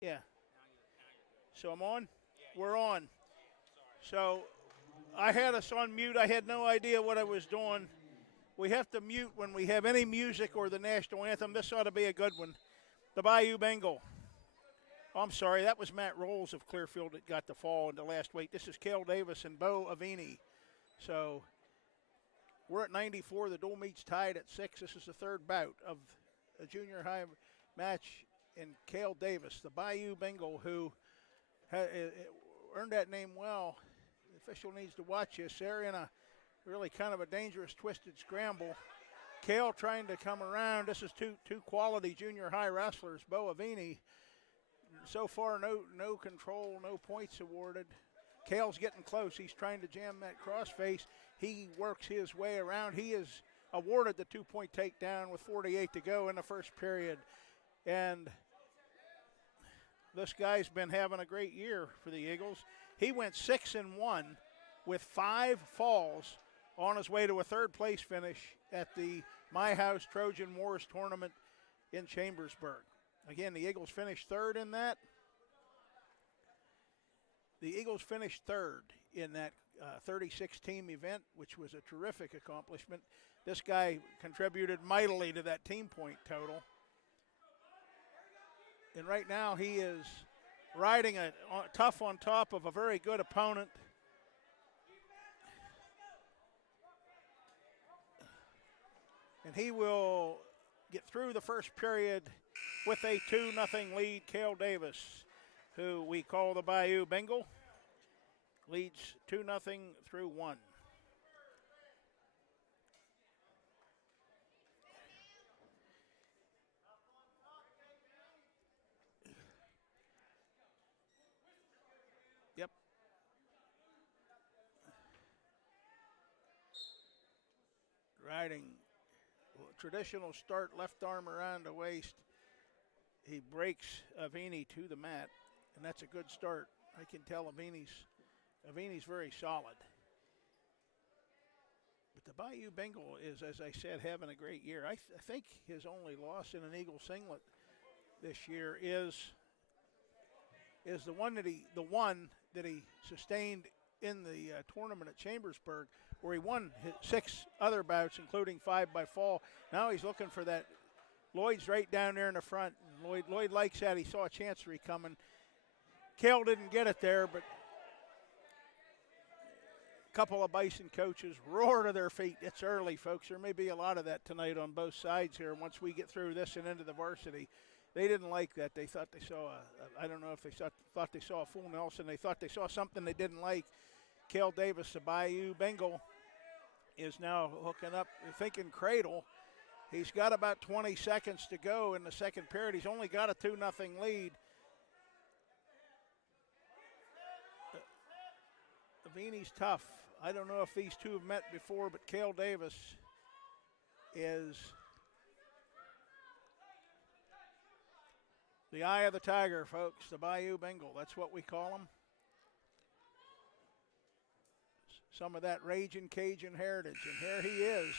Yeah. So I'm on? We're on. So I had us on mute. I had no idea what I was doing. We have to mute when we have any music or the national anthem. This ought to be a good one. The Bayou Bengal. Oh, I'm sorry, that was Matt Rolls of Clearfield that got the fall into last week. This is Cale Davis and Bo Avini. So we're at 94. The dual meet's tied at 6. This is the third bout of a junior high match in Cale Davis, the Bayou Bengal, who earned that name well. The official needs to watch this. They're in a really kind of a dangerous twisted scramble. Cale trying to come around. This is two quality junior high wrestlers. Bo Avini, so far no control, no points awarded. Cale's getting close. He's trying to jam that crossface. He works his way around. He is awarded the 2-point takedown with 48 to go in the first period. And this guy's been having a great year for the Eagles. He went 6-1 with 5 falls on his way to a third place finish at the My House Trojan Wars tournament in Chambersburg. Again, the Eagles finished third in that. The Eagles finished third in that 36-team event, which was a terrific accomplishment. This guy contributed mightily to that team point total. And right now he is riding a tough on top of a very good opponent. And he will get through the first period with a 2-0 lead. Cale Davis, who we call the Bayou Bengal, leads 2-0 through 1. Yep. Riding traditional start, left arm around the waist. He breaks Avini to the mat, and that's a good start. I can tell Avini's very solid. But the Bayou Bengal is, as I said, having a great year. I think his only loss in an Eagle singlet this year is the one that he sustained in the tournament at Chambersburg, where he won 6 other bouts, including 5 by fall. Now he's looking for that. Lloyd's right down there in the front. Lloyd likes that. He saw a chancery coming. Cale didn't get it there, but a couple of Bison coaches roar to their feet. It's early, folks. There may be a lot of that tonight on both sides here once we get through this and into the varsity. They didn't like that. They thought they saw I don't know if they thought they saw a full Nelson. They thought they saw something they didn't like. Cale Davis, the Bayou Bengal, is now hooking up, thinking cradle. He's got about 20 seconds to go in the second period. He's only got a 2-0 lead. Avini's tough. I don't know if these two have met before, but Cale Davis is the eye of the tiger, folks, the Bayou Bengal. That's what we call him. Some of that raging Cajun heritage. And here he is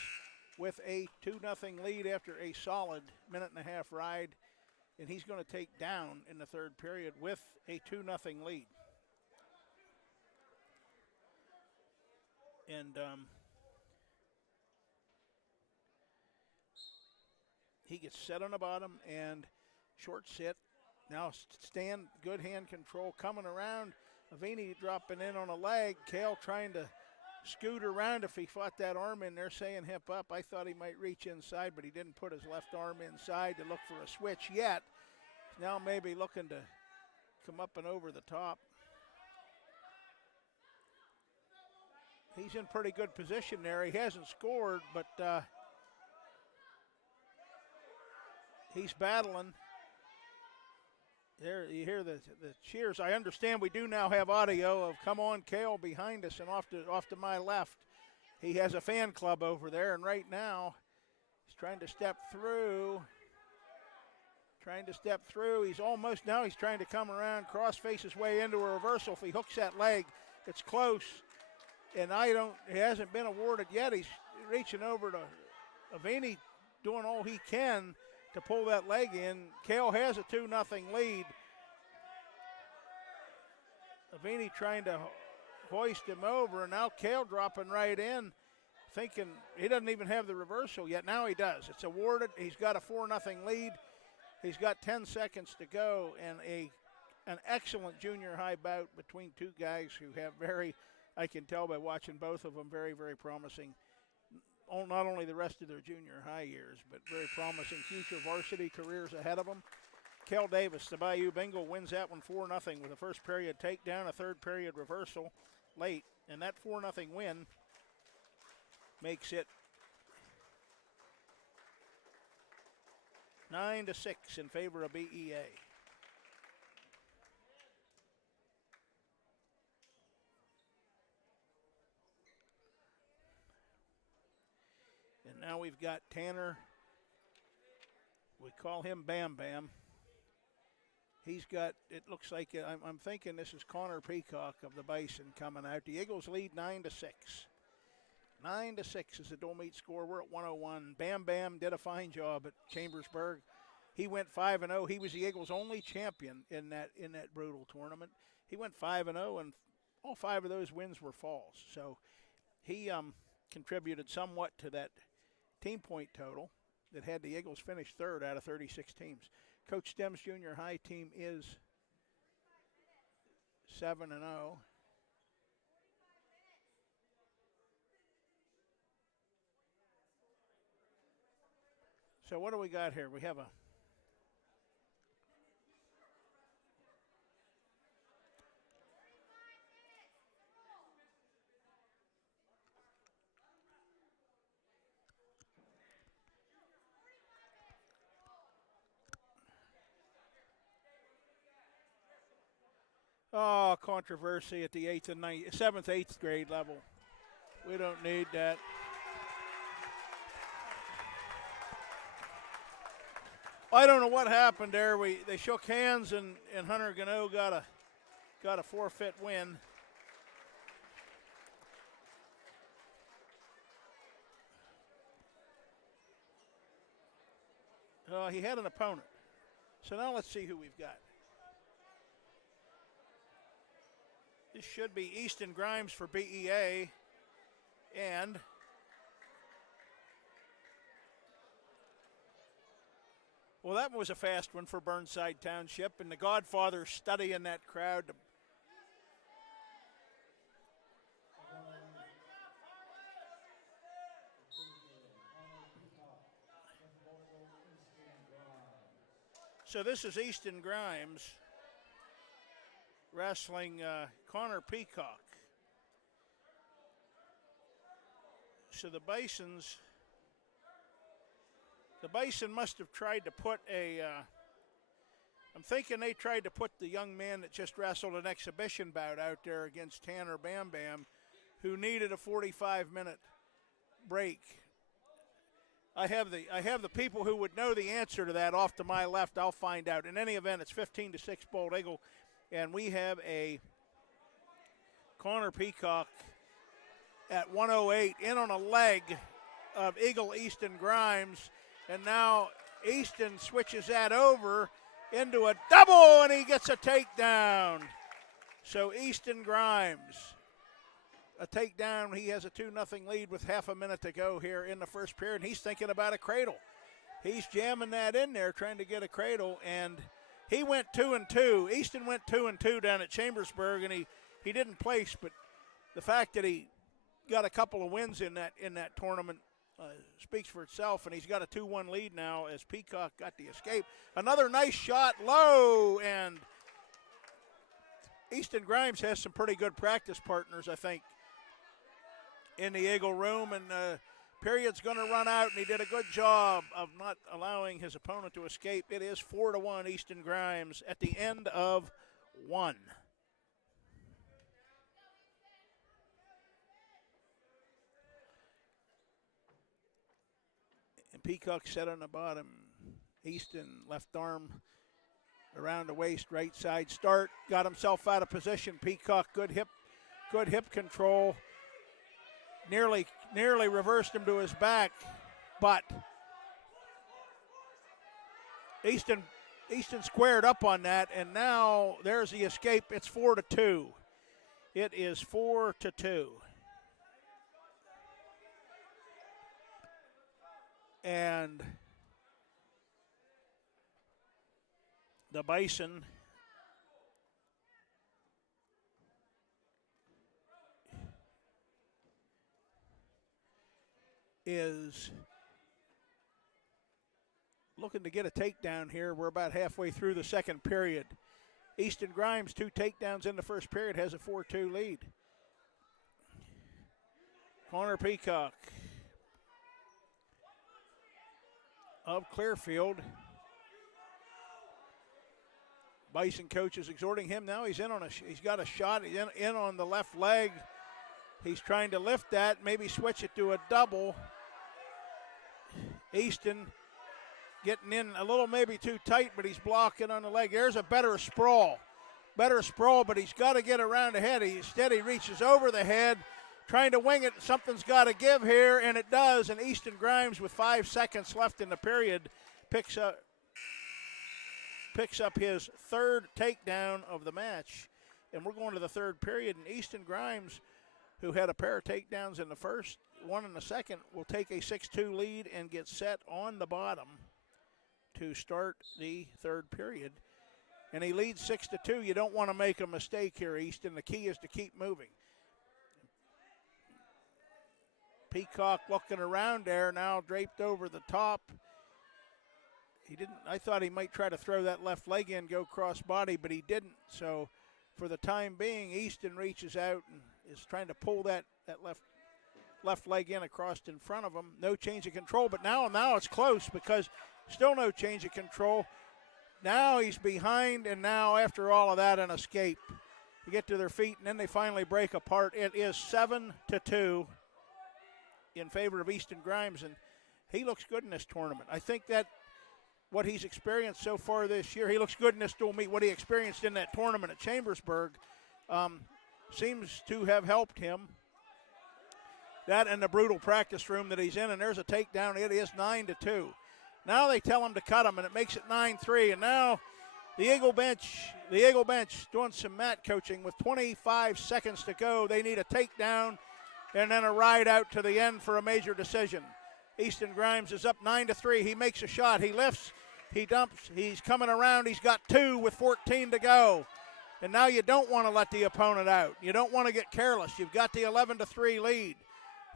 with a 2-0 lead after a solid minute-and-a-half ride. And he's going to take down in the third period with a 2-0 lead. And he gets set on the bottom and short sit. Now stand, good hand control coming around. Avini dropping in on a leg. Cale trying to scoot around. If he fought that arm in there, saying hip up, I thought he might reach inside, but he didn't put his left arm inside to look for a switch yet. Now maybe looking to come up and over the top. He's in pretty good position there. He hasn't scored, but he's battling. There you hear the cheers. I understand we do now have audio of "Come on, Cale" behind us and off to my left. He has a fan club over there, and right now he's trying to step through. He's almost, now he's trying to come around, cross-face his way into a reversal. If he hooks that leg, it's close. And he hasn't been awarded yet. He's reaching over to Avini, doing all he can to pull that leg in. Cale has a 2-0 lead. Avini trying to hoist him over, and now Cale dropping right in, thinking he doesn't even have the reversal yet. Now he does. It's awarded. He's got a 4-0 lead. He's got 10 seconds to go, and an excellent junior high bout between two guys who have I can tell by watching both of them, very, very promising. Not only the rest of their junior high years, but very promising future varsity careers ahead of them. Kel Davis, the Bayou Bengal, wins that one 4-0 with a first period takedown, a third period reversal late, and that 4-0 win makes it 9-6 in favor of BEA. And now we've got Tanner. We call him Bam Bam. He's got, it looks like, I'm thinking this is Connor Peacock of the Bison coming out. The Eagles lead 9-6. 9-6 is the dual meet score. We're at 101. Bam Bam did a fine job at Chambersburg. He went 5-0. He was the Eagles' only champion in that brutal tournament. He went 5-0, and all 5 of those wins were falls. So he contributed somewhat to that team point total that had the Eagles finish third out of 36 teams. Coach Stem's junior high team is 7-0. So what do we got here? We have a controversy at the 8th and 7th, 8th grade level. We don't need that. I don't know what happened there. They shook hands, and Hunter Gano got a forfeit win. He had an opponent. So now let's see who we've got. This should be Easton Grimes for BEA, and well, that was a fast one for Burnside Township, and the Godfather studying that crowd. So this is Easton Grimes wrestling Connor Peacock. So the Bison must have tried to put I'm thinking they tried to put the young man that just wrestled an exhibition bout out there against Tanner Bam Bam, who needed a 45-minute break. I have the people who would know the answer to that off to my left. I'll find out. In any event, it's 15-6 Bold Eagle, and we have a Connor Peacock at 108 in on a leg of Eagle Easton Grimes, and now Easton switches that over into a double, and he gets a takedown. So Easton Grimes, a takedown. He has a 2-0 lead with half a minute to go here in the first period, and he's thinking about a cradle. He's jamming that in there, trying to get a cradle, and he went 2-2. Easton went 2-2 down at Chambersburg, and he didn't place, but the fact that he got a couple of wins in that tournament speaks for itself, and he's got a 2-1 lead now as Peacock got the escape. Another nice shot low, and Easton Grimes has some pretty good practice partners, I think, in the Eagle room, and period's going to run out, and he did a good job of not allowing his opponent to escape. It is 4-1 Easton Grimes at the end of one. And Peacock set on the bottom. Easton left arm around the waist, right side start, got himself out of position. Peacock, good hip control. Nearly reversed him to his back, but Easton squared up on that, and now there's the escape. It's 4-2. It is 4-2. And the Bison is looking to get a takedown here. We're about halfway through the second period. Easton Grimes, 2 takedowns in the first period, has a 4-2 lead. Connor Peacock of Clearfield. Bison coach is exhorting him now. He's got a shot. He's in on the left leg. He's trying to lift that, maybe switch it to a double. Easton getting in a little maybe too tight, but he's blocking on the leg. There's a better sprawl, but he's got to get around the head. He reaches over the head, trying to wing it. Something's got to give here, and it does. And Easton Grimes, with 5 seconds left in the period, picks up his 3rd takedown of the match. And we're going to the 3rd period, and Easton Grimes, who had a pair of takedowns in the first, one in the second, will take a 6-2 lead and get set on the bottom to start the 3rd period. And he leads 6-2. You don't want to make a mistake here, Easton. The key is to keep moving. Peacock looking around there, now draped over the top. I thought he might try to throw that left leg in, go cross body, but he didn't. So for the time being, Easton reaches out and is trying to pull that left leg in across in front of him. No change of control, but now it's close because still no change of control. Now he's behind, and now after all of that, an escape. They get to their feet, and then they finally break apart. It is 7-2 in favor of Easton Grimes, and he looks good in this tournament. I think that what he's experienced so far this year, he looks good in this dual meet. What he experienced in that tournament at Chambersburg seems to have helped him. That and the brutal practice room that he's in, and there's a takedown. It is 9-2. Now they tell him to cut him, and it makes it 9-3. And now the Eagle bench doing some mat coaching with 25 seconds to go. They need a takedown and then a ride out to the end for a major decision. Easton Grimes is up 9-3. He makes a shot. He lifts. He dumps. He's coming around. He's got 2 with 14 to go. And now you don't want to let the opponent out. You don't want to get careless. You've got the 11-3 lead.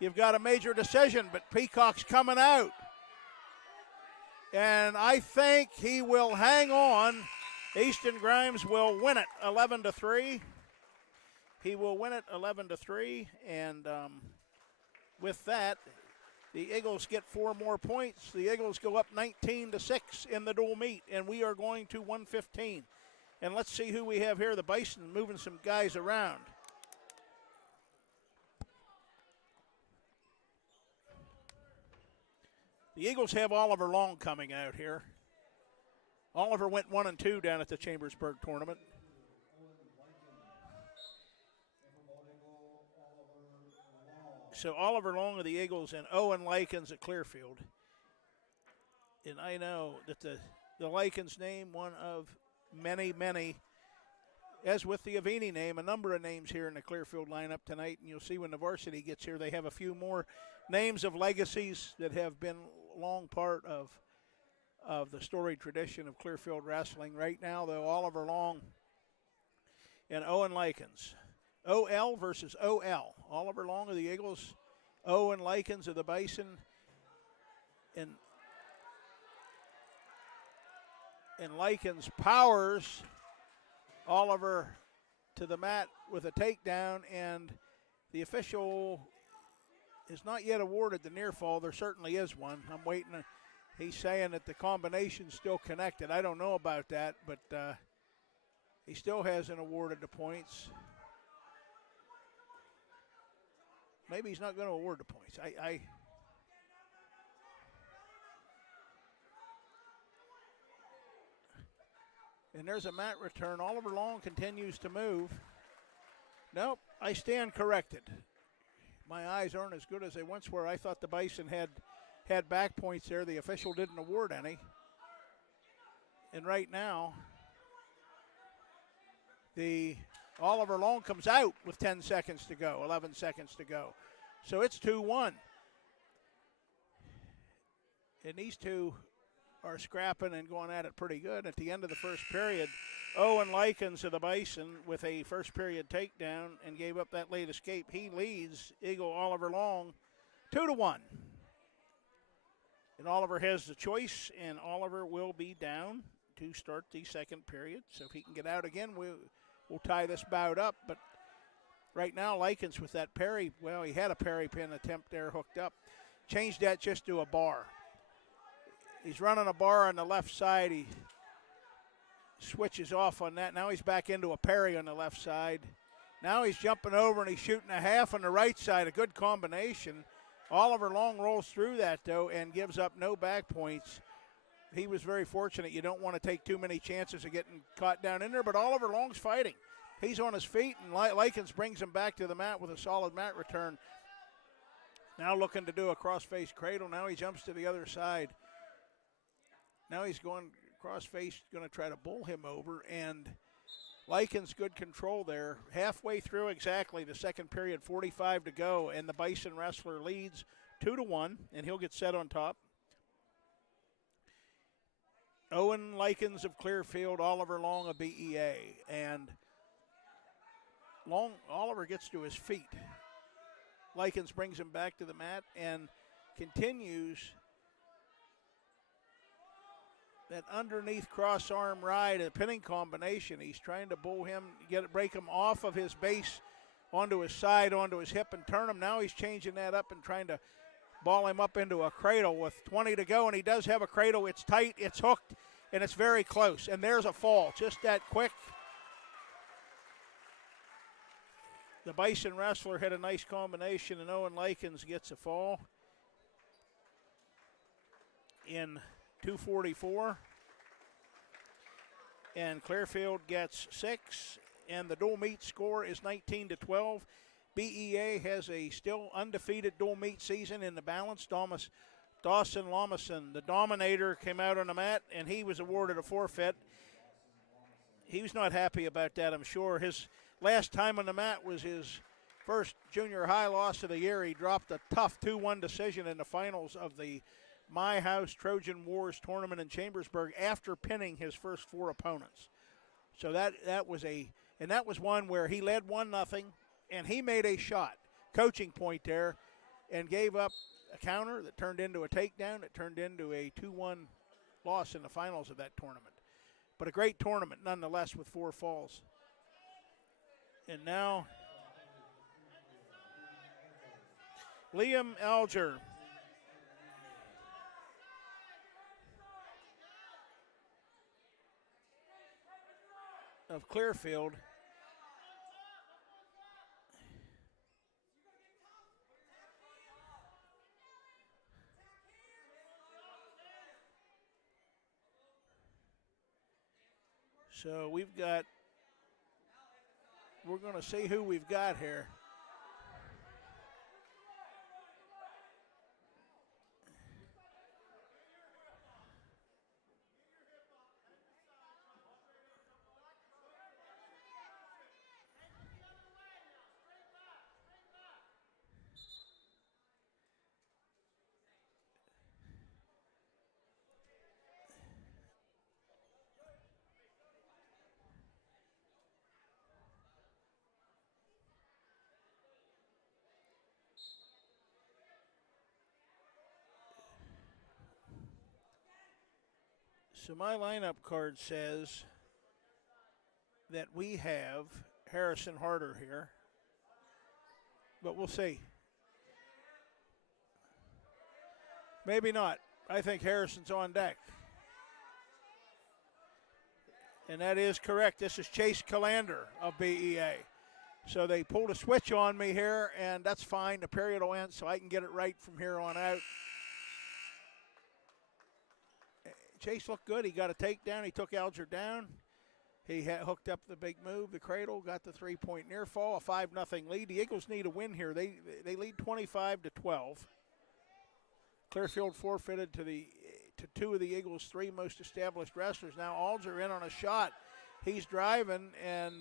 You've got a major decision, but Peacock's coming out. And I think he will hang on. Easton Grimes will win it 11-3. He will win it 11-3. And with that, the Eagles get 4 more points. The Eagles go up 19-6 in the dual meet, and we are going to 115. And let's see who we have here. The Bison moving some guys around. The Eagles have Oliver Long coming out here. Oliver went 1-2 down at the Chambersburg tournament. So Oliver Long of the Eagles and Owen Likens at Clearfield. And I know that the Likens name, one of many, as with the Avini name, a number of names here in the Clearfield lineup tonight. And you'll see when the varsity gets here, they have a few more names of legacies that have been long part of the storied tradition of Clearfield wrestling. Right now, though, Oliver Long and Owen Likens. OL versus OL. Oliver Long of the Eagles, Owen Likens of the Bison, and Likens powers Oliver to the mat with a takedown, and the official is not yet awarded the near fall. There certainly is one. I'm waiting. He's saying that the combination's still connected. I don't know about that, but he still hasn't awarded the points. Maybe he's not going to award the points. And there's a mat return. Oliver Long continues to move. Nope, I stand corrected. My eyes aren't as good as they once were. I thought the Bison had back points there. The official didn't award any. And right now, the Oliver Long comes out with 10 seconds to go, 11 seconds to go. So it's 2-1. And these two are scrapping and going at it pretty good. At the end of the first period, Owen Likens of the Bison with a first period takedown and gave up that late escape. He leads Eagle Oliver Long 2-1. And Oliver has the choice, and Oliver will be down to start the second period. So if he can get out again, we'll tie this bout up. But right now, Likens with that parry, well, he had a parry pin attempt there hooked up. Changed that just to a bar. He's running a bar on the left side. He switches off on that. Now he's back into a parry on the left side. Now he's jumping over and he's shooting a half on the right side. A good combination. Oliver Long rolls through that, though, and gives up no back points. He was very fortunate. You don't want to take too many chances of getting caught down in there, but Oliver Long's fighting. He's on his feet, and Likens brings him back to the mat with a solid mat return. Now looking to do a cross-face cradle. Now he jumps to the other side. Now he's going cross-face, going to try to bull him over, and Likens good control there. Halfway through exactly the second period, 45 to go, and the Bison wrestler leads 2-1, and he'll get set on top. Owen Likens of Clearfield, Oliver Long of BEA, and Oliver gets to his feet. Likens brings him back to the mat and continues that underneath cross arm ride, a pinning combination. He's trying to bull him, break him off of his base onto his side, onto his hip, and turn him. Now he's changing that up and trying to ball him up into a cradle with 20 to go, and he does have a cradle. It's tight, it's hooked, and it's very close. And there's a fall, just that quick. The Bison wrestler had a nice combination, and Owen Likens gets a fall in 2:44. And Clearfield gets 6, and the dual meet score is 19-12. BEA has a still undefeated dual meet season in the balance. Dawson Lomison, the Dominator, came out on the mat, and he was awarded a forfeit. He was not happy about that, I'm sure. His last time on the mat was his first junior high loss of the year. He dropped a tough 2-1 decision in the finals of the My House Trojan Wars tournament in Chambersburg after pinning his first 4 opponents. So that was one where he led 1-0, and he made a shot, coaching point there, and gave up a counter that turned into a takedown. It turned into a 2-1 loss in the finals of that tournament. But a great tournament nonetheless with 4 falls. And now Liam Alger of Clearfield so we're going to see who we've got here. So my lineup card says that we have Harrison Harder here, but we'll see. Maybe not. I think Harrison's on deck. And that is correct. This is Chase Calander of BEA. So they pulled a switch on me here, and that's fine. The period will end, so I can get it right from here on out. Chase looked good. He got a takedown. He took Alger down. He hooked up the big move, the cradle, got the 3-point near fall, a 5-0 lead. The Eagles need a win here. They lead 25-12. Clearfield forfeited to 2 of the Eagles' 3 most established wrestlers. Now Alger in on a shot. He's driving, and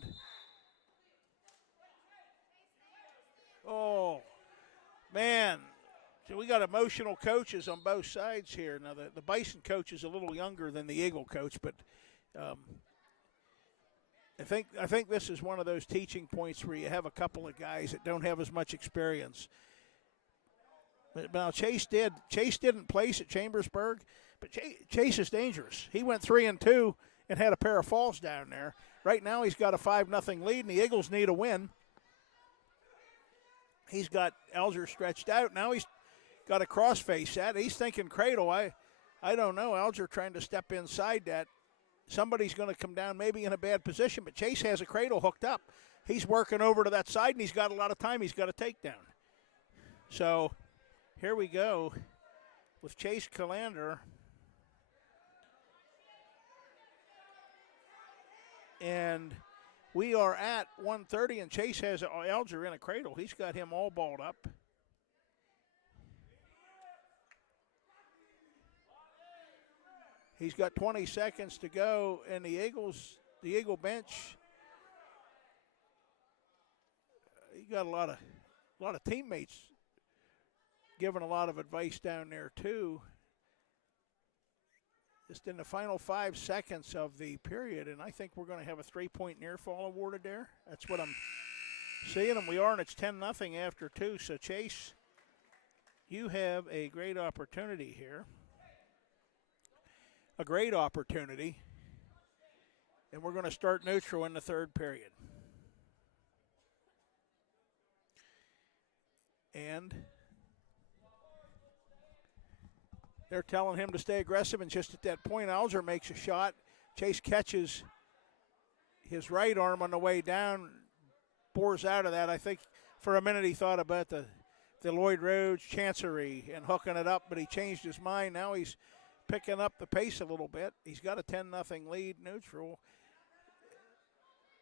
So we got emotional coaches on both sides here. Now the Bison coach is a little younger than the Eagle coach, but I think this is one of those teaching points where you have a couple of guys that don't have as much experience. But now Chase didn't place at Chambersburg, but Chase is dangerous. He went 3-2 and had a pair of falls down there. Right now he's got a 5-0 lead, and the Eagles need a win. He's got Alger stretched out. Now he's got a crossface set. He's thinking cradle. I don't know. Alger trying to step inside that. Somebody's going to come down maybe in a bad position, but Chase has a cradle hooked up. He's working over to that side, and he's got a lot of time. He's got a takedown. So here we go with Chase Calander. And we are at 1:30, and Chase has Alger in a cradle. He's got him all balled up. He's got 20 seconds to go, and the Eagle bench, you got a lot of teammates giving a lot of advice down there too. Just in the final 5 seconds of the period, and I think we're going to have a 3-point near fall awarded there. That's what I'm seeing, and we are, and it's 10-0 after 2. So Chase, you have a great opportunity here. A great opportunity. And we're going to start neutral in the third period. And they're telling him to stay aggressive, and just at that point, Alger makes a shot. Chase catches his right arm on the way down, bores out of that. I think for a minute he thought about the Lloyd Rhodes Chancery and hooking it up, but he changed his mind. Now he's picking up the pace a little bit. He's got a 10-0 lead neutral.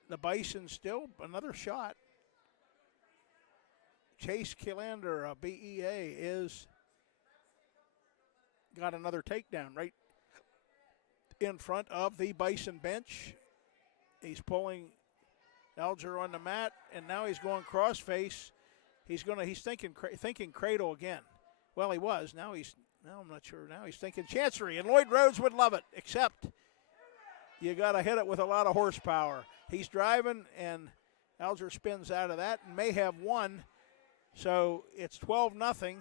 The Bison still another shot. Chase Killander, BEA, is got another takedown right in front of the Bison bench. He's pulling Alger on the mat, and now he's going crossface. He's thinking cradle again. Well, he was. Now I'm not sure. Now he's thinking Chancery, and Lloyd Rhodes would love it, except you got to hit it with a lot of horsepower. He's driving, and Alger spins out of that and may have won. So it's 12-0.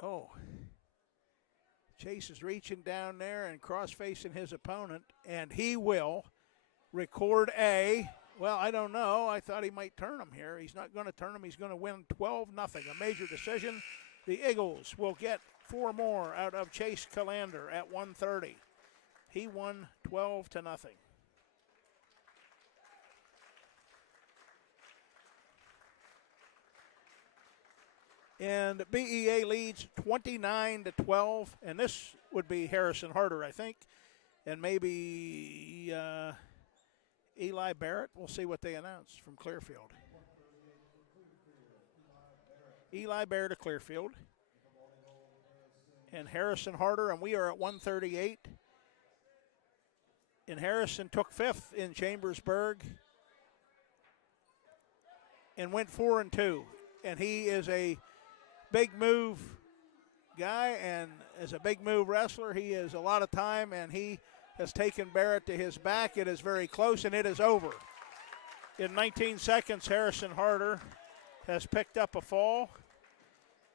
Oh, Chase is reaching down there and cross-facing his opponent, and he will record well, I don't know. I thought he might turn him here. He's not going to turn him. He's going to win 12-0, a major decision. The Eagles will get 4 more out of Chase Calander at 1:30. He won 12-0. And BEA leads 29-12, and this would be Harrison Harder, I think, and maybe Eli Barrett. We'll see what they announce from Clearfield. Eli Barrett of Clearfield, and Harrison Harder, and we are at 138. And Harrison took 5th in Chambersburg and went 4-2, and he is a big move guy, and as a big move wrestler, he has a lot of time, and he has taken Barrett to his back. It is very close, and it is over. In 19 seconds, Harrison Harder has picked up a fall.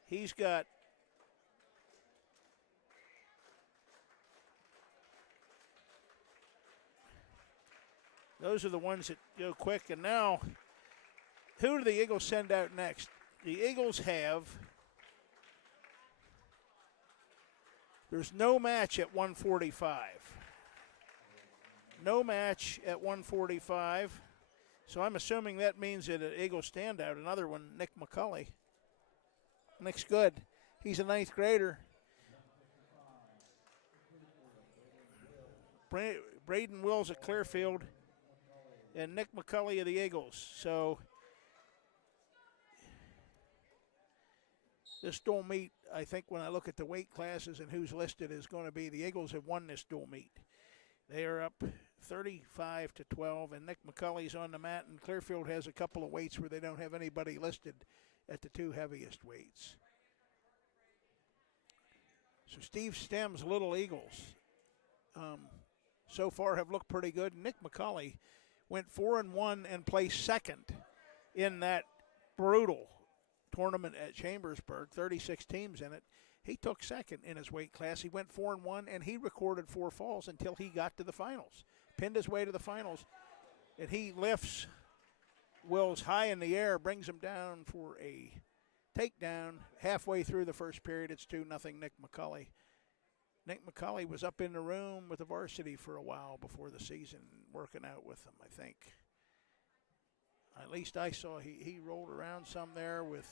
He's got those are the ones that go quick. And now, who do the Eagles send out next? The Eagles have, there's no match at 145. No match at 145. So I'm assuming that means that an Eagles standout. Another one, Nick McCulley. Nick's good. He's a 9th grader. Braden Wills at Clearfield and Nick McCulley of the Eagles. So this dual meet, I think when I look at the weight classes and who's listed, is going to be the Eagles have won this dual meet. They are up 35-12, and Nick McCulley's on the mat, and Clearfield has a couple of weights where they don't have anybody listed at the two heaviest weights. So Steve Stem's Little Eagles so far have looked pretty good. Nick McCulley went 4-1 and placed second in that brutal tournament at Chambersburg, 36 teams in it. He took second in his weight class. He went 4-1, and he recorded 4 falls until he got to the finals. Pinned his way to the finals, and he lifts Wills high in the air, brings him down for a takedown. Halfway through the first period, it's 2-0 Nick McCulley. Nick McCulley was up in the room with the varsity for a while before the season, working out with them, I think. At least I saw he rolled around some there with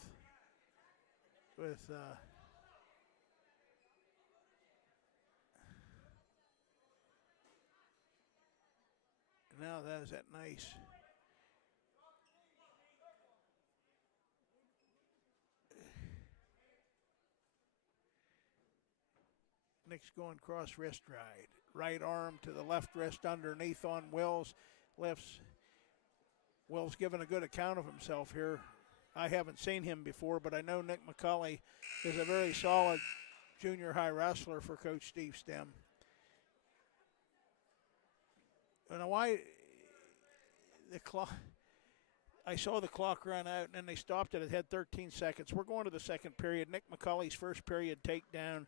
now that is that nice. Nick's going cross wrist ride. Right arm to the left wrist underneath on Wills. Lifts. Wills giving a good account of himself here. I haven't seen him before, but I know Nick McCulley is a very solid junior high wrestler for Coach Steve Stem. And why the clock? I saw the clock run out, and then they stopped it. It had 13 seconds. We're going to the second period. Nick McCulley's first period takedown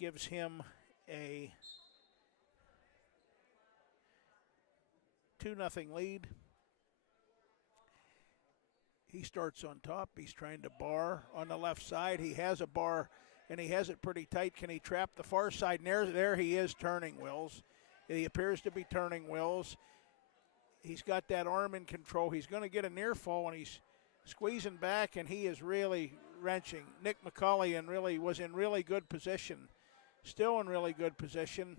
gives him a 2-0 lead. He starts on top. He's trying to bar on the left side. He has a bar, and he has it pretty tight. Can he trap the far side? And there he is turning Wills. He appears to be turning Wills. He's got that arm in control. He's going to get a near fall, and he's squeezing back, and he is really wrenching. Nick McCulley was in really good position, still in really good position.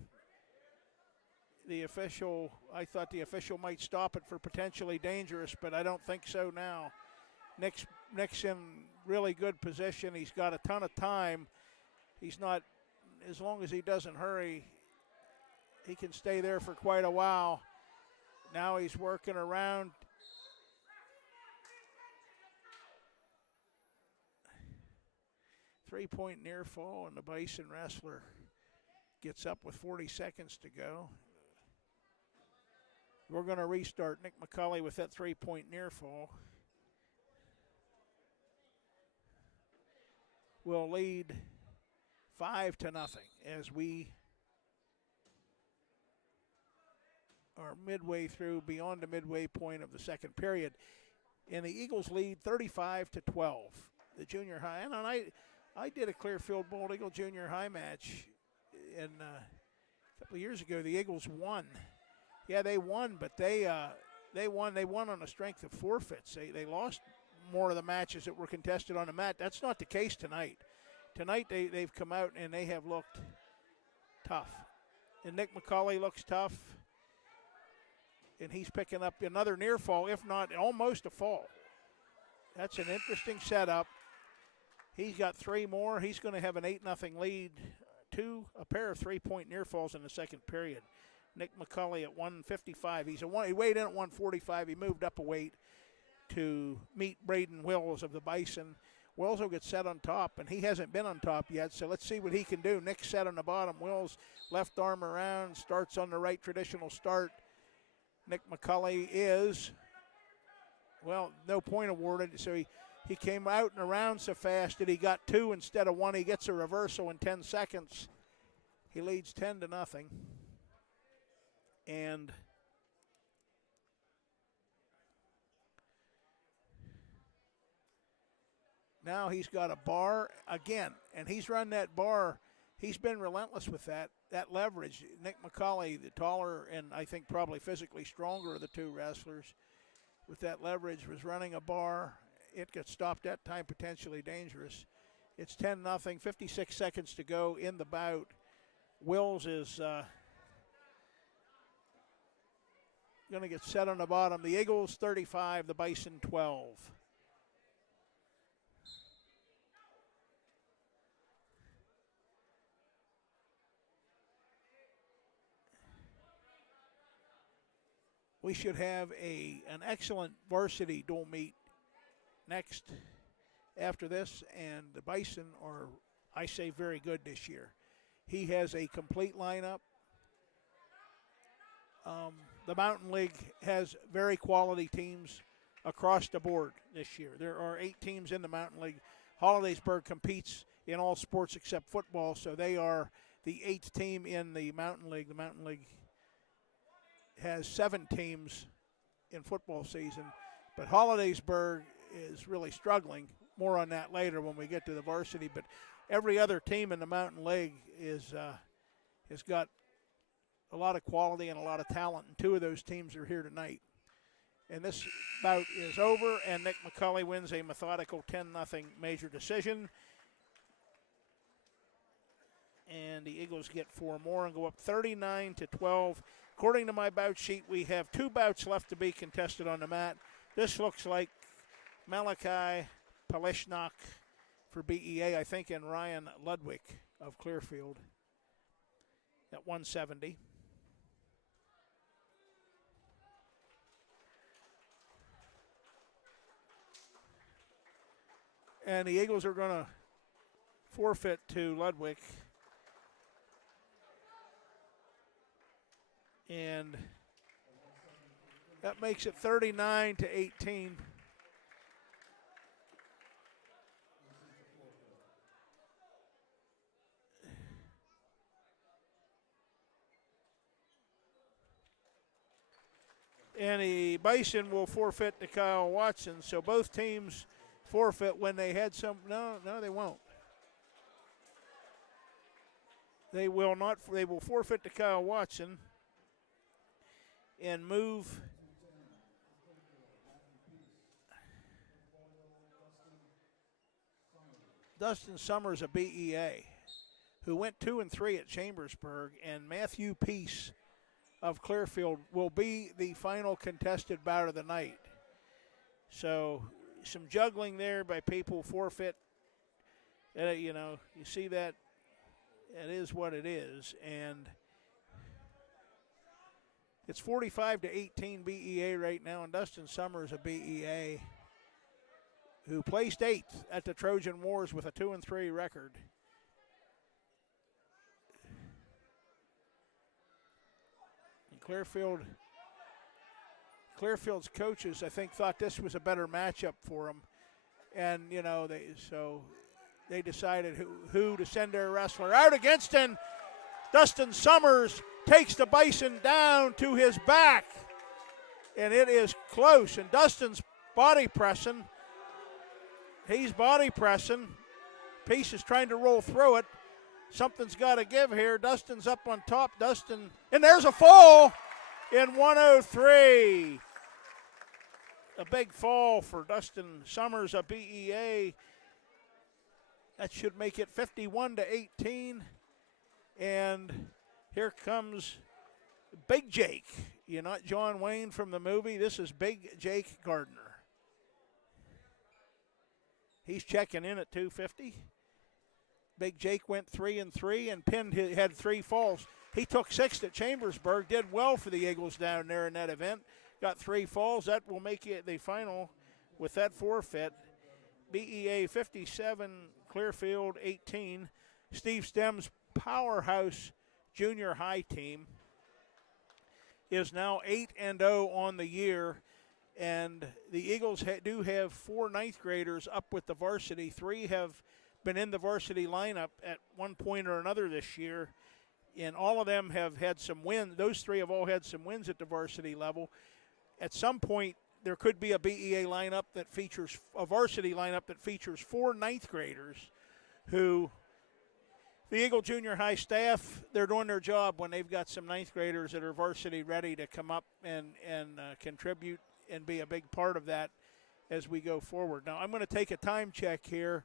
I thought the official might stop it for potentially dangerous, but I don't think so now. Nick's in really good position. He's got a ton of time. He's not, as long as he doesn't hurry, he can stay there for quite a while. Now he's working around. Three-point near fall, and the Bison wrestler gets up with 40 seconds to go. We're going to restart Nick McCulley with that three-point near fall. Will lead 5-0 as we are midway through, beyond the midway point of the second period. And the Eagles lead 35-12. The junior high, and I did a Clearfield Bald Eagle junior high match a couple of years ago. The Eagles won. Yeah, they won, but they won on the strength of forfeits. They lost more of the matches that were contested on the mat. That's not the case tonight. Tonight they've come out and they have looked tough. And Nick McCulley looks tough. And he's picking up another near fall, if not almost a fall. That's an interesting setup. He's got 3 more. He's going to have an 8-0 lead. A pair of 3-point near falls in the second period. Nick McCulley at 155. He weighed in at 145. He moved up a weight to meet Braden Wills of the Bison. Wills will get set on top, and he hasn't been on top yet, so let's see what he can do. Nick's set on the bottom. Wills left arm around, starts on the right traditional start. Nick McCulley is, no point awarded, so he came out and around so fast that he got 2 instead of 1. He gets a reversal in 10 seconds. He leads 10-0. And now he's got a bar again, and he's run that bar. He's been relentless with that leverage. Nick McCulley, the taller and I think probably physically stronger of the two wrestlers, with that leverage, was running a bar. It gets stopped that time, potentially dangerous. It's 10-0, 56 seconds to go in the bout. Wills is going to get set on the bottom. The Eagles 35, the Bison 12. we should have an excellent varsity dual meet next after this, and the Bison are, I say, very good this year. He has a complete lineup. The Mountain League has very quality teams across the board this year. There are 8 teams in the Mountain League. Hollidaysburg competes in all sports except football, so they are the 8th team in the Mountain League. The Mountain League has 7 teams in football season, but Hollidaysburg is really struggling. More on that later when we get to the varsity, but every other team in the Mountain League has got a lot of quality and a lot of talent, and 2 of those teams are here tonight. And this bout is over, and Nick McCulley wins a methodical 10-0 major decision. And the Eagles get 4 more and go up 39-12. According to my bout sheet, we have 2 bouts left to be contested on the mat. This looks like Malachi Palishnak for BEA, I think, and Ryan Ludwig of Clearfield at 170. And the Eagles are going to forfeit to Ludwig. And that makes it 39-18. And the Bison will forfeit to Kyle Watson. So both teams forfeit when they had some. No, they won't. They will not. They will forfeit to Kyle Watson and move Dustin Summers of BEA, who went 2-3 at Chambersburg, and Matthew Peace of Clearfield will be the final contested bout of the night. So some juggling there by people forfeit. You see that. It is what it is, and it's 45-18 BEA right now, and Dustin Summers of BEA, who placed 8th at the Trojan Wars with a 2-3 record. And Clearfield's coaches, I think, thought this was a better matchup for them, and they decided who to send their wrestler out against, and Dustin Summers takes the Bison down to his back, and it is close, and Dustin's body pressing. He's body pressing. Peace is trying to roll through it. Something's got to give here. Dustin's up on top. And there's a fall in 103. A big fall for Dustin Summers of BEA. That should make it 51-18. And here comes Big Jake. You're not John Wayne from the movie. This is Big Jake Gardner. He's checking in at 250. Big Jake went 3-3 and had 3 falls. He took 6th at Chambersburg, did well for the Eagles down there in that event. Got 3 falls. That will make it the final with that forfeit. BEA 57, Clearfield 18. Steve Stem's powerhouse junior high team is now 8-0 on the year, and the Eagles do have 4 ninth graders up with the varsity. 3 have been in the varsity lineup at one point or another this year, and all of them have had some wins. Those 3 have all had some wins at the varsity level. At some point, there could be a BEA lineup that features a varsity lineup that features 4 ninth graders who the Eagle Junior High staff, they're doing their job when they've got some ninth graders that are varsity ready to come up and contribute and be a big part of that as we go forward. Now, I'm going to take a time check here.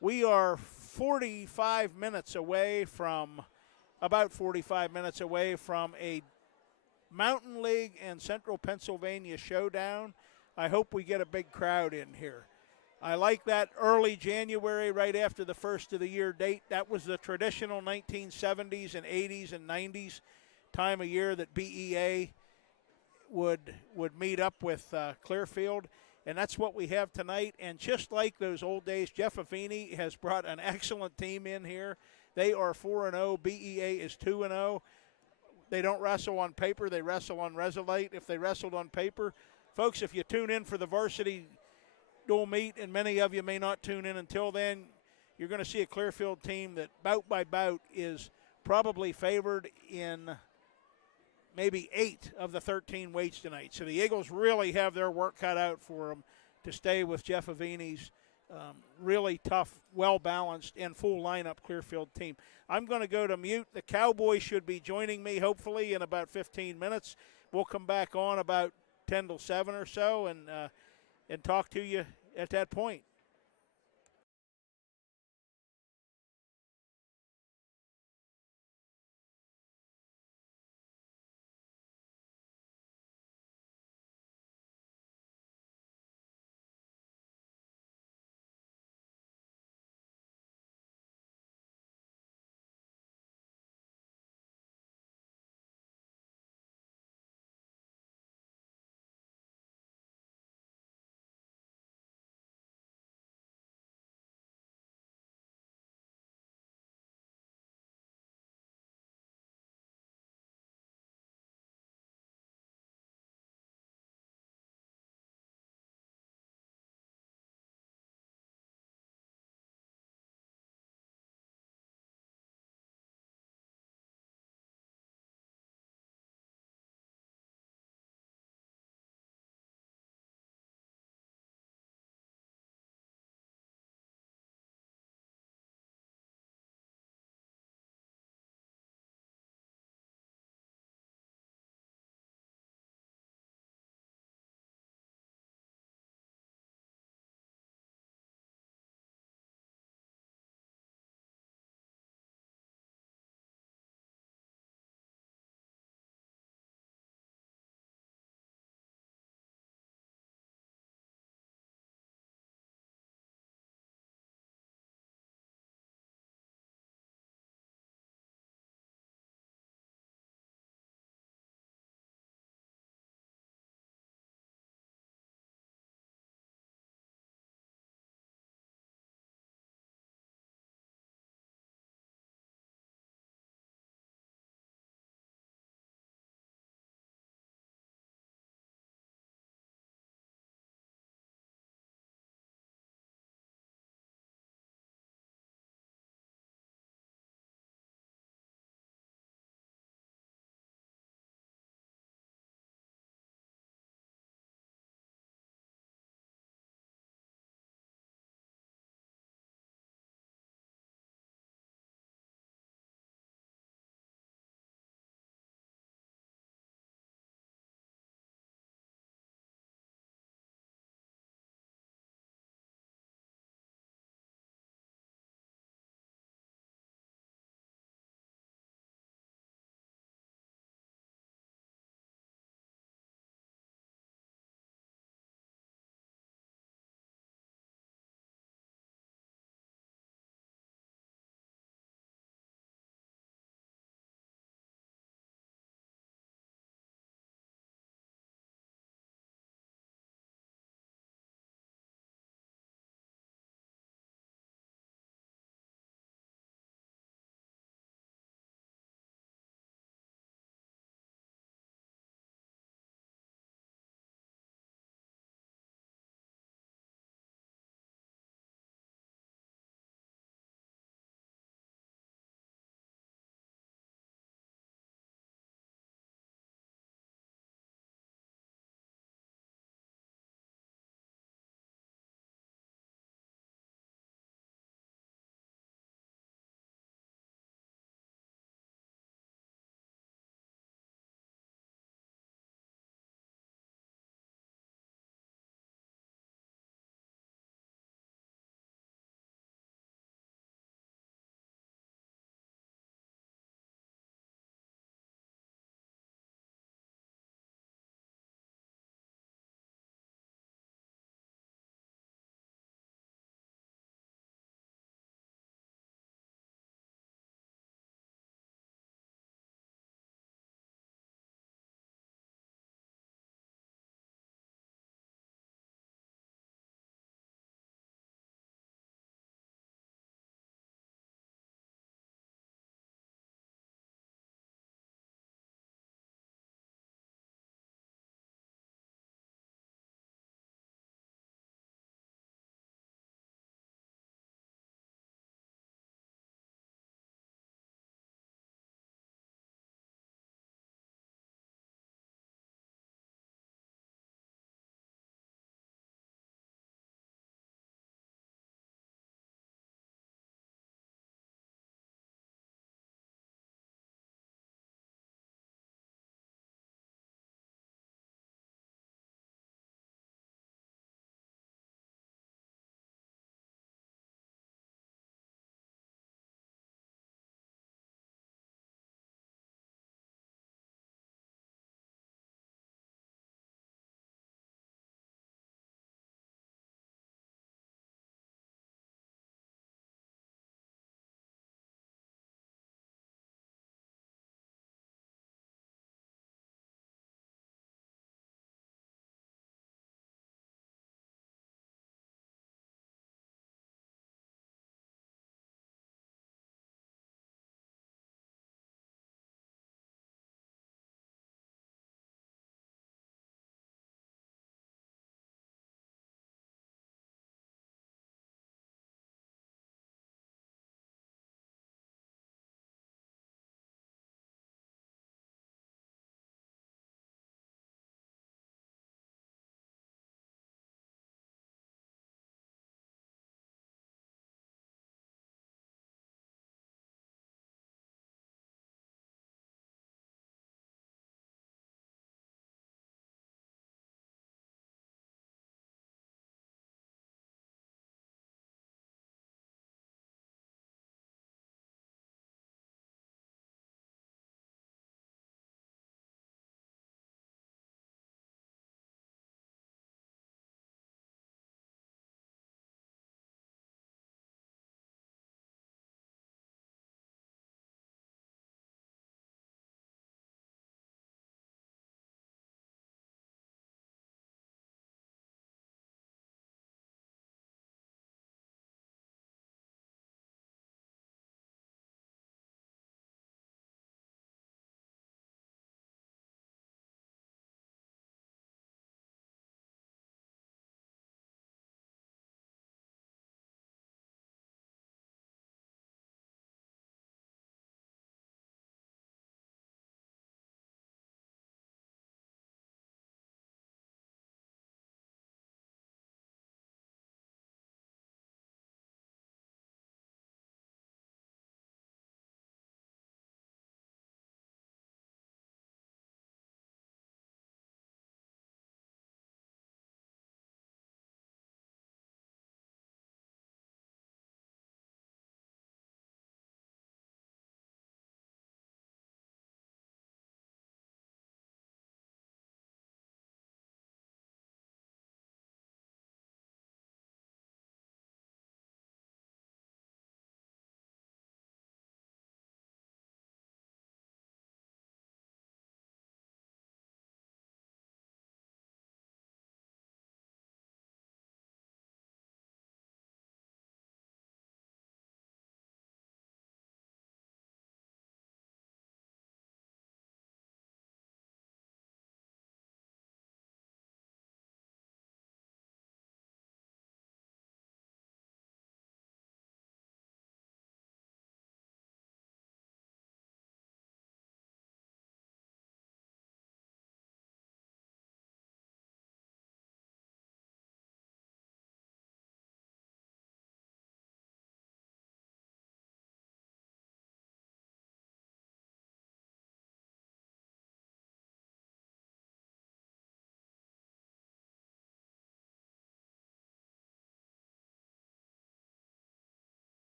We are about 45 minutes away from a Mountain League and Central Pennsylvania showdown. I hope we get a big crowd in here. I like that early January right after the first of the year date. That was the traditional 1970s and 80s and 90s time of year that BEA would meet up with Clearfield, and that's what we have tonight. And just like those old days, Jeff Affini has brought an excellent team in here. They are 4-0. BEA is 2-0. They don't wrestle on paper. They wrestle on Resolate. If they wrestled on paper, folks, if you tune in for the varsity dual meet, and many of you may not tune in until then, you're going to see a Clearfield team that bout by bout is probably favored in maybe 8 of the 13 weights tonight. So the Eagles really have their work cut out for them to stay with Jeff Avini's really tough, well-balanced, and full lineup Clearfield team. I'm going to go to mute. The Cowboys should be joining me hopefully in about 15 minutes. We'll come back on about 10 till 7 or so and talk to you at that point.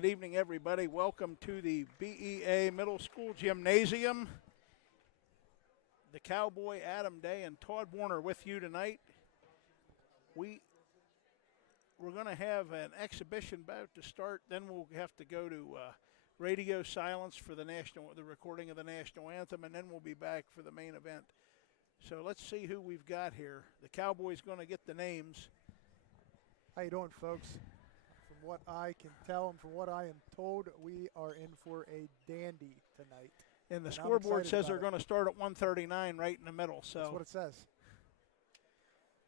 Good evening, everybody. Welcome to the BEA Middle School Gymnasium. The Cowboy Adam Day and Todd Warner with you tonight. We're going to have an exhibition bout to start. Then we'll have to go to radio silence for the recording of the national anthem, and then we'll be back for the main event. So let's see who we've got here. The Cowboy's going to get the names. How you doing, folks? From what I can tell and from what I am told, we are in for a dandy tonight. And the scoreboard says they're going to start at 1:39 right in the middle. So that's what it says.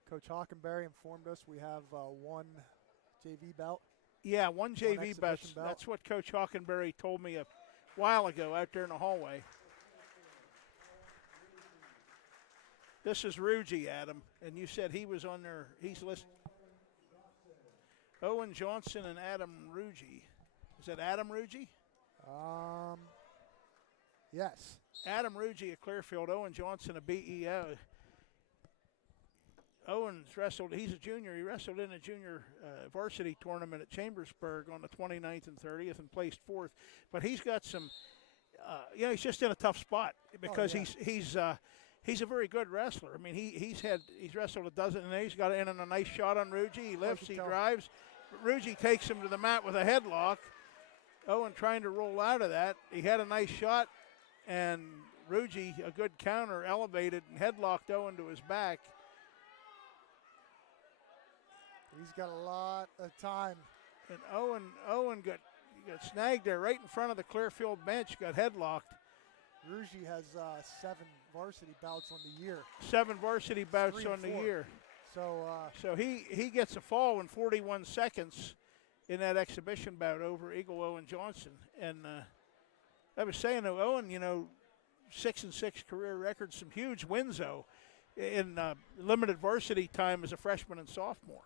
Coach Hockenberry informed us we have one JV bout. Yeah, one JV bout. That's what Coach Hockenberry told me a while ago out there in the hallway. This is Rugy, Adam, and you said he was on there. He's listed. Owen Johnson and Adam Rugy. Is that Adam Rugy? Yes. Adam Rugy of Clearfield, Owen Johnson of BEO. Owen's wrestled, he's a junior. He wrestled in a junior varsity tournament at Chambersburg on the 29th and 30th and placed fourth. But he's got some, he's just in a tough spot because he's a very good wrestler. I mean, he's wrestled a dozen, and he's got in a nice shot on Rugy. He lifts, he drives. Rugy takes him to the mat with a headlock. Owen trying to roll out of that. He had a nice shot, and Rugy, a good counter, elevated and headlocked Owen to his back. He's got a lot of time. And Owen got snagged there right in front of the Clearfield bench, got headlocked. Rugy has 7 varsity bouts on the year. 7 varsity bouts on the year. So he gets a fall in 41 seconds in that exhibition bout over Eagle Owen Johnson. And I was saying to Owen, 6-6 career record, some huge wins though in limited varsity time as a freshman and sophomore.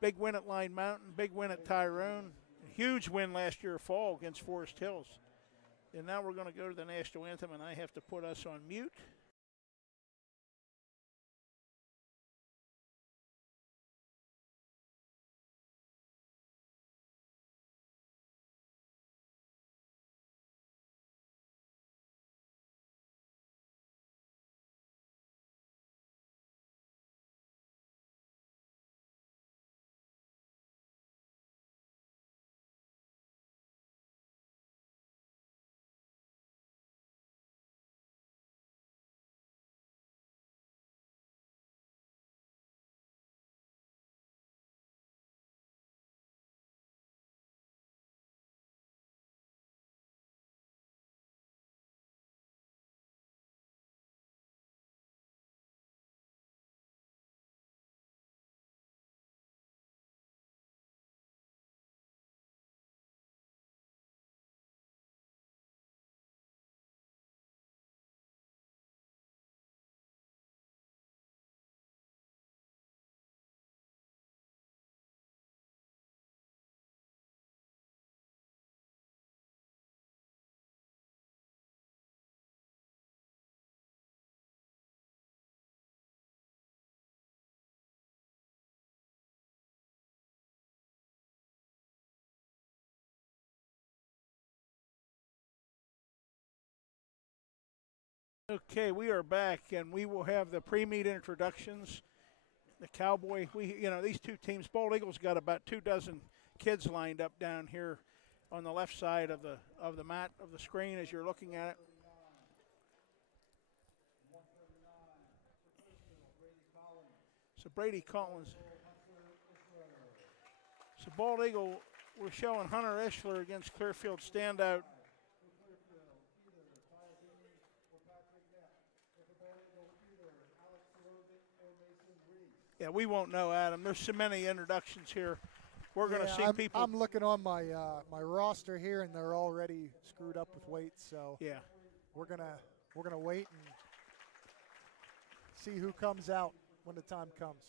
Big win at Line Mountain, big win at Tyrone, huge win last year fall against Forest Hills. And now we're going to go to the national anthem, and I have to put us on mute. Okay, we are back, and we will have the pre-meet introductions. The Cowboy, these two teams, Bald Eagle's got about 24 kids lined up down here on the left side of the mat of the screen as you're looking at it. So Brady Collins. So Bald Eagle, we're showing Hunter Ischler against Clearfield standout. Yeah, we won't know, Adam. There's so many introductions here. We're going to see people. I'm looking on my my roster here, and they're already screwed up with weights. So yeah, we're gonna wait and see who comes out when the time comes.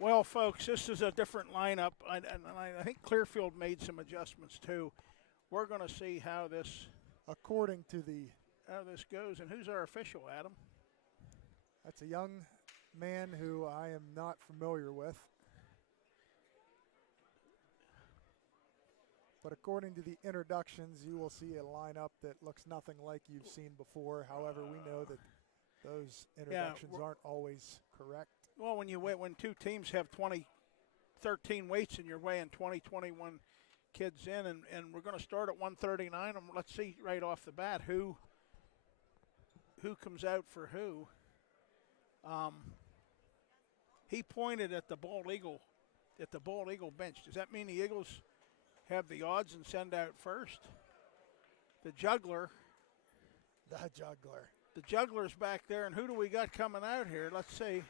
Well, folks, this is a different lineup, and I think Clearfield made some adjustments too. We're going to see how this goes, and who's our official, Adam? That's a young man who I am not familiar with. But according to the introductions, you will see a lineup that looks nothing like you've seen before. However, we know that those introductions aren't always correct. Well, when two teams have 13 weights and you're weighing 21 kids in, and we're going to start at 139. And let's see right off the bat who comes out for who. He pointed at the bald eagle bench. Does that mean the Eagles have the odds and send out first? The juggler's back there, and who do we got coming out here? Let's see.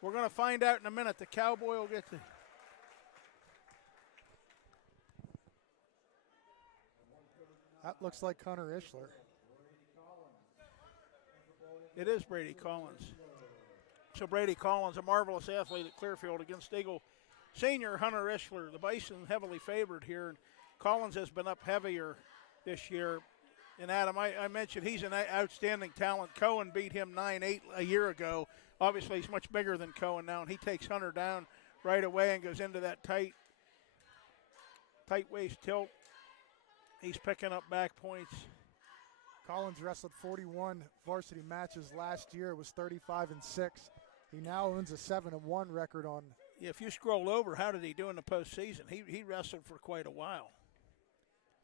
We're going to find out in a minute. The cowboy will get the. That looks like Hunter Ishler. It is Brady Collins. So Brady Collins, a marvelous athlete at Clearfield against Eagle senior Hunter Ishler. The Bison heavily favored here, and Collins has been up heavier this year. And Adam, I mentioned he's an outstanding talent. Cohen beat him 9-8 a year ago. Obviously, he's much bigger than Cohen now, and he takes Hunter down right away and goes into that tight waist tilt. He's picking up back points. Collins wrestled 41 varsity matches last year. It was 35-6. He now owns a 7-1 record on. Yeah, if you scroll over, how did he do in the postseason? He wrestled for quite a while.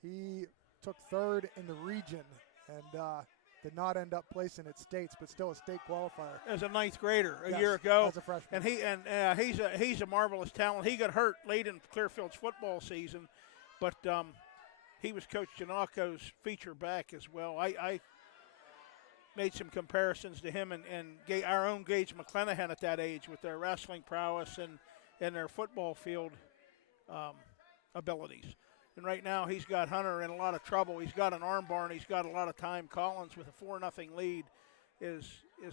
He took third in the region and did not end up placing at states, but still a state qualifier. As a ninth grader a year ago. As a freshman. And he's a marvelous talent. He got hurt late in Clearfield's football season, but he was Coach Janako's feature back as well. I made some comparisons to him and our own Gage McClenahan at that age with their wrestling prowess and their football field abilities. And right now he's got Hunter in a lot of trouble. He's got an arm bar and he's got a lot of time. Collins with a 4-0 lead is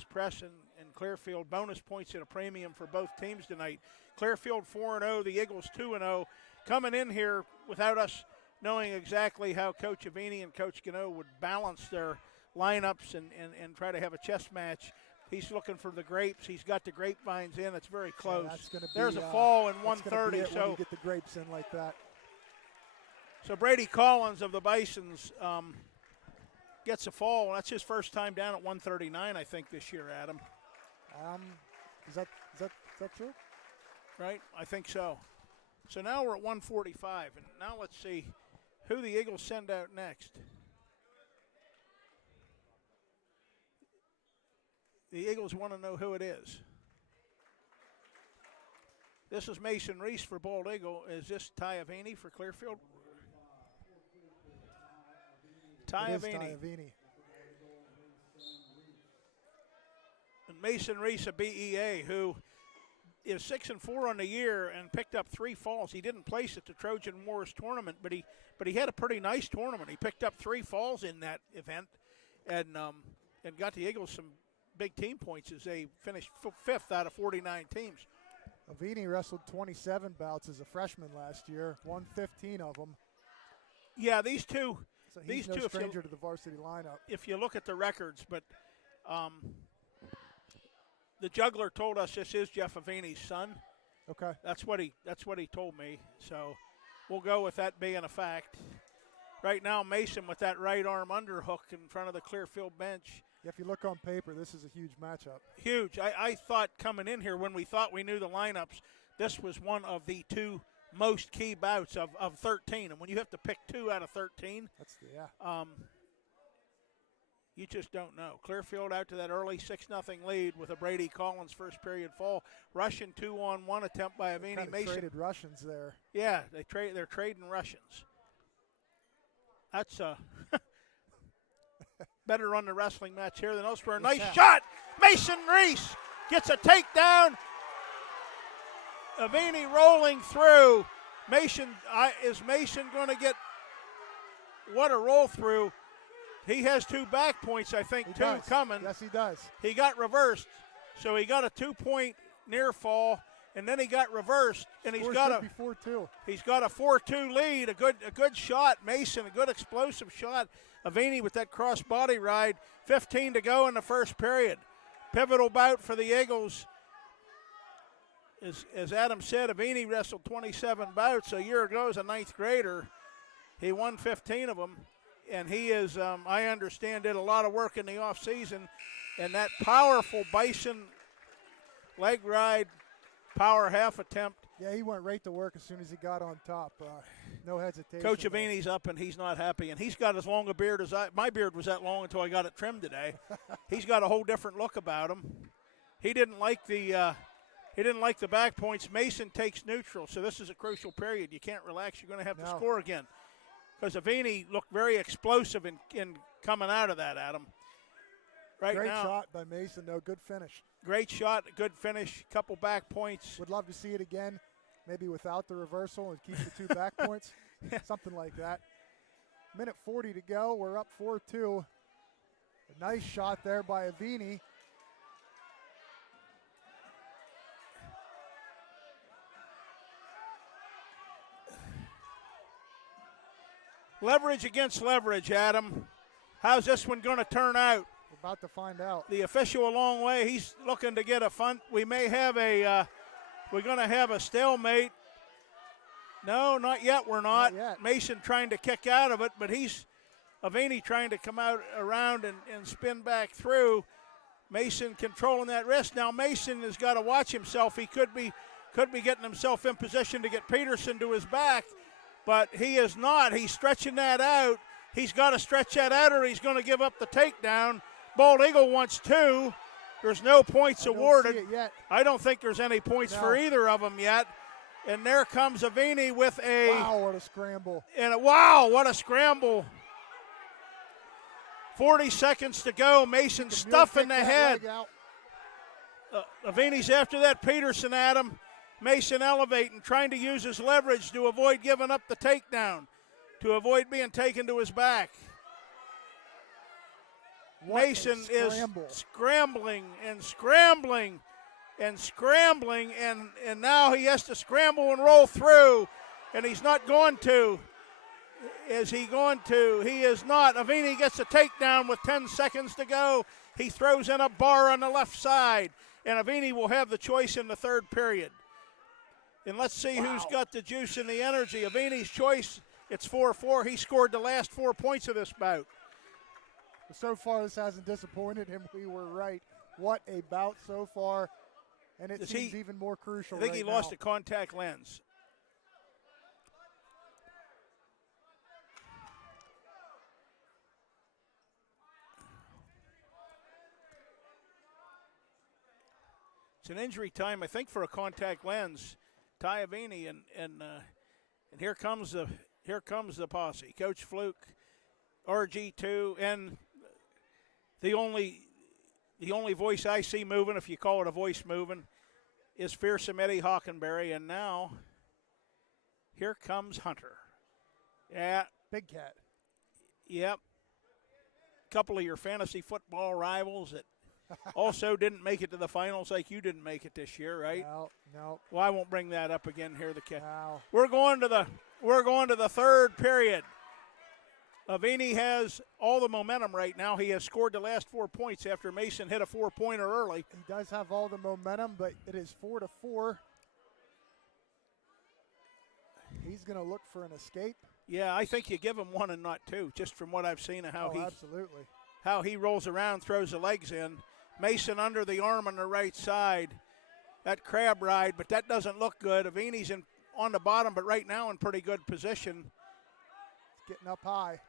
pressing, and Clearfield bonus points at a premium for both teams tonight. Clearfield 4-0, the Eagles 2-0. Coming in here without us knowing exactly how Coach Avini and Coach Gano would balance their lineups and try to have a chess match. He's looking for the grapes. He's got the grapevines in. It's very close. Yeah, there's a fall in 130. So when you get the grapes in like that. So Brady Collins of the Bisons gets a fall. That's his first time down at 139, I think, this year, Adam. Is that true? Right, I think so. So now we're at 145, and now let's see who the Eagles send out next. The Eagles want to know who it is. This is Mason Reese for Bald Eagle. Is this Ty Avini for Clearfield? Ty Avini. And Mason Reese, a BEA, who is 6-4 on the year and picked up 3 falls. He didn't place at the Trojan Wars tournament, but he had a pretty nice tournament. He picked up 3 falls in that event, and got the Eagles some big team points as they finished 5th out of 49 teams. Avini wrestled 27 bouts as a freshman last year, won 15 of them. Yeah, these two. So he's no stranger to the varsity lineup. If you look at the records, but the juggler told us this is Jeff Avini's son. Okay. That's what he told me. So we'll go with that being a fact. Right now, Mason with that right arm underhook in front of the Clearfield bench. Yeah, if you look on paper, this is a huge matchup. Huge. I thought coming in here when we thought we knew the lineups, this was one of the 2 most key bouts of 13. And when you have to pick 2 out of 13, you just don't know. Clearfield out to that early 6-0 lead with a Brady Collins first period fall. Russian 2-on-1 attempt by Avini. Kind of Mason traded Russians there. Yeah, they're trading Russians. That's better run the wrestling match here than elsewhere. Nice shot. Mason Reese gets a takedown. Avini rolling through. Is Mason going to get what a roll through? He has 2 back points, I think, coming. Yes, he does. He got reversed, so he got a 2-point near fall, and then he got reversed, and he's Score got should be 4-2. He's got a 4-2 lead, a good shot. Mason, a good explosive shot. Avini with that cross body ride. 15 to go in the first period. Pivotal bout for the Eagles. As Adam said, Avini wrestled 27 bouts a year ago as a ninth grader. He won 15 of them, and he is, I understand, did a lot of work in the offseason. And that powerful Bison leg ride, power half attempt. Yeah, he went right to work as soon as he got on top. No hesitation. Coach Avini's up, and he's not happy. And he's got as long a beard as my beard was that long until I got it trimmed today. He's got a whole different look about him. He didn't like the back points. Mason takes neutral, so this is a crucial period. You can't relax. You're going to have to score again. Because Avini looked very explosive in coming out of that, Adam. Great shot by Mason, though. Good finish. Great shot, good finish, couple back points. Would love to see it again, maybe without the reversal and keep the 2 back points, something like that. Minute 40 to go. We're up 4-2. A nice shot there by Avini. Leverage against leverage, Adam. How's this one going to turn out? We're about to find out. The official a long way. He's looking to get a fun. We may have we're going to have a stalemate. No, not yet. We're not. Mason trying to kick out of it, but Avini trying to come out around and spin back through. Mason controlling that wrist. Now Mason has got to watch himself. He could be getting himself in position to get Peterson to his back, but he is not. He's stretching that out. He's got to stretch that out or he's going to give up the takedown. Bald Eagle wants 2. There's no points awarded. I don't think there's any points for either of them yet. And there comes Avini with a... Wow, what a scramble. Wow, what a scramble. 40 seconds to go. Mason stuffing the head. Avini's after that. Peterson, Adam. Mason elevating, trying to use his leverage to avoid giving up the takedown, to avoid being taken to his back. Mason is scrambling and scrambling and scrambling, and now he has to scramble and roll through, and he's not going to. Is he going to? He is not. Avini gets a takedown with 10 seconds to go. He throws in a bar on the left side, and Avini will have the choice in the third period. And let's see who's got the juice and the energy. Avini's choice, it's 4-4. He scored the last 4 points of this bout. So far, this hasn't disappointed him. We were right. What a bout so far, and it seems even more crucial. I think he lost a contact lens. It's an injury time, I think, for a contact lens. Ty Avini, and here comes the posse. Coach Fluke, RG2, and the only voice I see moving, if you call it a voice moving, is fearsome Eddie Hockenberry. And now, here comes Hunter. Yeah. Big Cat. Yep. Couple of your fantasy football rivals that also didn't make it to the finals like you didn't make it this year, right? No. Well, I won't bring that up again here. No. We're going to the third period. Avini has all the momentum right now. He has scored the last 4 points after Mason hit a 4-pointer early. He does have all the momentum, but it is 4-4. He's going to look for an escape. Yeah, I think you give him 1 and not 2, just from what I've seen of absolutely. How he rolls around, throws the legs in. Mason under the arm on the right side. That crab ride, but that doesn't look good. Avini's on the bottom, but right now in pretty good position. Getting up high.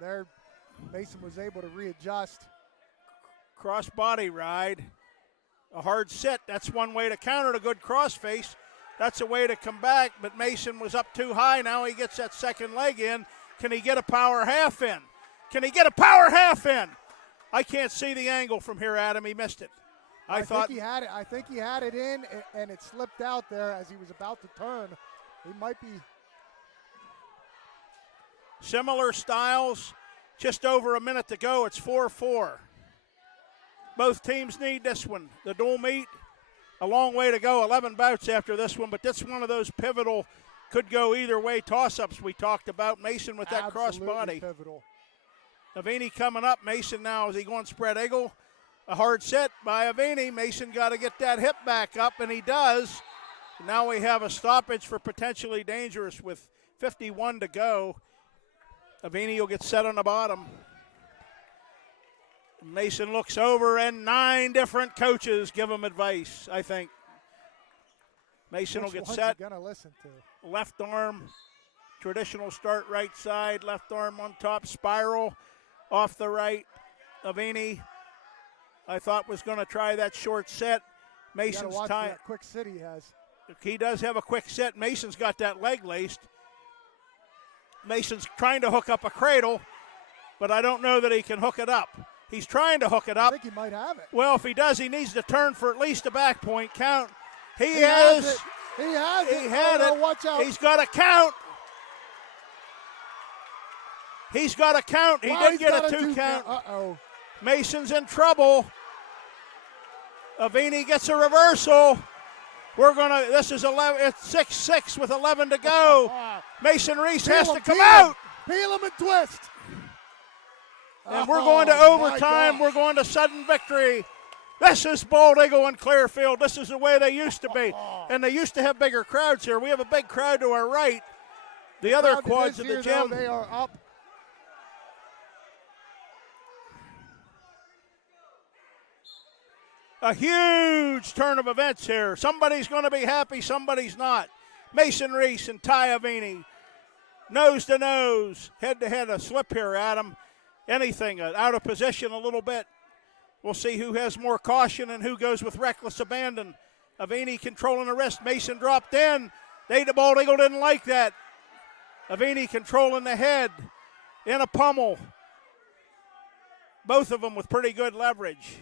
There, Mason was able to readjust. Cross body ride. A hard sit. That's one way to counter a good cross face. That's a way to come back, but Mason was up too high. Now he gets that second leg in. Can he get a power half in? Can he get a power half in? I can't see the angle from here, Adam. He missed it. I think he had it. I think he had it in, and it slipped out there as he was about to turn. He might be. Similar styles. Just over a minute to go. It's 4-4. Both teams need this one. The dual meet. a long way to go, 11 bouts after this one, but that's one of those pivotal, could go either way toss-ups we talked about. Mason with that cross-body. Pivotal. Avini coming up. Mason now, is he going spread eagle? A hard set by Avini. Mason got to get that hip back up, and he does. Now we have a stoppage for potentially dangerous with 51 to go. Avini will get set on the bottom. Mason looks over, and 9 different coaches give him advice, I think. Mason will get set. Gonna listen to? Left arm, traditional start right side. Left arm on top, spiral off the right. Avini, I thought, was going to try that short set. Mason's time. That quick sit he has. He does have a quick set. Mason's got that leg laced. Mason's trying to hook up a cradle, but I don't know that he can hook it up. He's trying to hook it up. I think he might have it. Well, if he does, he needs to turn for at least a back point count. He has it. He has it. He had it. Watch out. He's got a count. He's got a count. He did get a 2 count. Uh-oh. Mason's in trouble. Avini gets a reversal. This is 11. It's 6-6 with 11 to go. Mason Reese has to come out. Peel him and twist. And we're going to overtime. We're going to sudden victory. This is Bald Eagle and Clearfield. This is the way they used to be. And they used to have bigger crowds here. We have a big crowd to our right. The other quads of the gym. They are up. A huge turn of events here. Somebody's going to be happy, somebody's not. Mason Reese and Ty Avini. Nose to nose, head to head, a slip here, Adam. Anything, out of position a little bit. We'll see who has more caution and who goes with reckless abandon. Avini controlling the wrist. Mason dropped in. The Bald Eagle didn't like that. Avini controlling the head in a pummel. Both of them with pretty good leverage.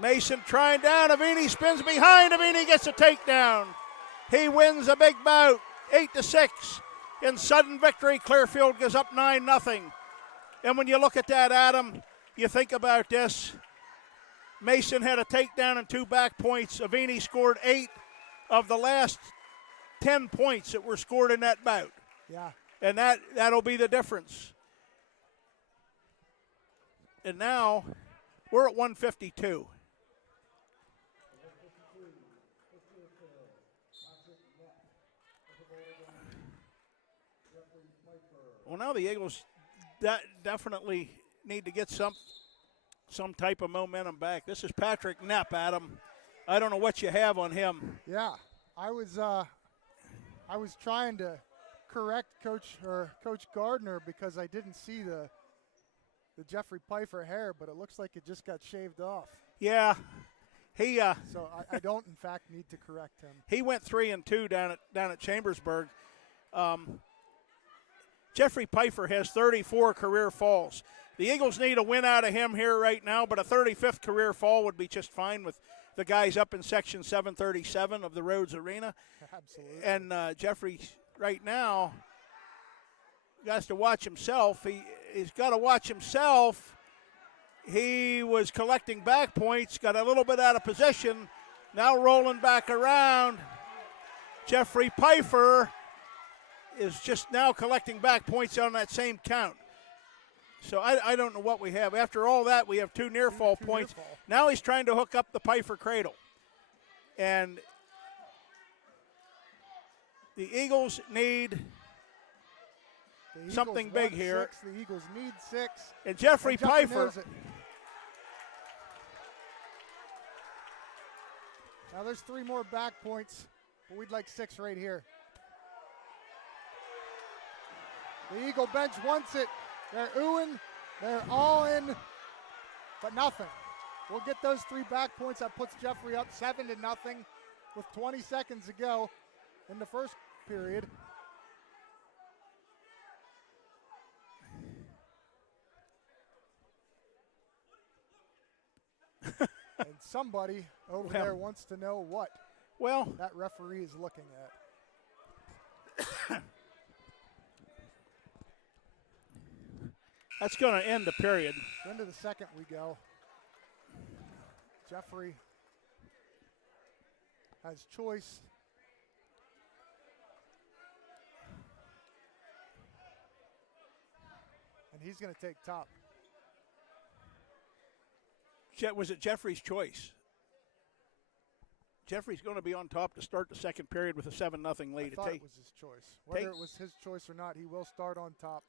Mason trying down. Avini spins behind. Avini gets a takedown. He wins a big bout, 8-6. In sudden victory, Clearfield goes up 9-0. And when you look at that, Adam, you think about this. Mason had a takedown and 2 back points. Avini scored 8 of the last 10 points that were scored in that bout. Yeah. And that'll be the difference. And now we're at 152. Well, now the Eagles definitely need to get some type of momentum back. This is Patrick Knapp, Adam. I don't know what you have on him. Yeah, I was trying to correct Coach Gardner because I didn't see the Jeffrey Pfeiffer hair, but it looks like it just got shaved off. Yeah, he. So I don't, in fact, need to correct him. He went 3-2 down at Chambersburg. Jeffrey Pfeiffer has 34 career falls. The Eagles need a win out of him here right now, but a 35th career fall would be just fine with the guys up in Section 737 of the Rhodes Arena. Absolutely. And Jeffrey right now has to watch himself. He's got to watch himself. He was collecting back points, got a little bit out of position, now rolling back around. Jeffrey Pfeiffer is just now collecting back points on that same count. So I don't know what we have. After all that, we have 2 near fall points. Now he's trying to hook up the Pfeiffer cradle. And the Eagles need something big here. The Eagles need 6. And Jeffrey Pfeiffer. Now there's 3 more back points, but we'd like 6 right here. The Eagle bench wants it. They're oohing. They're all in, but nothing. We'll get those 3 back points. That puts Jeffrey up 7-0 with 20 seconds to go in the first period. And somebody over there wants to know what that referee is looking at. That's going to end the period. Into the second we go. Jeffrey has choice. And he's going to take top. Was it Jeffrey's choice? Jeffrey's going to be on top to start the second period with a 7-0 lead. I thought it was his choice. Whether it was his choice or not, he will start on top.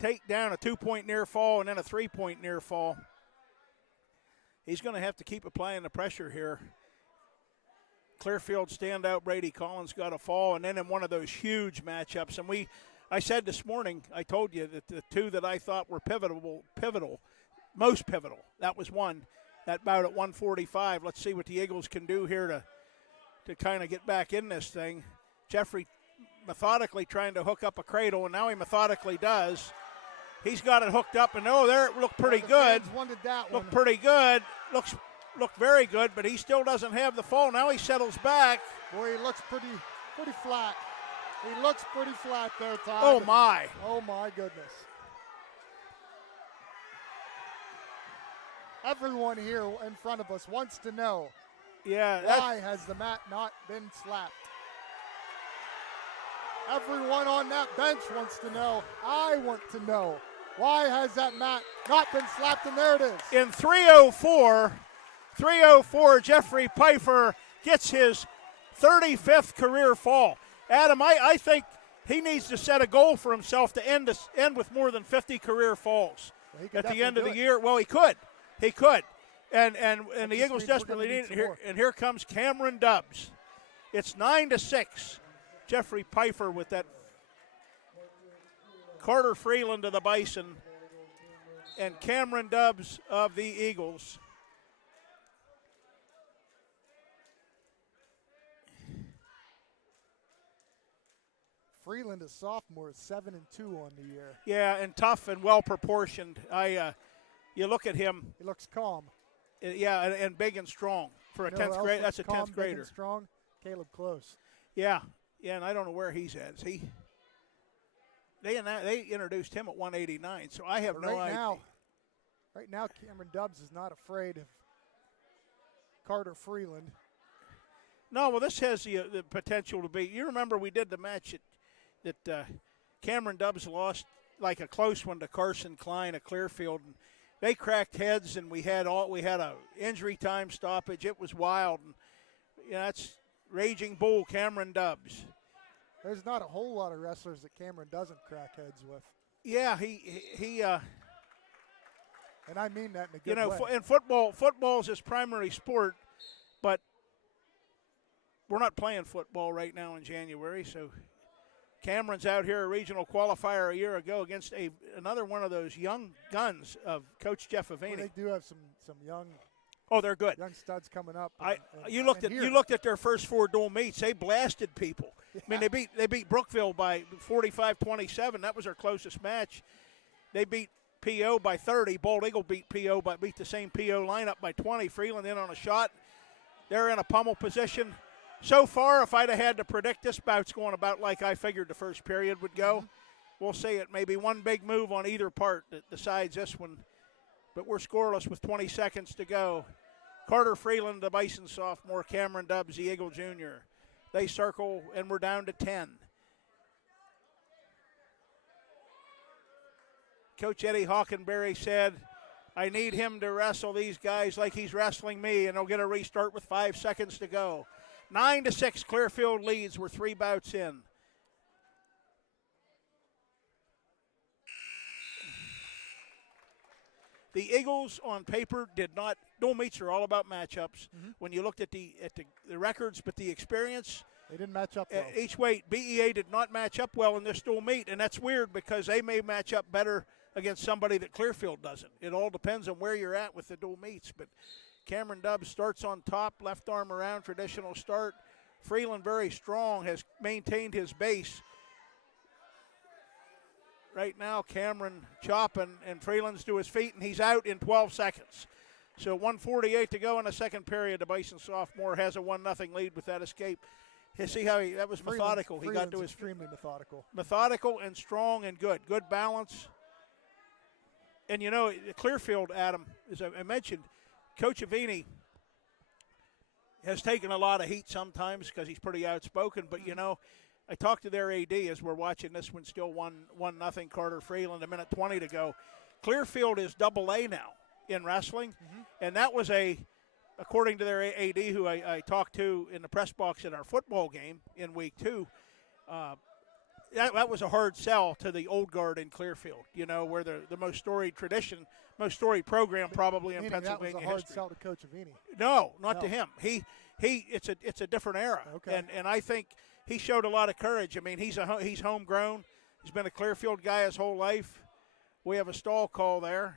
Take down a 2-point near fall and then a 3-point near fall. He's going to have to keep applying the pressure here. Clearfield standout Brady Collins got a fall, and then in one of those huge matchups. And I said this morning, I told you that the two that I thought were most pivotal, that was one. That bout at 145. Let's see what the Eagles can do here to kind of get back in this thing. Jeffrey methodically trying to hook up a cradle, and now he methodically does. He's got it hooked up, and there it looked pretty good. Looked pretty good. Looked very good, but he still doesn't have the fall. Now he settles back. Boy, he looks pretty flat. He looks pretty flat there, Todd. Oh, my. Oh, my goodness. Everyone here in front of us wants to know, why has the mat not been slapped? Everyone on that bench wants to know. I want to know. Why has that mat not been slapped? And there it is. In 3:04, Jeffrey Pfeiffer gets his 35th career fall. Adam, I think he needs to set a goal for himself to end with more than 50 career falls at the end of the year. Well, he could. He could. And the Eagles desperately need it here. And here comes Cameron Dubbs. It's 9-6. Jeffrey Pfeiffer with that. Carter Freeland of the Bison and Cameron Dubbs of the Eagles. Freeland, a sophomore, 7-2 on the year. Yeah, and tough and well proportioned. You look at him. He looks calm. Yeah, and big and strong for a 10th grade. That's a 10th grader. Big and strong. Caleb Close. Yeah, and I don't know where he's at. They introduced him at 189, so I have no idea. Right now, Cameron Dubbs is not afraid of Carter Freeland. No, well, this has the potential to be. You remember we did the match that Cameron Dubbs lost like a close one to Carson Klein at Clearfield. And they cracked heads, and we had a injury time stoppage. It was wild. And, that's Raging Bull Cameron Dubbs. There's not a whole lot of wrestlers that Cameron doesn't crack heads with. Yeah, he. And I mean that in a good way. In football's his primary sport, but we're not playing football right now in January, so Cameron's out here, a regional qualifier a year ago against another one of those young guns of Coach Jeff Aveni. Well, they do have some young. Oh, they're good. Young studs coming up. You looked at their first 4 dual meets. They blasted people. Yeah. I mean, they beat Brookville by 45-27. That was our closest match. They beat PO by 30. Bald Eagle beat the same PO lineup by 20. Freeland in on a shot. They're in a pummel position. So far, if I'd have had to predict, this bout's going about like I figured the first period would go. We'll say it may be one big move on either part that decides this one. But we're scoreless with 20 seconds to go. Carter Freeland, the Bison sophomore, Cameron Dubbs, the Eagle junior. They circle, and we're down to 10. Coach Eddie Hockenberry said, I need him to wrestle these guys like he's wrestling me, and he'll get a restart with 5 seconds to go. 9-6, Clearfield leads. We're 3 bouts in. The Eagles on paper did not. Dual meets are all about matchups. When you looked at the records, but the experience, they didn't match up well. Each weight, BEA did not match up well in this dual meet, and that's weird because they may match up better against somebody that Clearfield doesn't. It all depends on where you're at with the dual meets. But Cameron Dubbs starts on top, left arm around, traditional start. Freeland very strong, has maintained his base. Right now, Cameron chopping, and Freeland's to his feet, and he's out in 12 seconds. So 1:48 to go in the second period. The Bison sophomore has a 1-0 lead with that escape. You see how that was methodical. He got to his extremely methodical. Methodical and strong and good. Good balance. And Clearfield, Adam, as I mentioned, Coach Aveni has taken a lot of heat sometimes because he's pretty outspoken. But, you know, I talked to their AD as we're watching this one, still 1-0 Carter Freeland, a minute 20 to go. Clearfield is AA now in wrestling, and that was according to their AD, who I talked to in the press box at our football game in week 2, that was a hard sell to the old guard in Clearfield, you know, where the most storied tradition, most storied program probably in Pennsylvania that was a hard history. sell to Coach Avini. No, not to him. It's a different era. Okay. And I think he showed a lot of courage. I mean, he's homegrown. He's been a Clearfield guy his whole life. We have a stall call there.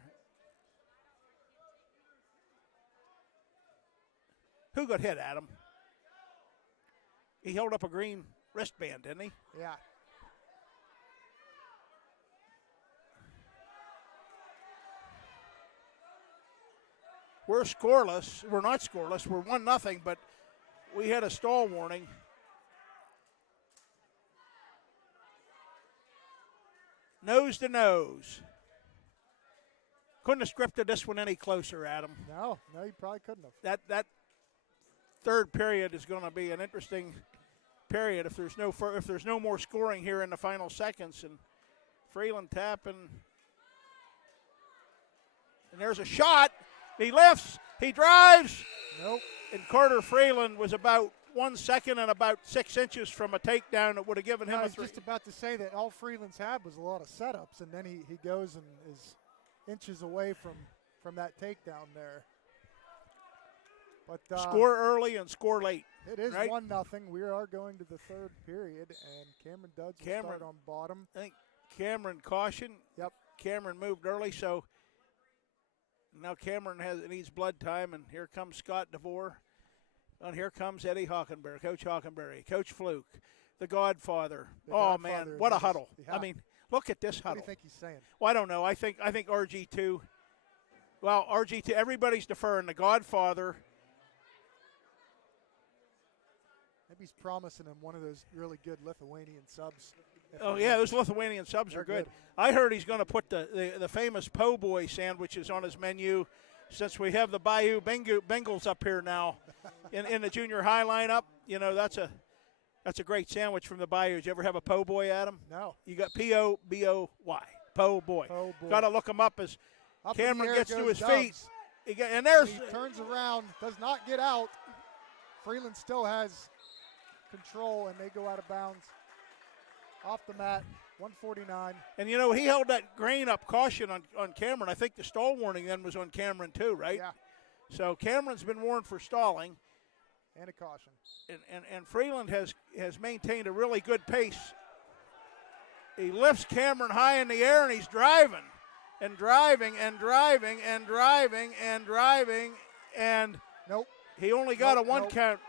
Who got hit, Adam? He held up a green wristband, didn't he? Yeah. We're scoreless. We're not scoreless. We're 1-0, but we had a stall warning. Nose to nose. Couldn't have scripted this one any closer, Adam. No, you probably couldn't have. That third period is going to be an interesting period if there's no more scoring here in the final seconds. And Freeland tapping. And there's a shot. He lifts. He drives. Nope. And Carter Freeland was about 1 second and about 6 inches from a takedown that would have given him I a was 3. just about to say that all Freeland's had was a lot of setups, and then he goes and is inches away from that takedown there. But score early and score late. It is right? 1-0. We are going to the third period, and Cameron Dudds will start on bottom. I think Cameron cautioned. Yep. Cameron moved early, so now Cameron needs blood time, and here comes Scott DeVore. And here comes Eddie Hockenberry, Coach Hockenberry, Coach Fluke, the Godfather. Man, what a huddle. Yeah. I mean, look at this huddle. What do you think he's saying? Well, I don't know. I think RG2, everybody's deferring. The Godfather. Maybe he's promising him one of those really good Lithuanian subs. Oh, yeah, those Lithuanian subs are good. I heard he's going to put the famous po' boy sandwiches on his menu since we have the Bayou Bengals up here now in the junior high lineup. You know, that's a great sandwich from the Bayou. Did you ever have a po' boy, Adam? No. You got P-O-B-O-Y, po' boy. Po' boy. Got to look him up as Up Cameron in the air gets to his goes feet. Dubs. And there's He turns around, does not get out. Freeland still has control, and they go out of bounds. Off the mat, 149. And, you know, he held that grain up caution on Cameron. I think the stall warning then was on Cameron too, right? Yeah. So Cameron's been warned for stalling. And a caution. And Freeland has maintained a really good pace. He lifts Cameron high in the air, and he's driving and driving and driving and driving and driving. And nope. He only got a one count.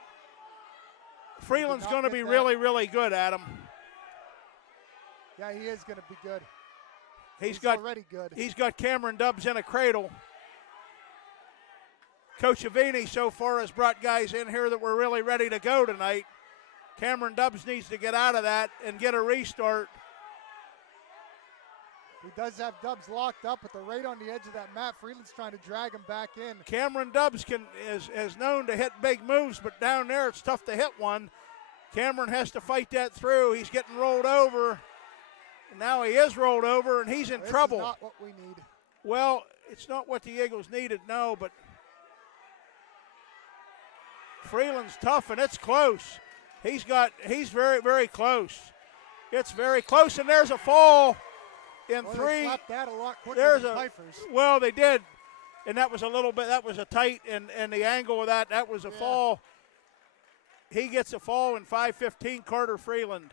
Freeland's going to be really, really good, Adam. Yeah, he is going to be good. He's already good. He's got Cameron Dubs in a cradle. Coach Avini so far has brought guys in here that were really ready to go tonight. Cameron Dubs needs to get out of that and get a restart. He does have Dubs locked up, but they're right on the edge of that mat. Freeland's trying to drag him back in. Cameron Dubs is known to hit big moves, but down there it's tough to hit one. Cameron has to fight that through. He's getting rolled over. And now he is rolled over, and he's in trouble. This is not what we need. Well, it's not what the Eagles needed, no, but Freeland's tough, and it's close. He's very, very close. It's very close, and there's a fall in three. They slapped that a lot quicker than Pfeiffer's. Well, they did, and that was a tight, and the angle of that was a fall. He gets a fall in 5:15, Carter Freeland.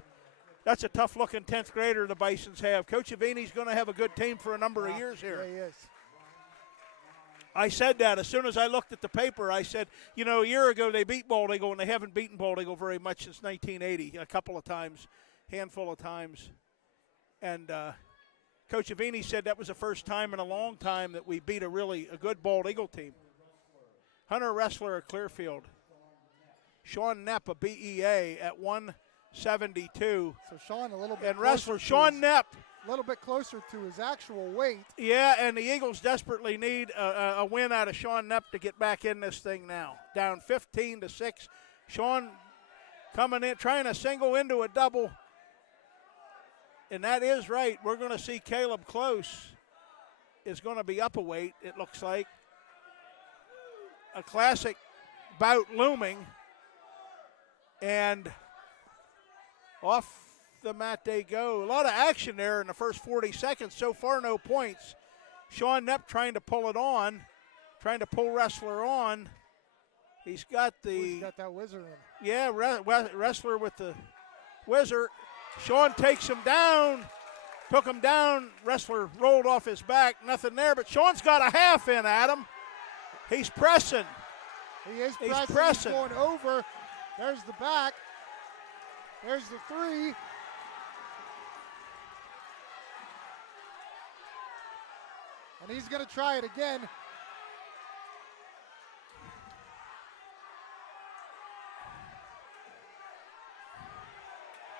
That's a tough-looking 10th grader the Bisons have. Coach Avini's going to have a good team for a number of years here. Yeah, he is. I said that as soon as I looked at the paper. I said, you know, a year ago they beat Bald Eagle, and they haven't beaten Bald Eagle very much since 1980, a couple of times, handful of times. And Coach Avini said that was the first time in a long time that we beat a good Bald Eagle team. Hunter Wrestler of Clearfield. Sean Knapp of BEA at 72. So Sean a little bit. And wrestler Sean Knepp. A little bit closer to his actual weight. Yeah, and the Eagles desperately need a win out of Sean Knepp to get back in this thing now. Down 15-6. Sean coming in, trying to single into a double. And that is right. We're going to see Caleb Close is going to be up a weight, it looks like. A classic bout looming. And off the mat they go. A lot of action there in the first 40 seconds. So far, no points. Sean Knepp trying to pull it on, trying to pull wrestler on. He's got He's got that whizzer in. Yeah, wrestler with the whizzer. Sean takes him down, took him down. Wrestler rolled off his back. Nothing there, but Sean's got a half in, Adam. He's pressing. He is He's pressing. pressing. He's going over. There's the back. There's the three. And he's going to try it again.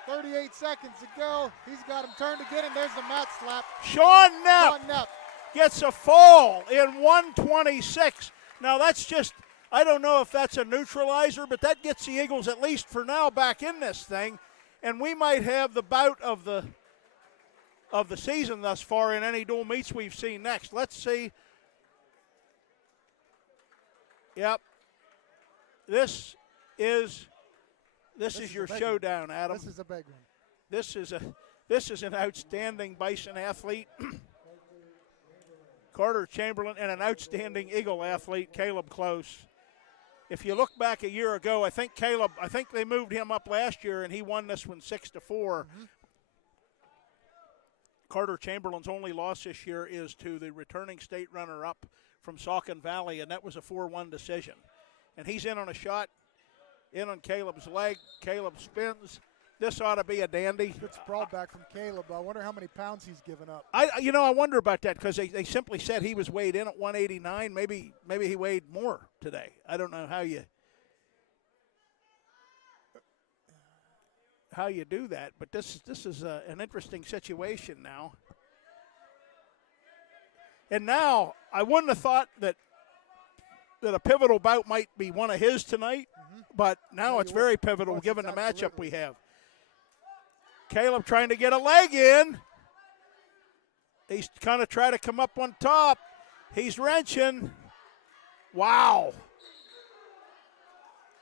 .38 seconds to go. He's got him turned again, and there's the mat slap. Sean Knepp gets a fall in 126. Now that's just, I don't know if that's a neutralizer, but that gets the Eagles at least for now back in this thing. And we might have the bout of the season thus far in any dual meets we've seen next. Let's see. Yep. This is your showdown, one. Adam. This is a big one. This is an outstanding Bison athlete, Carter Chamberlain, and an outstanding Eagle athlete, Caleb Close. If you look back a year ago, I think they moved him up last year, and he won this one 6-4. Mm-hmm. Carter Chamberlain's only loss this year is to the returning state runner-up from Saucon Valley, and that was a 4-1 decision. And he's in on a shot, in on Caleb's leg. Caleb spins. This ought to be a dandy. Good sprawl back from Caleb. I wonder how many pounds he's given up. I wonder about that because they simply said he was weighed in at 189. Maybe he weighed more today. I don't know how you do that, but this is an interesting situation now. And now I wouldn't have thought that a pivotal bout might be one of his tonight, but now it's very pivotal given the matchup we have. Caleb trying to get a leg in. He's kind of trying to come up on top. He's wrenching. Wow.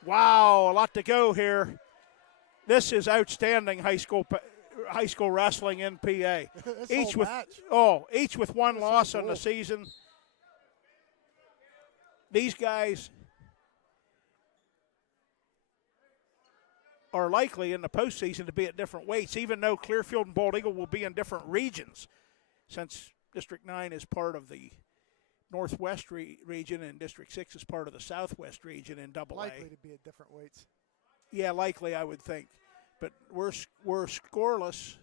Wow, a lot to go here. This is outstanding high school wrestling in PA. each with one loss on the season. These guys are likely in the postseason to be at different weights, even though Clearfield and Bald Eagle will be in different regions, since District 9 is part of the Northwest region and District 6 is part of the Southwest region in AA. Likely to be at different weights. Yeah, likely, I would think. But we're scoreless.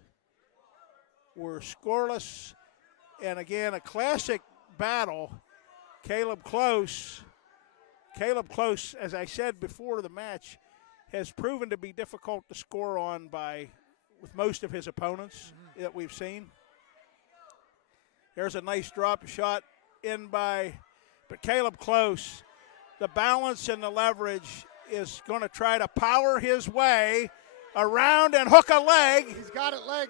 We're scoreless. And again, a classic battle. Caleb Close, as I said before the match, has proven to be difficult to score on with most of his opponents that we've seen. There's a nice drop shot but Caleb Close, the balance and the leverage is going to try to power his way around and hook a leg. He's got it leg.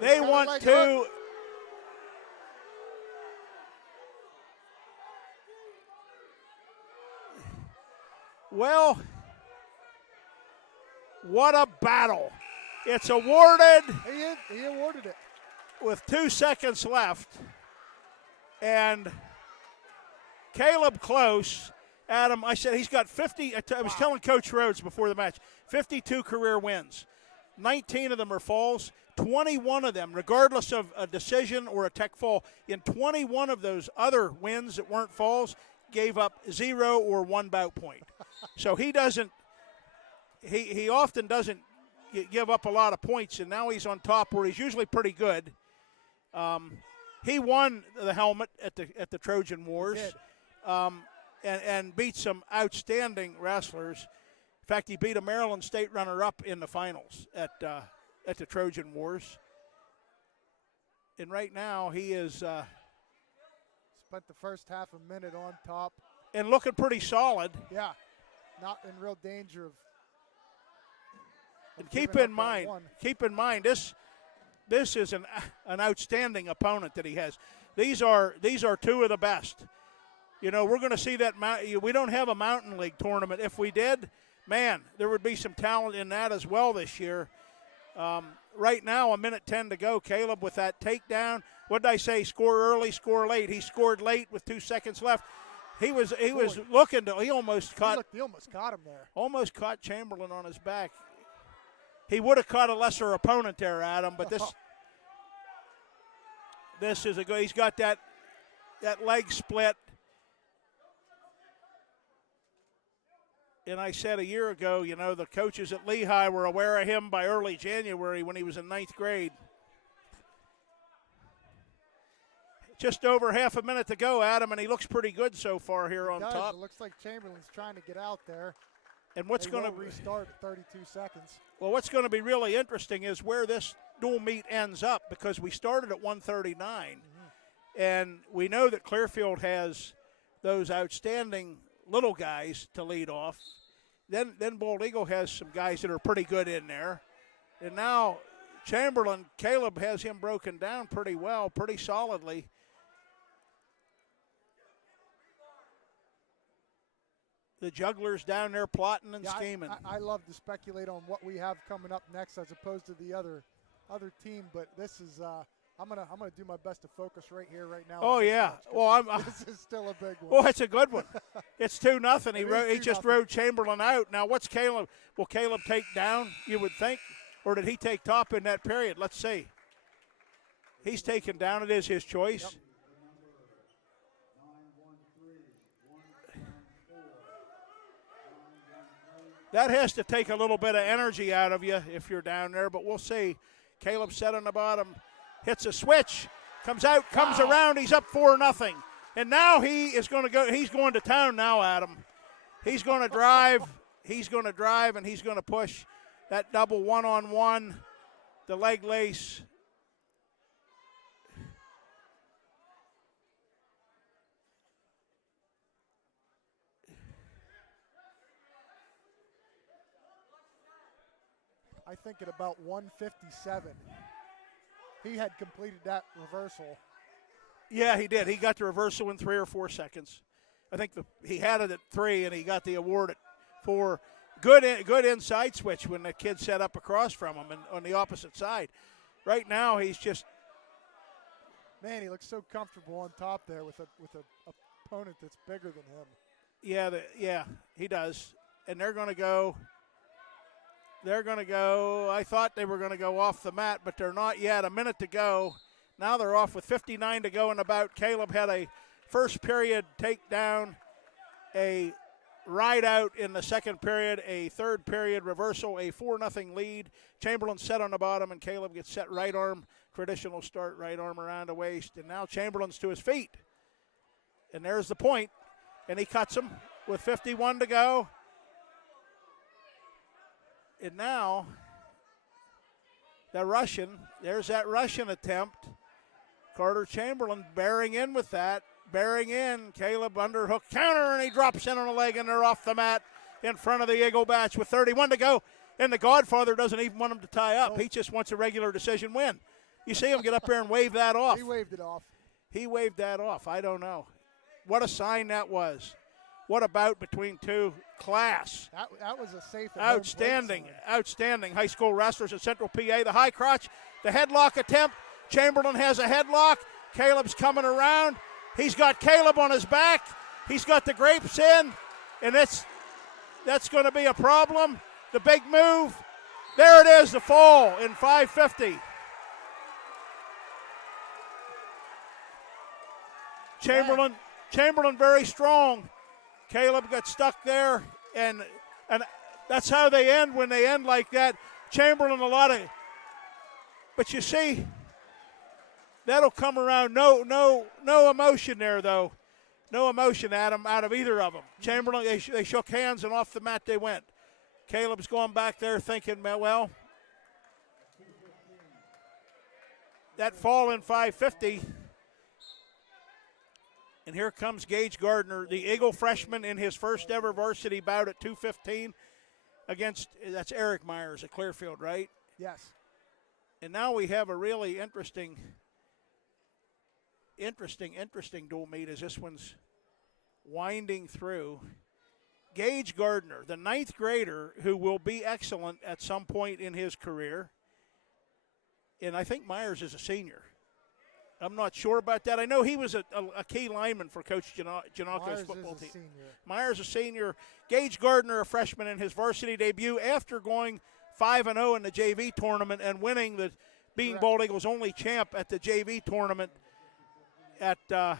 They want to. Well, what a battle. It's awarded. He awarded it. With 2 seconds left. And Caleb Close, Adam, I said he's got 50. I was telling Coach Rhodes before the match, 52 career wins. 19 of them are falls. 21 of them, regardless of a decision or a tech fall, in 21 of those other wins that weren't falls, gave up 0 or 1 bout point. So he often doesn't give up a lot of points, and now he's on top where he's usually pretty good. He won the helmet at the Trojan Wars, and beat some outstanding wrestlers. fact, he beat a Maryland State runner-up in the finals at the Trojan Wars. And right now he is spent the first half a minute on top. And looking pretty solid. Yeah, not in real danger of and keep in mind, this is an outstanding opponent that he has. These are two of the best. You know, we're going to see that. We don't have a Mountain League tournament. If we did, man, there would be some talent in that as well this year. Right now, 1:10 to go. Caleb with that takedown. What did I say? Score early, score late. He scored late with 2 seconds left. He was looking to. He almost caught. He almost caught him there. Almost caught Chamberlain on his back. He would have caught a lesser opponent there, Adam. But this is a good. He's got that leg split. And I said a year ago, you know, the coaches at Lehigh were aware of him by early January when he was in 9th grade. Just over half a minute to go, Adam, and he looks pretty good so far here on top. It looks like Chamberlain's trying to get out there. And what's going to restart at 32 seconds? Well, what's going to be really interesting is where this dual meet ends up, because we started at 139, and we know that Clearfield has those outstanding little guys to lead off. Then Bald Eagle has some guys that are pretty good in there. And now Chamberlain, Caleb has him broken down pretty well, pretty solidly. The jugglers down there plotting and scheming. I love to speculate on what we have coming up next as opposed to the other team, but this is I'm gonna do my best to focus right here, right now. Oh yeah. Well, this is still a big one. Well, it's a good one. It's 2-0. He just rode Chamberlain out. Now what's Caleb? Will Caleb take down? You would think, or did he take top in that period? Let's see. He's taken down. It is his choice. Yep. That has to take a little bit of energy out of you if you're down there, but we'll see. Caleb set on the bottom, hits a switch, comes out, comes around. He's up 4-0. And now he is going to go. He's going to town now, Adam. He's going to drive. He's going to drive, and he's going to push that double one-on-one, the leg lace. I think at about 157, he had completed that reversal. Yeah, he did. He got the reversal in 3 or 4 seconds. I think he had it at 3, and he got the award at 4. Good inside switch when the kid set up across from him and on the opposite side. Right now, he's just. Man, he looks so comfortable on top there with a opponent that's bigger than him. Yeah, he does. And they're going to go. I thought they were going to go off the mat, but they're not yet. A minute to go. Now they're off with 59 to go and about. Caleb had a first period takedown, a ride out in the second period, a third period reversal, a 4-0 lead. Chamberlain set on the bottom, and Caleb gets set right arm, traditional start, right arm around the waist. And now Chamberlain's to his feet. And there's the point, and he cuts him with 51 to go. And now, there's that Russian attempt. Carter Chamberlain bearing in with that, Caleb underhook counter, and he drops in on a leg, and they're off the mat in front of the Eagle Batch with 31 to go. And the Godfather doesn't even want him to tie up. He just wants a regular decision win. You see him get up there and wave that off. He waved it off. He waved that off. I don't know. What a sign that was. What a bout between two class. That was a safe and outstanding high school wrestlers at Central PA. The high crotch, the headlock attempt. Chamberlain has a headlock. Caleb's coming around. He's got Caleb on his back. He's got the grapes in, and that's going to be a problem. The big move. There it is, the fall in 5:50. Chamberlain very strong. Caleb got stuck there, and that's how they end when they end like that. Chamberlain but you see, that'll come around. No emotion there though. No emotion, Adam, out of either of them. Chamberlain, they shook hands and off the mat they went. Caleb's going back there thinking, well, that fall in 550. And here comes Gage Gardner, the Eagle freshman in his first ever varsity bout at 215 against, that's Eric Myers at Clearfield, right? Yes. And now we have a really interesting dual meet as this one's winding through. Gage Gardner, the 9th grader who will be excellent at some point in his career. And I think Myers is a senior. I'm not sure about that. I know he was a key lineman for Coach Giannocco's football team. Myers a senior. Gage Gardner, a freshman in his varsity debut after going 5-0 in the JV tournament and winning being Bald Eagles' only champ at the JV tournament at the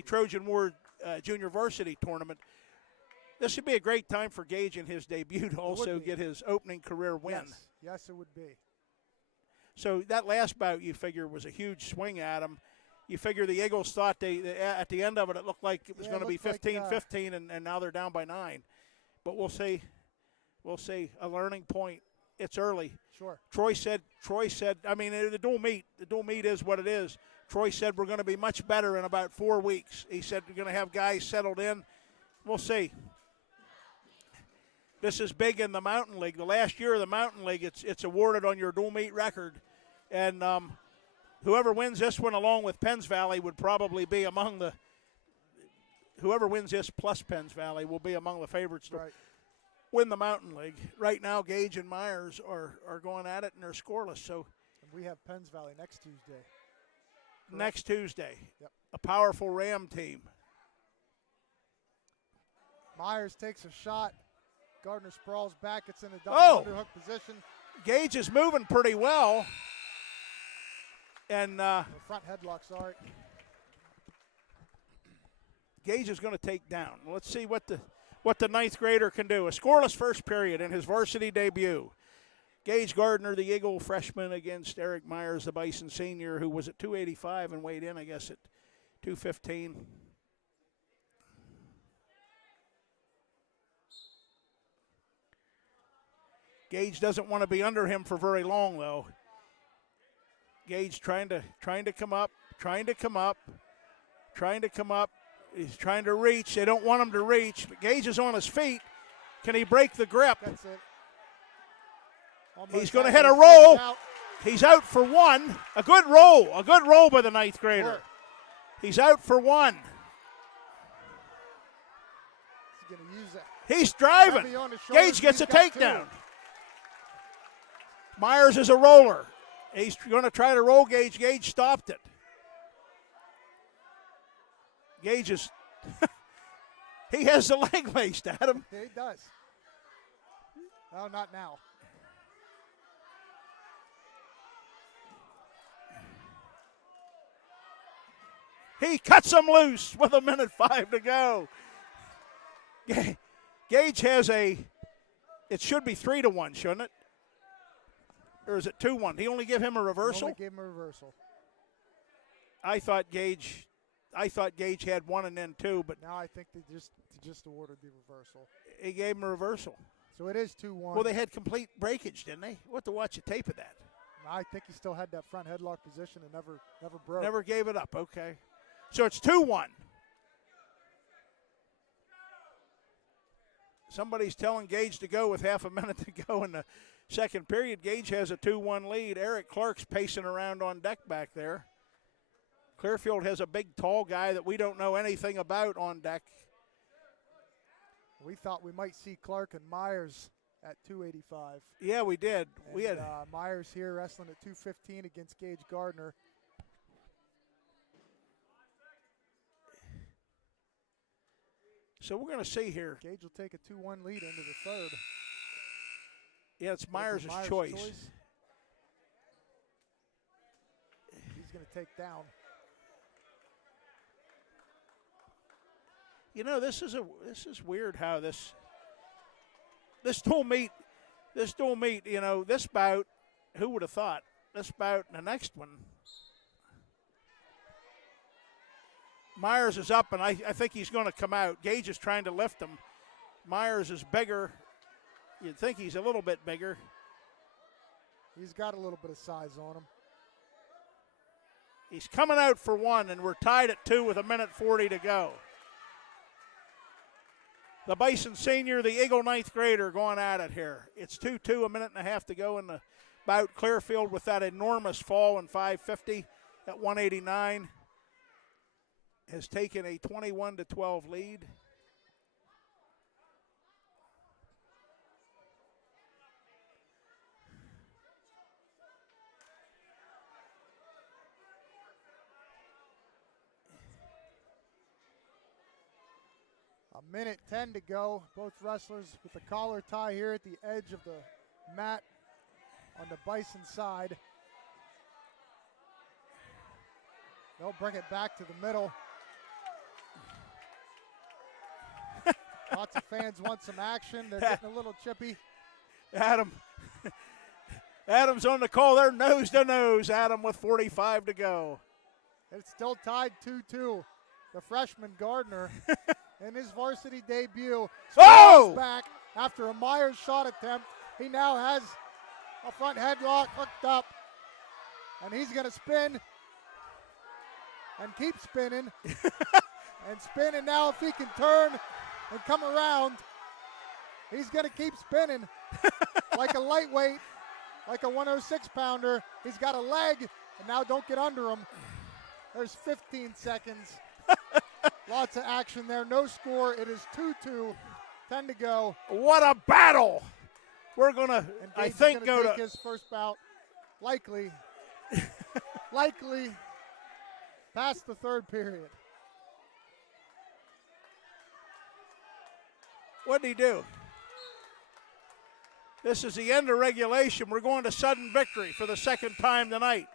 Trojan War Junior Varsity Tournament. This should be a great time for Gage in his debut to also get his opening career win. Yes, it would be. So that last bout, you figure, was a huge swing at him. You figure the Eagles thought at the end of it, it looked like it was going to be 15-15, and now they're down by 9. But we'll see. We'll see. A learning point. It's early. Sure. Troy said, I mean, the dual meet is what it is. Troy said we're going to be much better in about 4 weeks. He said we're going to have guys settled in. We'll see. This is big in the Mountain League. The last year of the Mountain League, it's awarded on your dual meet record. And whoever wins this one along with Penns Valley would probably be among the – whoever wins this plus Penns Valley will be among the favorites to win the Mountain League. Right now, Gage and Myers are going at it, and they're scoreless. So and we have Penns Valley next Tuesday. Correct? Next Tuesday. Yep. A powerful Ram team. Myers takes a shot. Gardner sprawls back. It's in a double underhook position. Gage is moving pretty well. And the front headlock, sorry. Gage is going to take down. Let's see what the 9th grader can do. A scoreless first period in his varsity debut. Gage Gardner, the Eagle freshman, against Eric Myers, the Bison senior, who was at 285 and weighed in, I guess, at 215. Gage doesn't want to be under him for very long, though. Gage trying to come up. He's trying to reach. They don't want him to reach. But Gage is on his feet. Can he break the grip? That's it. He's going to hit a roll. He's out for 1. A good roll by the 9th grader. Sure. He's out for 1. He's going to use that. He's driving. Gage gets a takedown. Myers is a roller. He's going to try to roll Gage. Gage stopped it. Gage is he has the leg laced at him. He does. Oh, not now. He cuts him loose with 1:05 to go. Gage has it should be 3-1, shouldn't it? Or is it 2-1? He only give him a reversal? Only gave him a reversal. I thought Gage had 1 and then 2, but now I think they just awarded the reversal. He gave him a reversal. So it is 2-1. Well, they had complete breakage, didn't they? We'll have to watch a tape of that. I think he still had that front headlock position and never broke. Never gave it up. Okay. So it's 2-1. Somebody's telling Gage to go with half a minute to go in the second period. Gage has a 2-1 lead. Eric Clark's pacing around on deck back there. Clearfield has a big, tall guy that we don't know anything about on deck. We thought we might see Clark and Myers at 285. Yeah, we did. And, we had Myers here wrestling at 215 against Gage Gardner. So we're going to see here. Gage will take a 2-1 lead into the third. Yeah, it's Myers' choice. He's going to take down. You know, this is weird how this dual meet, you know, this bout, who would have thought? This bout and the next one. Myers is up, and I think he's going to come out. Gage is trying to lift him. Myers is bigger. You'd think he's a little bit bigger. He's got a little bit of size on him. He's coming out for one, and we're tied at 2 with 1:40 to go. The Bison senior, the Eagle 9th grader going at it here. It's 2-2, 1.5 to go in the bout. Clearfield with that enormous fall in 5:50 at 189 has taken a 21-12 lead. A minute 10 to go. Both wrestlers with the collar tie here at the edge of the mat on the Bison side. They'll bring it back to the middle. Lots of fans want some action. They're getting a little chippy. Adam's on the call there, nose to nose. Adam with 45 to go. It's still tied 2-2. The freshman Gardner in his varsity debut spins back after a Myers shot attempt. He now has a front headlock hooked up, and he's going to spin and keep spinning and spinning. Now if he can turn and come around, he's going to keep spinning like a lightweight, like a 106-pounder. He's got a leg, and now don't get under him. There's 15 seconds. Lots of action there. No score. It is 2-2. 10 to go. What a battle. We're going to, I think, go to his first bout. Likely past the third period. What did he do? This is the end of regulation. We're going to sudden victory for the second time tonight.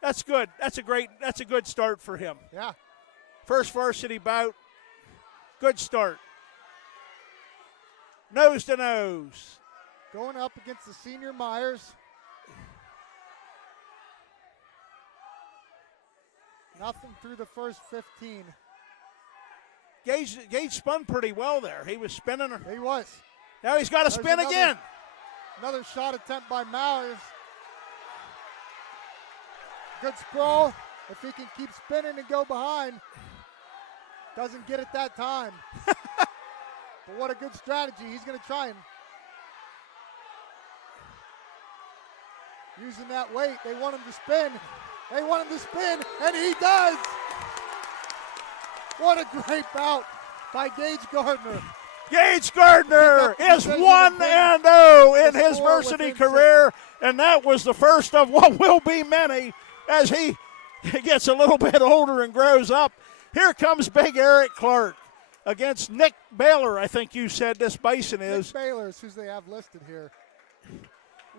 That's good. That's a good start for him. Yeah. First varsity bout. Good start. Nose to nose. Going up against the senior Myers. Nothing through the first 15. Gage spun pretty well there. He was spinning. He was. Now he's got to spin again. Another shot attempt by Myers. Good sprawl. If he can keep spinning and go behind. Doesn't get it that time. But what a good strategy. He's going to try him. Using that weight. They want him to spin. They want him to spin, and he does. What a great bout by Gage Gardner. Gage Gardner is 1-0 in his varsity career, and that was the first of what will be many as he gets a little bit older and grows up. Here comes big Eric Clark against Nick Baylor, I think you said this Bison is. Nick Baylor is who they have listed here.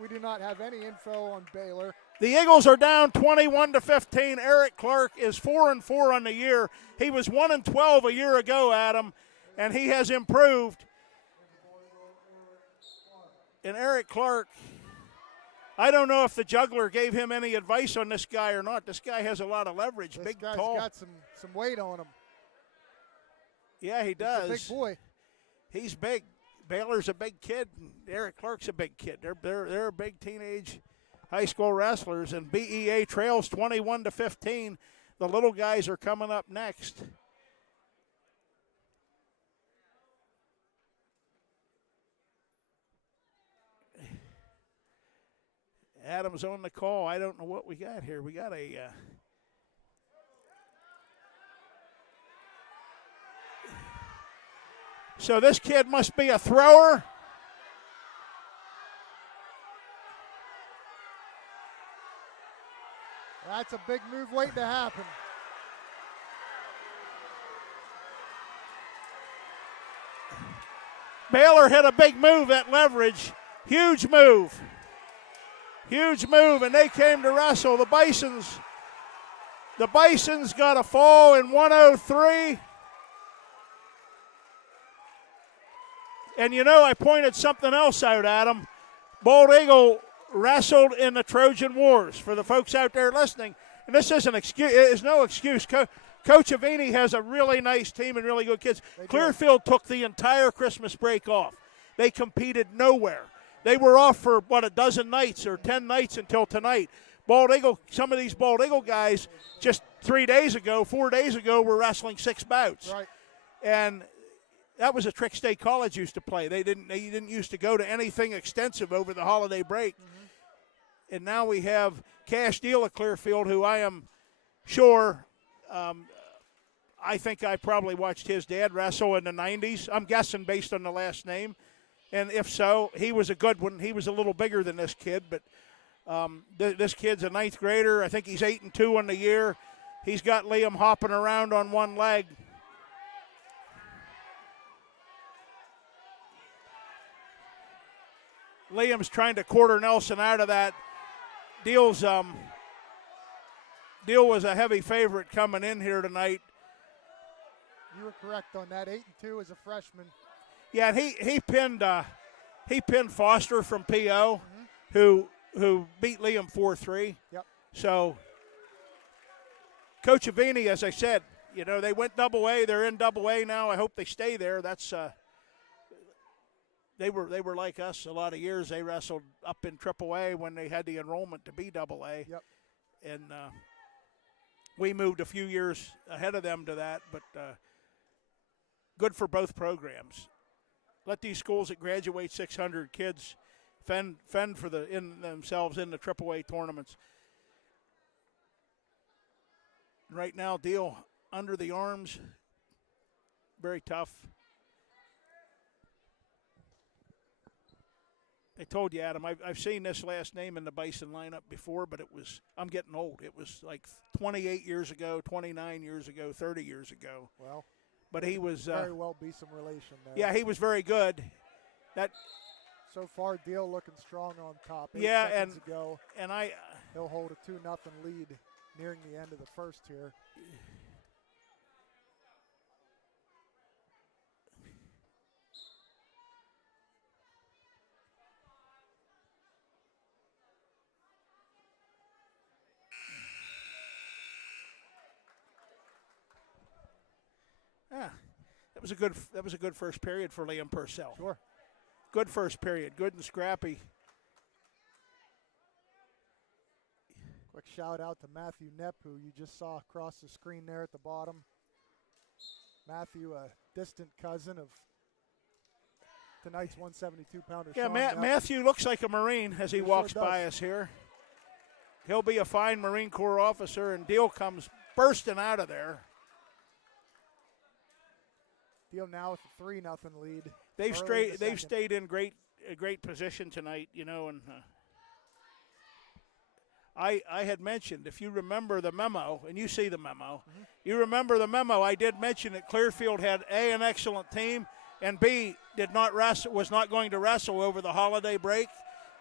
We do not have any info on Baylor. The Eagles are down 21-15. Eric Clark is 4-4 on the year. He was 1-12 a year ago, Adam, and he has improved. And Eric Clark, I don't know if the juggler gave him any advice on this guy or not. This guy has a lot of leverage. This big, guy's tall. Got some weight on him. Yeah, he does. He's a big boy. He's big. Baylor's a big kid, and Eric Clark's a big kid. They're big teenage high school wrestlers, and BEA trails 21-15. The little guys are coming up next. Adam's on the call. I don't know what we got here. We got a so this kid must be a thrower. That's a big move waiting to happen. Baylor hit a big move at leverage. Huge move. Huge move, and they came to wrestle. The Bisons got a fall in 103. And you know, I pointed something else out, Adam. Bald Eagle wrestled in the Trojan Wars. For the folks out there listening, and this isn't excuse. It's no excuse. Coach Avini has a really nice team and really good kids. Clearfield took the entire Christmas break off. They competed nowhere. They were off for, a dozen nights or 10 nights until tonight. Bald Eagle, some of these Bald Eagle guys just 4 days ago, were wrestling 6 bouts. Right. And that was a trick State College used to play. They didn't used to go to anything extensive over the holiday break. Mm-hmm. And now we have Cash Deal at Clearfield, who I am sure I think I probably watched his dad wrestle in the 90s. I'm guessing based on the last name. And if so, he was a good one. He was a little bigger than this kid, but this kid's a 9th grader. I think he's 8-2 on the year. He's got Liam hopping around on one leg. Liam's trying to quarter Nelson out of that. Deal was a heavy favorite coming in here tonight. You were correct on that. 8-2 as a freshman. Yeah, and he pinned Foster from PO, who beat Liam 4-3. Yep. So Coach Avini, as I said, they went Double A. They're in Double A now. I hope they stay there. That's they were like us a lot of years. They wrestled up in Triple A when they had the enrollment to be Double A. Yep. And we moved a few years ahead of them to that, but good for both programs. Let these schools that graduate 600 kids fend for themselves in the AAA tournaments. Right now, Deal under the arms, very tough. I told you, Adam, I've seen this last name in the Bison lineup before, but I'm getting old. It was like 28 years ago, 29 years ago, 30 years ago. Well, but he was very well be some relation there. Yeah, he was very good. So far, Deal looking strong on top. 8 yeah, seconds ago, and he'll hold a 2-0 lead nearing the end of the first here. Yeah, that was a good first period for Liam Purcell. Sure. Good first period, good and scrappy. Quick shout out to Matthew Knepp, who you just saw across the screen there at the bottom. Matthew, a distant cousin of tonight's 172-pounder. Yeah, Sean Matthew looks like a Marine as he walks sure by us here. He'll be a fine Marine Corps officer, and Deal comes bursting out of there. Deal now with a 3-0 lead. They've stayed in great position tonight, and I had mentioned, if you remember the memo, and you see the memo, you remember the memo. I did mention that Clearfield had A, an excellent team, and B, was not going to wrestle over the holiday break,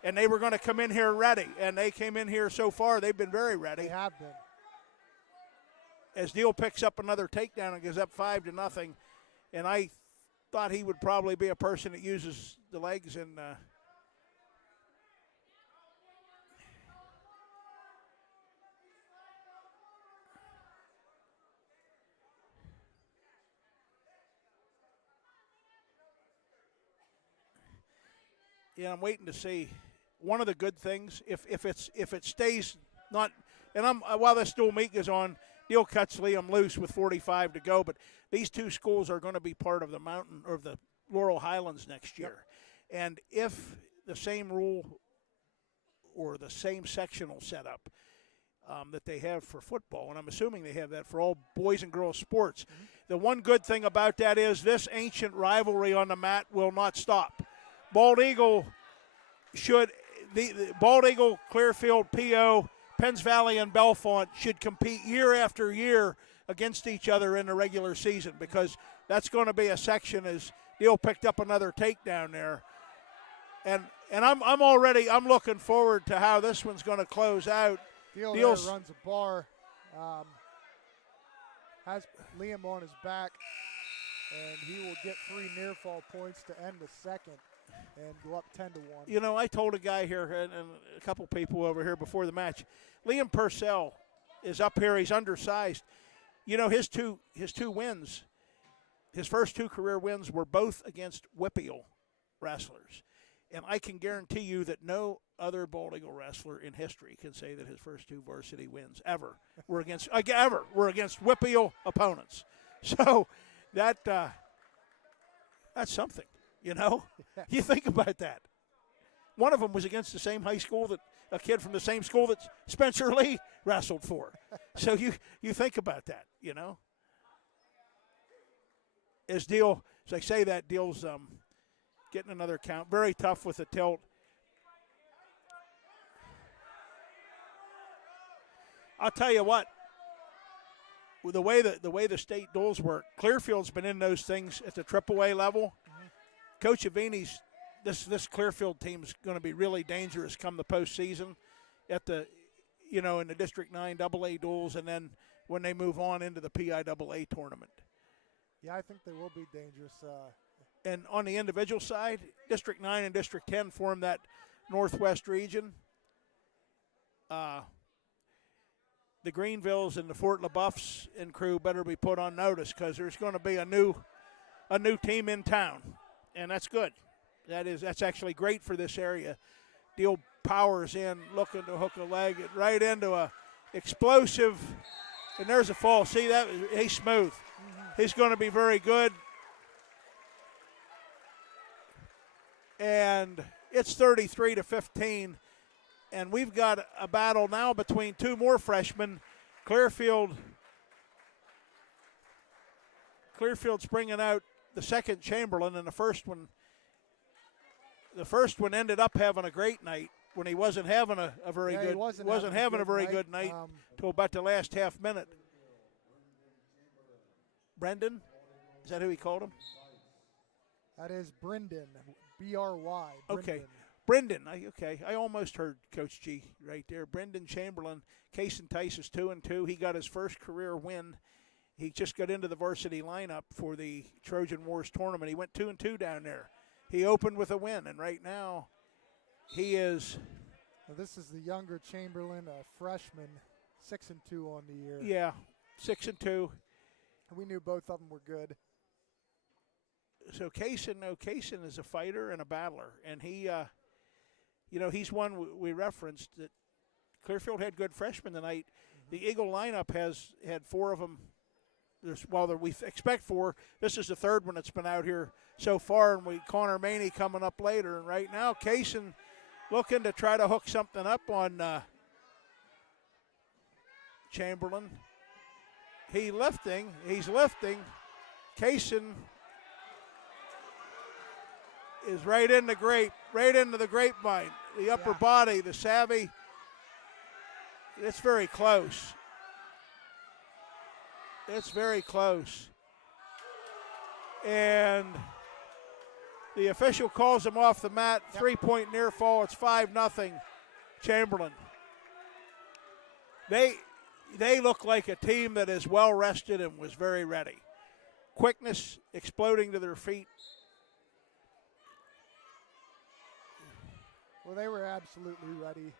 and they were going to come in here ready, and they came in here so far. They've been very ready. They have been. As Deal picks up another takedown and goes up 5-0. And I thought he would probably be a person that uses the legs and yeah, I'm waiting to see. One of the good things, if it stays not, and while this dual meet is on, Deal cuts Liam loose with 45 to go, but these two schools are going to be part of the Mountain or the Laurel Highlands next year. Yep. And if the same rule or the same sectional setup that they have for football, and I'm assuming they have that for all boys and girls sports, the one good thing about that is this ancient rivalry on the mat will not stop. Bald Eagle, Clearfield, PO, Penns Valley, and Bellefonte should compete year after year against each other in the regular season, because that's going to be a section as Deal picked up another takedown there. And I'm looking forward to how this one's going to close out. Deal runs a bar, has Liam on his back, and he will get 3 near fall points to end the second. and go up 10-1. You know, I told a guy here and a couple people over here before the match, Liam Purcell is up here. He's undersized. You know, his two wins, his first 2 career wins were both against Whippeal wrestlers. And I can guarantee you that no other Bald Eagle wrestler in history can say that his first 2 varsity wins ever were against Whippeal opponents. So that's something, you know. You think about that. One of them was against the same high school that a kid from the same school that Spencer Lee wrestled for. So you think about that, you know. As I say that, Deal's getting another count. Very tough with the tilt. I'll tell you what. With the way the state duels work, Clearfield's been in those things at the AAA level. Mm-hmm. Coach Avini's this Clearfield team's going to be really dangerous come the postseason at the, you know, in the District 9 AA duels, and then when they move on into the PIAA tournament. Yeah, I think they will be dangerous. And on the individual side, District 9 and District 10 form that Northwest region. The Greenvilles and the Fort LaBeoufs and crew better be put on notice because there's going to be a new team in town, and that's good. That's actually great for this area. Deal powers in, looking to hook a leg right into a explosive, and there's a fall. See that? He's smooth. Mm-hmm. He's going to be very good. And it's 33-15, and we've got a battle now between 2 more freshmen. Clearfield's bringing out the second Chamberlain, and the first one ended up having a great night when he wasn't having a very good. Wasn't having a very good night till about the last half minute. Brendan, is that who he called him? That is Brendan. B-R-Y. Okay. Brendan. I almost heard Coach G right there. Brendan Chamberlain. Cason Tice is 2-2. He got his first career win. He just got into the varsity lineup for the Trojan Wars tournament. He went 2-2 down there. He opened with a win, and right now he is. Well, this is the younger Chamberlain, a freshman, 6-2 on the year. Yeah, 6-2. We knew both of them were good. So Cason is a fighter and a battler, and he, he's one we referenced that Clearfield had good freshmen tonight. Mm-hmm. The Eagle lineup had 4 of them. We expect 4. This is the third one that's been out here so far, and Connor Maney coming up later. And right now, Cason looking to try to hook something up on Chamberlain. He's lifting. Cason is right into the grapevine. The upper body, the savvy. It's very close. It's very close. And the official calls him off the mat. 3-point near fall. It's 5-0 Chamberlain. They look like a team that is well rested and was very ready. Quickness, exploding to their feet. Well, they were absolutely ready.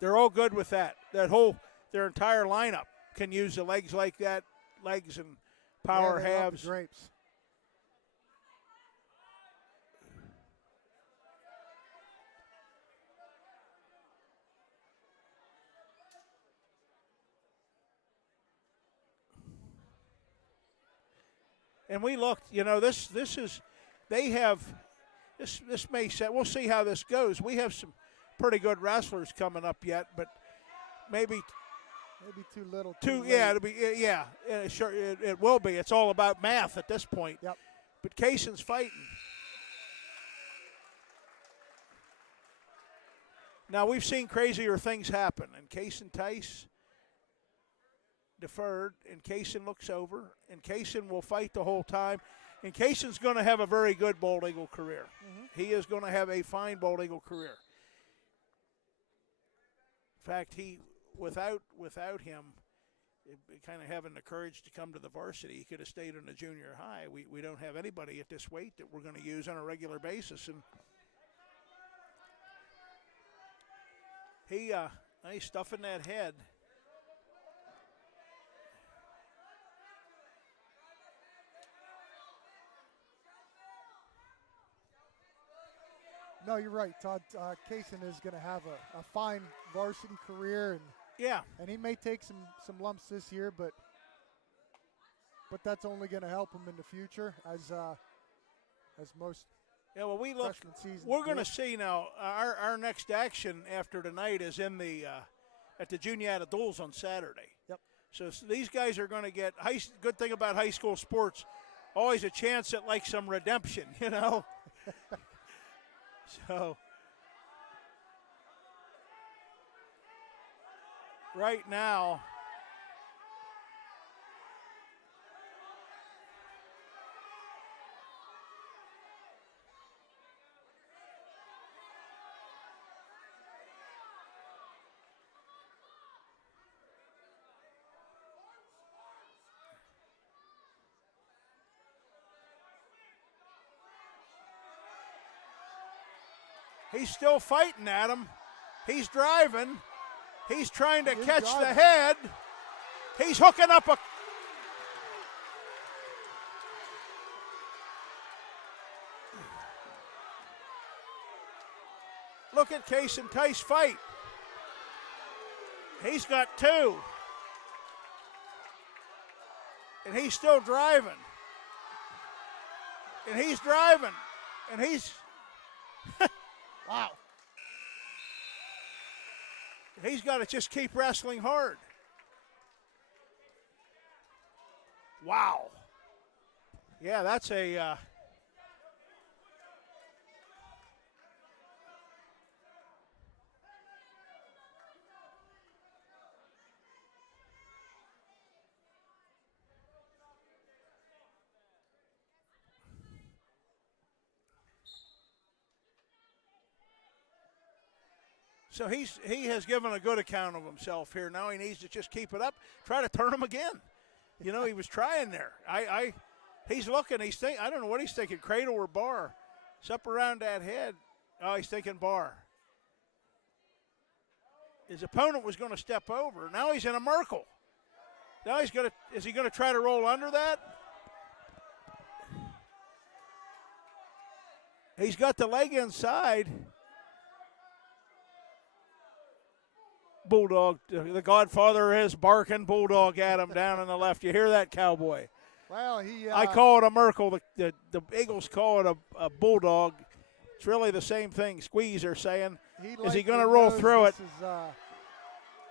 They're all good with that. Their entire lineup can use the legs like that, legs and power halves. Grapes. And we looked, this may set, we'll see how this goes. We have some pretty good wrestlers coming up yet, but maybe too little. Sure, it will be. It's all about math at this point. Yep. But Cason's fighting. Now we've seen crazier things happen, and Cason Tice deferred, and Cason looks over, and Cason will fight the whole time. And Cason's going to have a very good Bald Eagle career. Mm-hmm. He is going to have a fine Bald Eagle career. In fact, he without him, kind of having the courage to come to the varsity, he could have stayed in the junior high. We don't have anybody at this weight that we're going to use on a regular basis, and he's stuffing that head. No, you're right. Todd Kaysen is going to have a fine varsity career, and Yeah. And he may take some lumps this year, but that's only going to help him in the future, as most Well, freshman seasons we're going to do. see now. Our next action after tonight is in the at the Juniata Duels on Saturday. Yep. So these guys are going to get good thing about high school sports, always a chance at like some redemption, you know. So. Right now, he's still fighting at him. He's driving. He's trying to catch the head. He's hooking up a. Look at Case and Tice fight. He's got two. And he's still driving. And he's driving. And he's. Wow. He's got to just keep wrestling hard. Wow. Yeah, that's a. So he has given a good account of himself here. Now he needs to just keep it up, try to turn him again. You know, he was trying there. He's looking. I don't know what he's thinking, cradle or bar. It's up around that head. Oh, he's thinking bar. His opponent was going to step over. Now he's in a Merkle. Now is he going to try to roll under that? He's got the leg inside. Bulldog, the Godfather is barking Bulldog at him down on the left. You hear that, Cowboy? Well, I call it a Merkle. The Eagles call it a Bulldog. It's really the same thing. Squeeze, they're saying. Is he going to roll through it?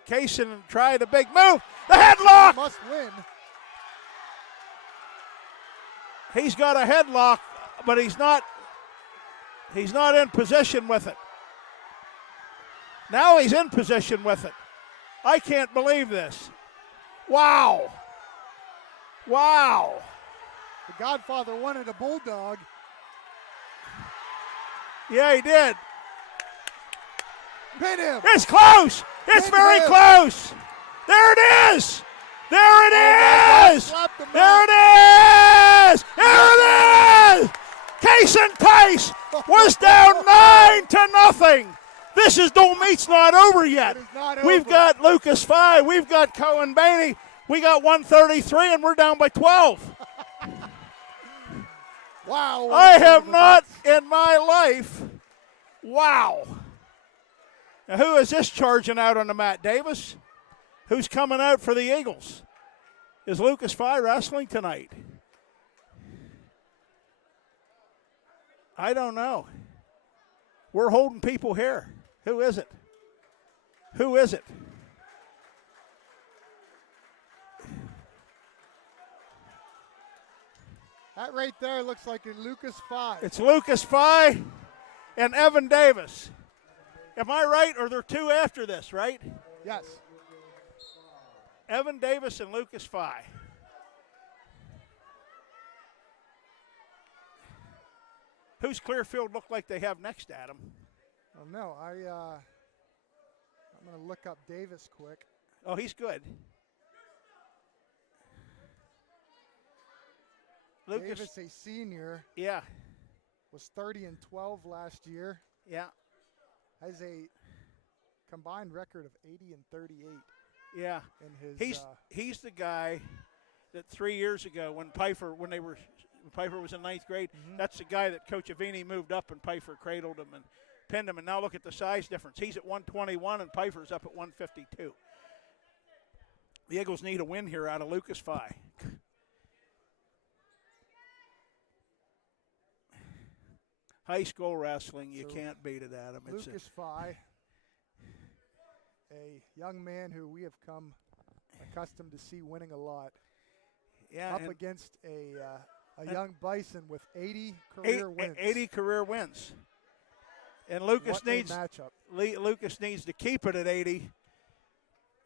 Kaysen tried a big move. The headlock! Must win. He's got a headlock, but he's not in position with it. Now he's in position with it. I can't believe this. Wow. Wow. The Godfather wanted a Bulldog. Yeah, he did. Pin him. It's close. It's very close. There it is. There it is. There it is. There it is. Case and Tice was down 9-0. This is Don't Meet's not over yet. We've got Lucas 5. We've got Cohen Bainey. We got 133, and we're down by 12. Wow. I have not in my life. Wow. Now, who is this charging out on the mat, Davis? Who's coming out for the Eagles? Is Lucas 5 wrestling tonight? I don't know. We're holding people here. Who is it? Who is it? That right there looks like a Lucas 5. It's Lucas 5 and Evan Davis. Am I right, or there are two after this, right? Yes. Evan Davis and Lucas 5. Who's Clearfield look like they have next, Adam? Oh, no, I'm going to look up Davis quick. Oh, he's good. Lucas, Davis, a senior, yeah, was 30-12 last year. yeah, Has a combined record of 80-38 yeah. in his. He's the guy that 3 years ago when Pfeiffer was in ninth grade, that's the guy that Coach Avini moved up and Pfeiffer cradled him and pinned him. And now look at the size difference. He's at 121 and Pfeiffer's up at 152. The Eagles need a win here out of Lucas Phi. High school wrestling, you can't beat it, Adam. Lucas Phi, a young man who we have come accustomed to see winning a lot. Yeah, up against a young Bison with 80 career wins. 80 career wins. And Lucas Lucas needs to keep it at 80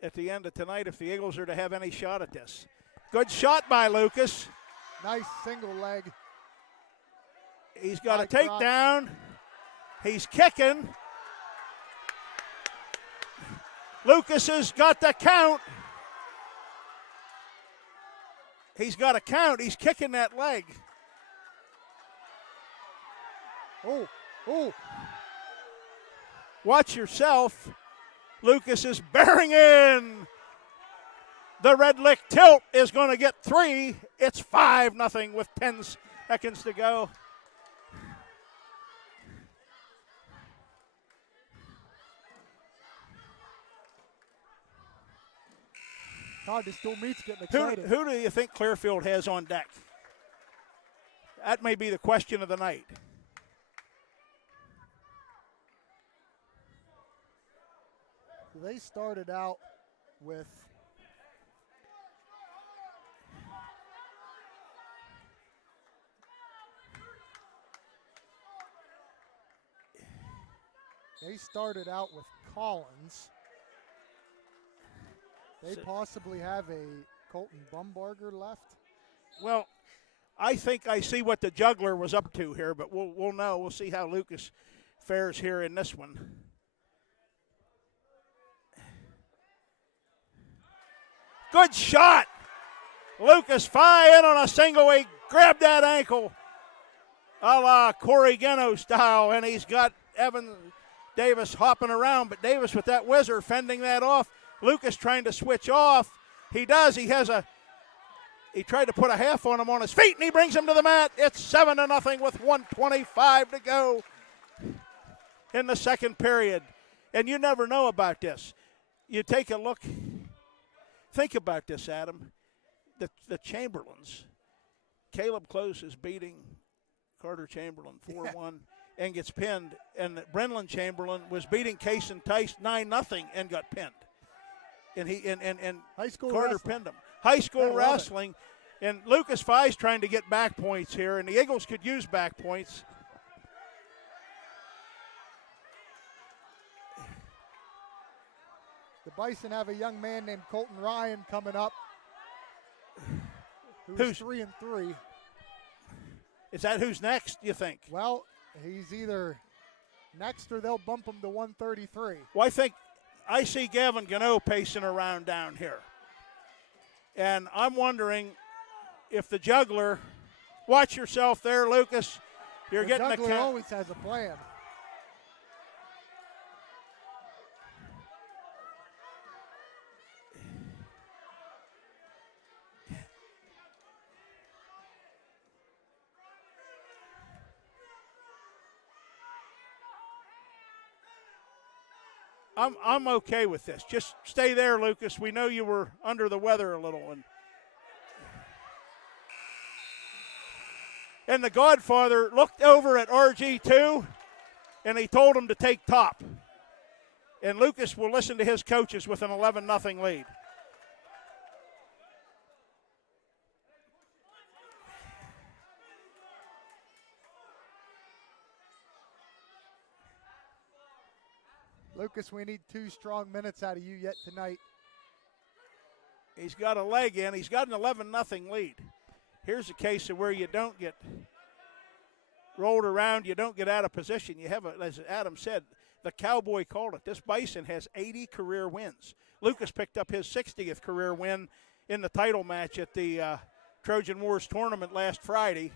at the end of tonight if the Eagles are to have any shot at this. Good shot by Lucas. Nice single leg. He's got a takedown. He's kicking. Lucas has got the count. He's got a count. He's kicking that leg. Oh. Watch yourself. Lucas is bearing in. The Red Lick tilt is going to get 3. It's 5-0 with 10 seconds to go. Todd, this still meets getting excited. Who do you think Clearfield has on deck? That may be the question of the night. They started out with Collins. They possibly have a Colton Bumbarger left. Well, I think I see what the juggler was up to here, but we'll know. We'll see how Lucas fares here in this one. Good shot. Lucas Phi in on a single. He grabbed that ankle a la Corey Geno style, and he's got Evan Davis hopping around, but Davis with that whizzer fending that off. Lucas trying to switch off. He does. He tried to put a half on him on his feet, and he brings him to the mat. It's 7-0 with 1:25 to go in the second period. And you never know about this. You take a look. Think about this, Adam. The Chamberlains. Caleb Close is beating Carter Chamberlain 4-1 and gets pinned. And Brenlin Chamberlain was beating Cason Tice 9-0 and got pinned. And high school Carter wrestling. pinned him. High school wrestling. And Lucas Phi's trying to get back points here, and the Eagles could use back points. The Bison have a young man named Colton Ryan coming up, who's 3-3. Is that who's next, you think? Well, he's either next or they'll bump him to 133. Well, I see Gavin Gano pacing around down here. And I'm wondering if the juggler, watch yourself there, Lucas. You're getting the juggler always has a plan. I'm okay with this. Just stay there, Lucas. We know you were under the weather a little. And the Godfather looked over at RG2, and he told him to take top. And Lucas will listen to his coaches with an 11-0 lead. Lucas, we need 2 strong minutes out of you yet tonight. He's got a leg in. He's got an 11-0 lead. Here's a case of where you don't get rolled around, you don't get out of position. You have, as Adam said, The Cowboy called it. This Bison has 80 career wins. Lucas picked up his 60th career win in the title match at the Trojan Wars tournament last Friday.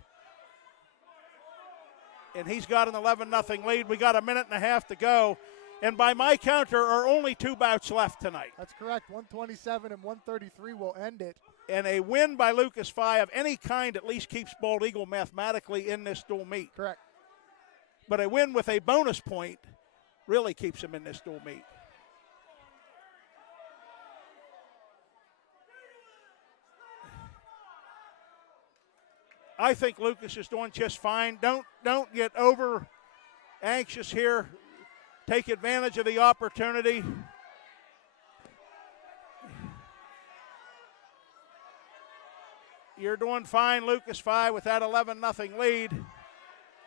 And he's got an 11-0 lead. We got a minute and a half to go. And by my count, there are only 2 bouts left tonight. That's correct. 127 and 133 will end it. And a win by Lucas Phi of any kind at least keeps Bald Eagle mathematically in this dual meet. Correct. But a win with a bonus point really keeps him in this dual meet. I think Lucas is doing just fine. Don't get over anxious here. Take advantage of the opportunity. You're doing fine, Lucas Phi, with that 11-0 lead.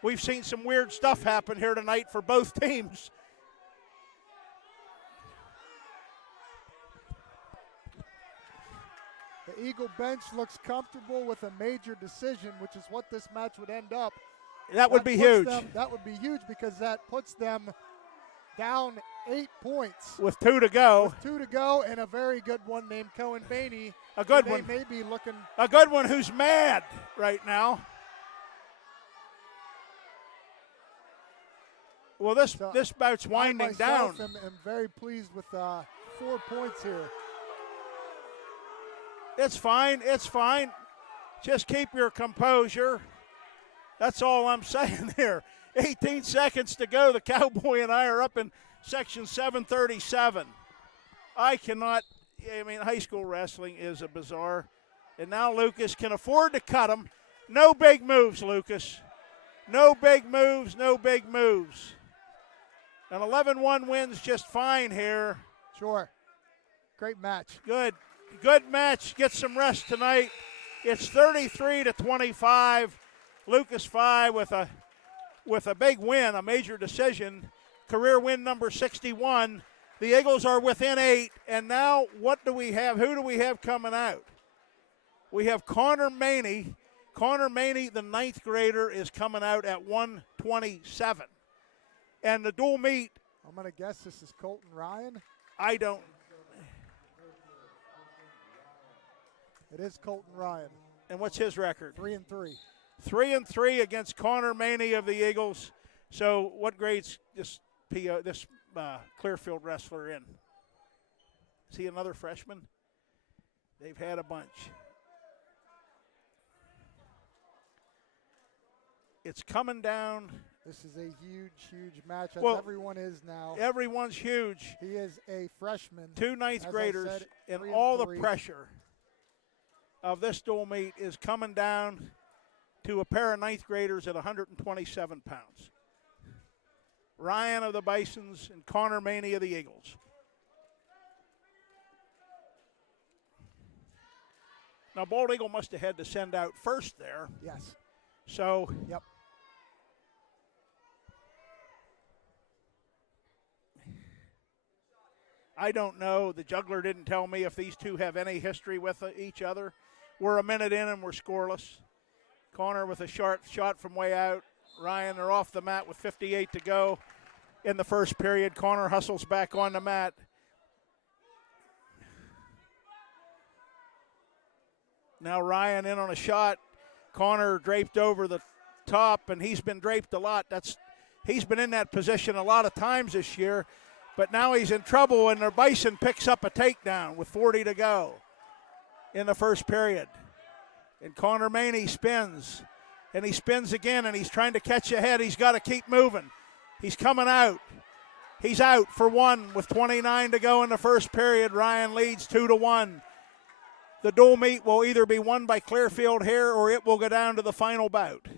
We've seen some weird stuff happen here tonight for both teams. The Eagle bench looks comfortable with a major decision, which is what this match would end up. That would be huge. That would be huge because that puts them down 8 points. With 2 to go. With 2 to go, and a very good one named Cohen Bainey. A good one. May be looking. A good one who's mad right now. Well, this bout's winding down. I am very pleased with 4 points here. It's fine. It's fine. Just keep your composure. That's all I'm saying there. 18 seconds to go. The Cowboy and I are up in section 737. I mean, high school wrestling is a bizarre. And now Lucas can afford to cut him. No big moves, Lucas. No big moves, no big moves. An 11-1 wins just fine here. Sure. Great match. Good match. Get some rest tonight. It's 33-25. Lucas Phi with a big win, a major decision. Career win number 61. The Eagles are within 8. And now what do we have? Who do we have coming out? We have Connor Maney. Connor Maney, the 9th grader, is coming out at 127. And the dual meet. I'm going to guess this is Colton Ryan. I don't. It is Colton Ryan. And what's his record? 3-3. 3-3 against Connor Maney of the Eagles. So what grade's this Clearfield wrestler in? Is he another freshman? They've had a bunch. It's coming down. This is a huge, huge match, as well, everyone is now. Everyone's huge. He is a freshman. 2 9th graders, said, and all the pressure of this dual meet is coming down to a pair of 9th graders at 127 pounds. Ryan of the Bisons and Connor Maney of the Eagles. Now, Bald Eagle must have had to send out first there. Yes. So, yep. I don't know. The juggler didn't tell me if these two have any history with each other. We're a minute in and we're scoreless. Connor with a sharp shot from way out. Ryan, they're off the mat with 58 to go in the first period. Connor hustles back on the mat. Now Ryan in on a shot. Connor draped over the top, and he's been draped a lot. He's been in that position a lot of times this year, but now he's in trouble, and their Bison picks up a takedown with 40 to go in the first period. And Connor Maney spins, and he spins again, and he's trying to catch ahead. He's got to keep moving. He's coming out. He's out for one with 29 to go in the first period. Ryan leads 2-1. The dual meet will either be won by Clearfield here or it will go down to the final bout.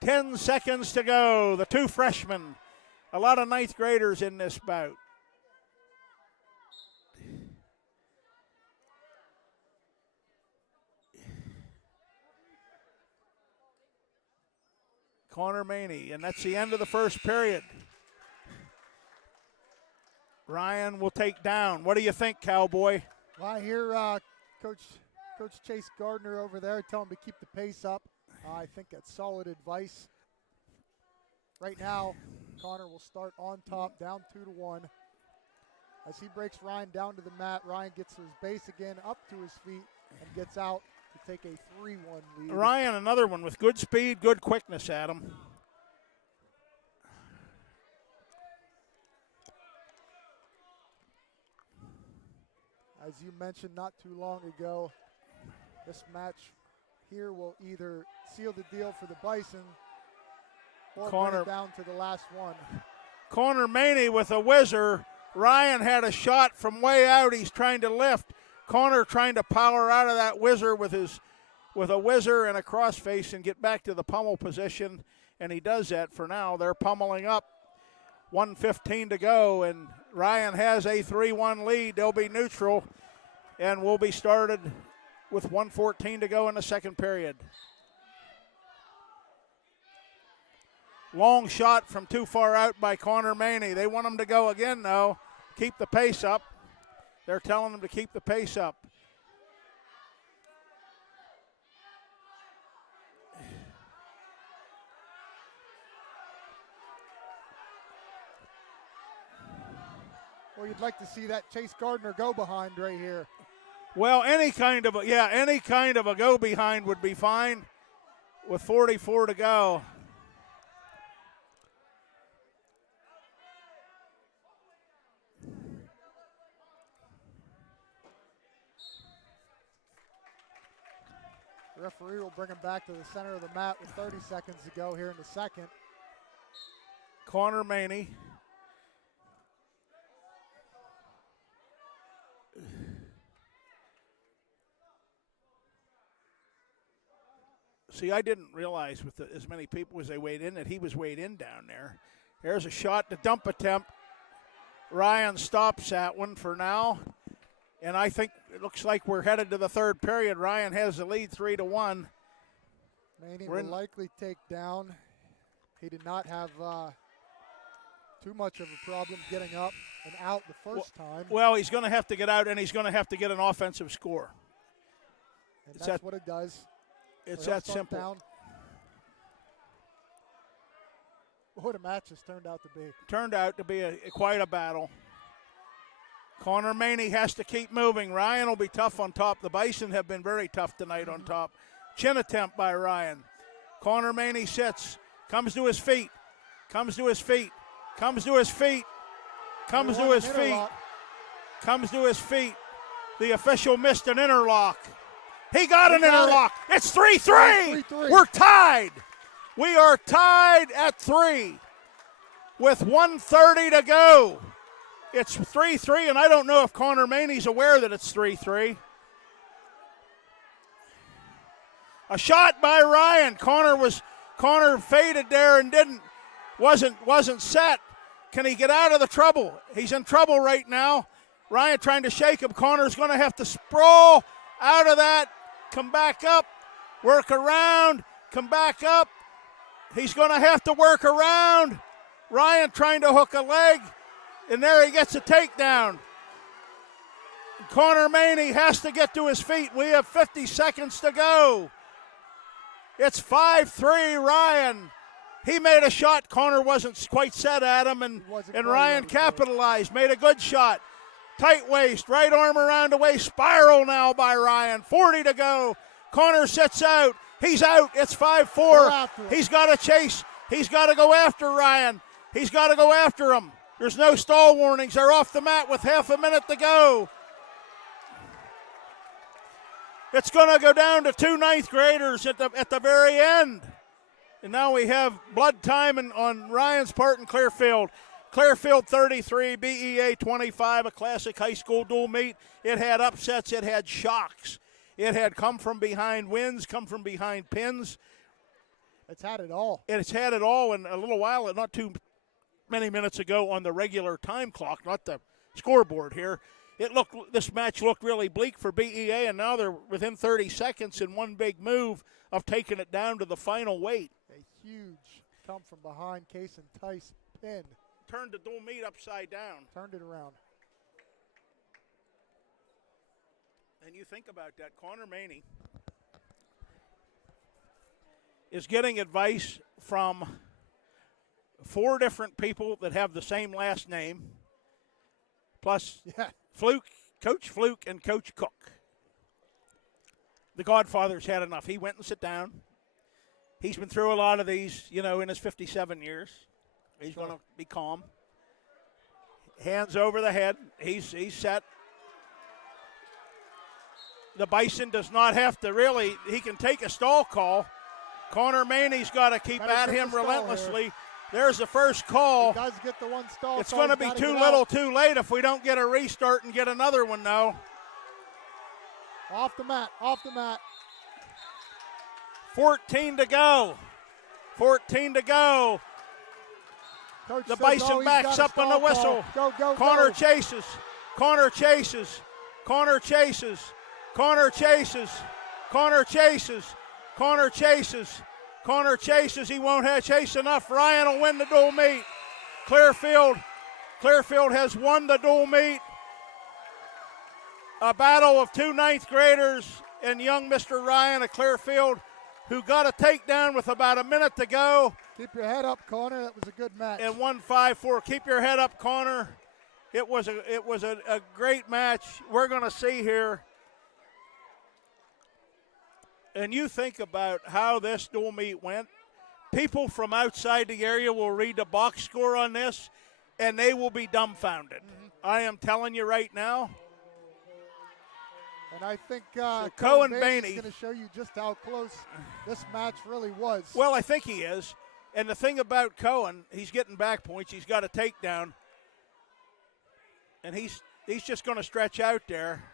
Ten seconds to go. The two freshmen. A lot of 9th graders in this bout. Connor Maney, and that's the end of the first period. Ryan will take down. What do you think, Cowboy? Well, I hear Coach Chase Gardner over there tell him to keep the pace up. I think that's solid advice. Right now, Connor will start on top, down 2-1. As he breaks Ryan down to the mat, Ryan gets to his base again, up to his feet, and gets out to take a 3-1 lead. Ryan, another one with good speed, good quickness, Adam. As you mentioned not too long ago, this match here will either seal the deal for the Bison or bring it down to the last one. Connor Maney with a whizzer. Ryan had a shot from way out. He's trying to lift. Connor trying to power out of that whizzer with a whizzer and a crossface and get back to the pummel position, and he does that for now. They're pummeling up. 1:15 to go, and Ryan has a 3-1 lead. They'll be neutral, and will be started with 1:14 to go in the second period. Long shot from too far out by Connor Maney. They want him to go again, though. Keep the pace up. They're telling him to keep the pace up. Well, you'd like to see that Chase Gardner go behind right here. Well, any kind of a go behind would be fine with 44 to go. The referee will bring him back to the center of the mat with 30 seconds to go here in the second. Connor Maney. See, I didn't realize with as many people as they weighed in that he was weighed in down there. There's a shot, the dump attempt. Ryan stops that one for now. And I think it looks like we're headed to the third period. Ryan has the lead 3-1. Maney will likely take down. He did not have too much of a problem getting up and out the first time. Well, he's going to have to get out, and he's going to have to get an offensive score. And that's what it does. It's that simple. Down. What a match has turned out to be. Turned out to be quite a battle. Connor Maney has to keep moving. Ryan will be tough on top. The Bison have been very tough tonight on top. Chin attempt by Ryan. Connor Maney sits, comes to his feet, comes to his feet, comes to his feet, comes to his feet, comes to his feet. The official missed an interlock. He got an interlock. It's 3-3. We're tied. We are tied at 3 with 1:30 to go. It's 3-3, and I don't know if Connor Maney's aware that it's 3-3. A shot by Ryan. Connor faded there and wasn't set. Can he get out of the trouble? He's in trouble right now. Ryan trying to shake him. Connor's going to have to sprawl out of that. Come back up, work around, come back up. He's going to have to work around. Ryan trying to hook a leg, and there he gets a takedown. Connor Maney has to get to his feet. We have 50 seconds to go. It's 5-3 Ryan. He made a shot. Connor wasn't quite set at him, and Ryan capitalized, made a good shot. Tight waist, right arm around the waist, spiral now by Ryan. 40 to go. Connor sits out. He's out. It's 5-4. He's got to chase. He's got to go after Ryan. He's got to go after him. There's no stall warnings. They're off the mat with half a minute to go. It's going to go down to 2 ninth graders at the very end. And now we have blood time on Ryan's part in Clearfield. Clearfield 33, BEA 25, a classic high school dual meet. It had upsets, it had shocks. It had come from behind wins, come from behind pins. It's had it all. It's had it all in a little while, not too many minutes ago on the regular time clock, not the scoreboard here. This match looked really bleak for BEA, and now they're within 30 seconds in one big move of taking it down to the final weight. A huge come from behind Case and Tice pin. Turned the dual meet upside down. Turned it around. And you think about that, Connor Maney is getting advice from 4 different people that have the same last name, plus Fluke, Coach Fluke, and Coach Cook. The Godfather's had enough. He went and sat down. He's been through a lot of these, in his 57 years. He's going to be calm. Hands over the head. He's set. The Bison does not have to really, he can take a stall call. Connor Maney's got to keep at him relentlessly. There's the first call. He does get the one stall. It's going to be too little too late if we don't get a restart and get another one now. Off the mat, off the mat. 14 to go. 14 to go. Coach The says, Bison backs up on the whistle. Go, Connor go. chases. Connor chases. Connor chases. Connor chases. Connor chases. Connor chases. Connor chases. He won't have chase enough. Ryan will win the dual meet. Clearfield has won the dual meet. A battle of 2 ninth graders and young Mr. Ryan of Clearfield, who got a takedown with about a minute to go. Keep your head up, Connor. That was a good match. And 1-5-4. Keep your head up, Connor. It was a great match. We're going to see here. And you think about how this dual meet went. People from outside the area will read the box score on this, and they will be dumbfounded. I am telling you right now. And I think Cohen Bainey is Bainey going to show you just how close this match really was. Well, I think he is. And the thing about Cohen, he's getting back points. He's got a takedown. And he's just going to stretch out there.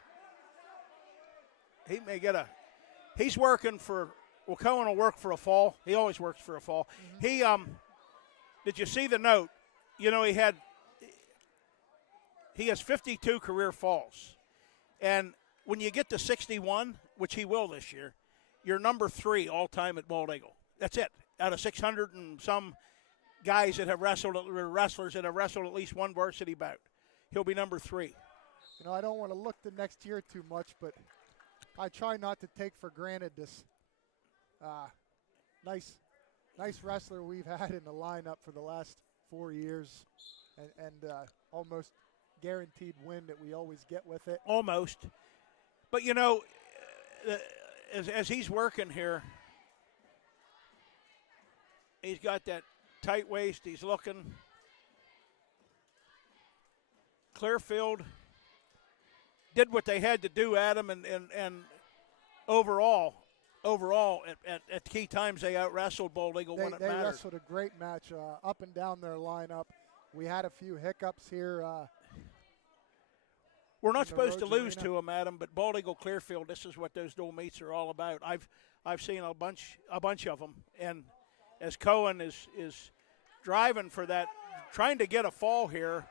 He may get he's working for, Cohen will work for a fall. He always works for a fall. He, did you see the note? He has 52 career falls. And when you get to 61, which he will this year, you're number 3 all-time at Bald Eagle. That's it. Out of 600 and some guys that have wrestled, wrestlers that have wrestled at least one varsity bout. He'll be number 3. I don't want to look the next year too much, but I try not to take for granted this nice wrestler we've had in the lineup for the last 4 years, and almost guaranteed win that we always get with it. Almost. But, as he's working here, he's got that tight waist. He's looking. Clearfield did what they had to do, Adam, and overall, at key times, they out-wrestled Bald Eagle when it mattered. They wrestled a great match up and down their lineup. We had a few hiccups here. We're not supposed to lose to them, Adam, but Bald Eagle Clearfield, this is what those dual meets are all about. I've seen a bunch of them, and as Cohen is driving for that, trying to get a fall here.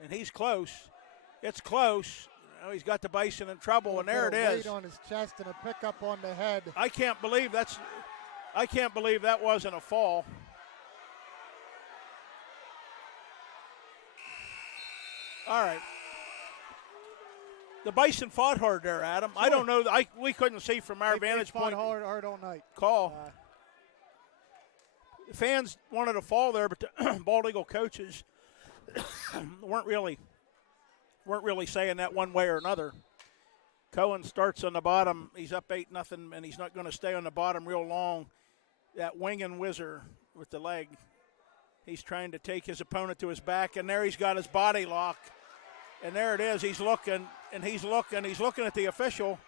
And he's close. It's close. He's got the Bison in trouble, and there it is. Weight on his chest and a pickup on the head. I can't believe that wasn't a fall. All right. The Bison fought hard there, Adam. Sure. I don't know. We couldn't see from our vantage point. They fought hard all night. Call. Fans wanted a fall there, but the Bald Eagle coaches weren't really saying that one way or another. Cohen starts on the bottom. He's up 8-0, and he's not going to stay on the bottom real long. That wing and whizzer with the leg. He's trying to take his opponent to his back, and there he's got his body lock. And there it is. He's looking, and he's looking at the official.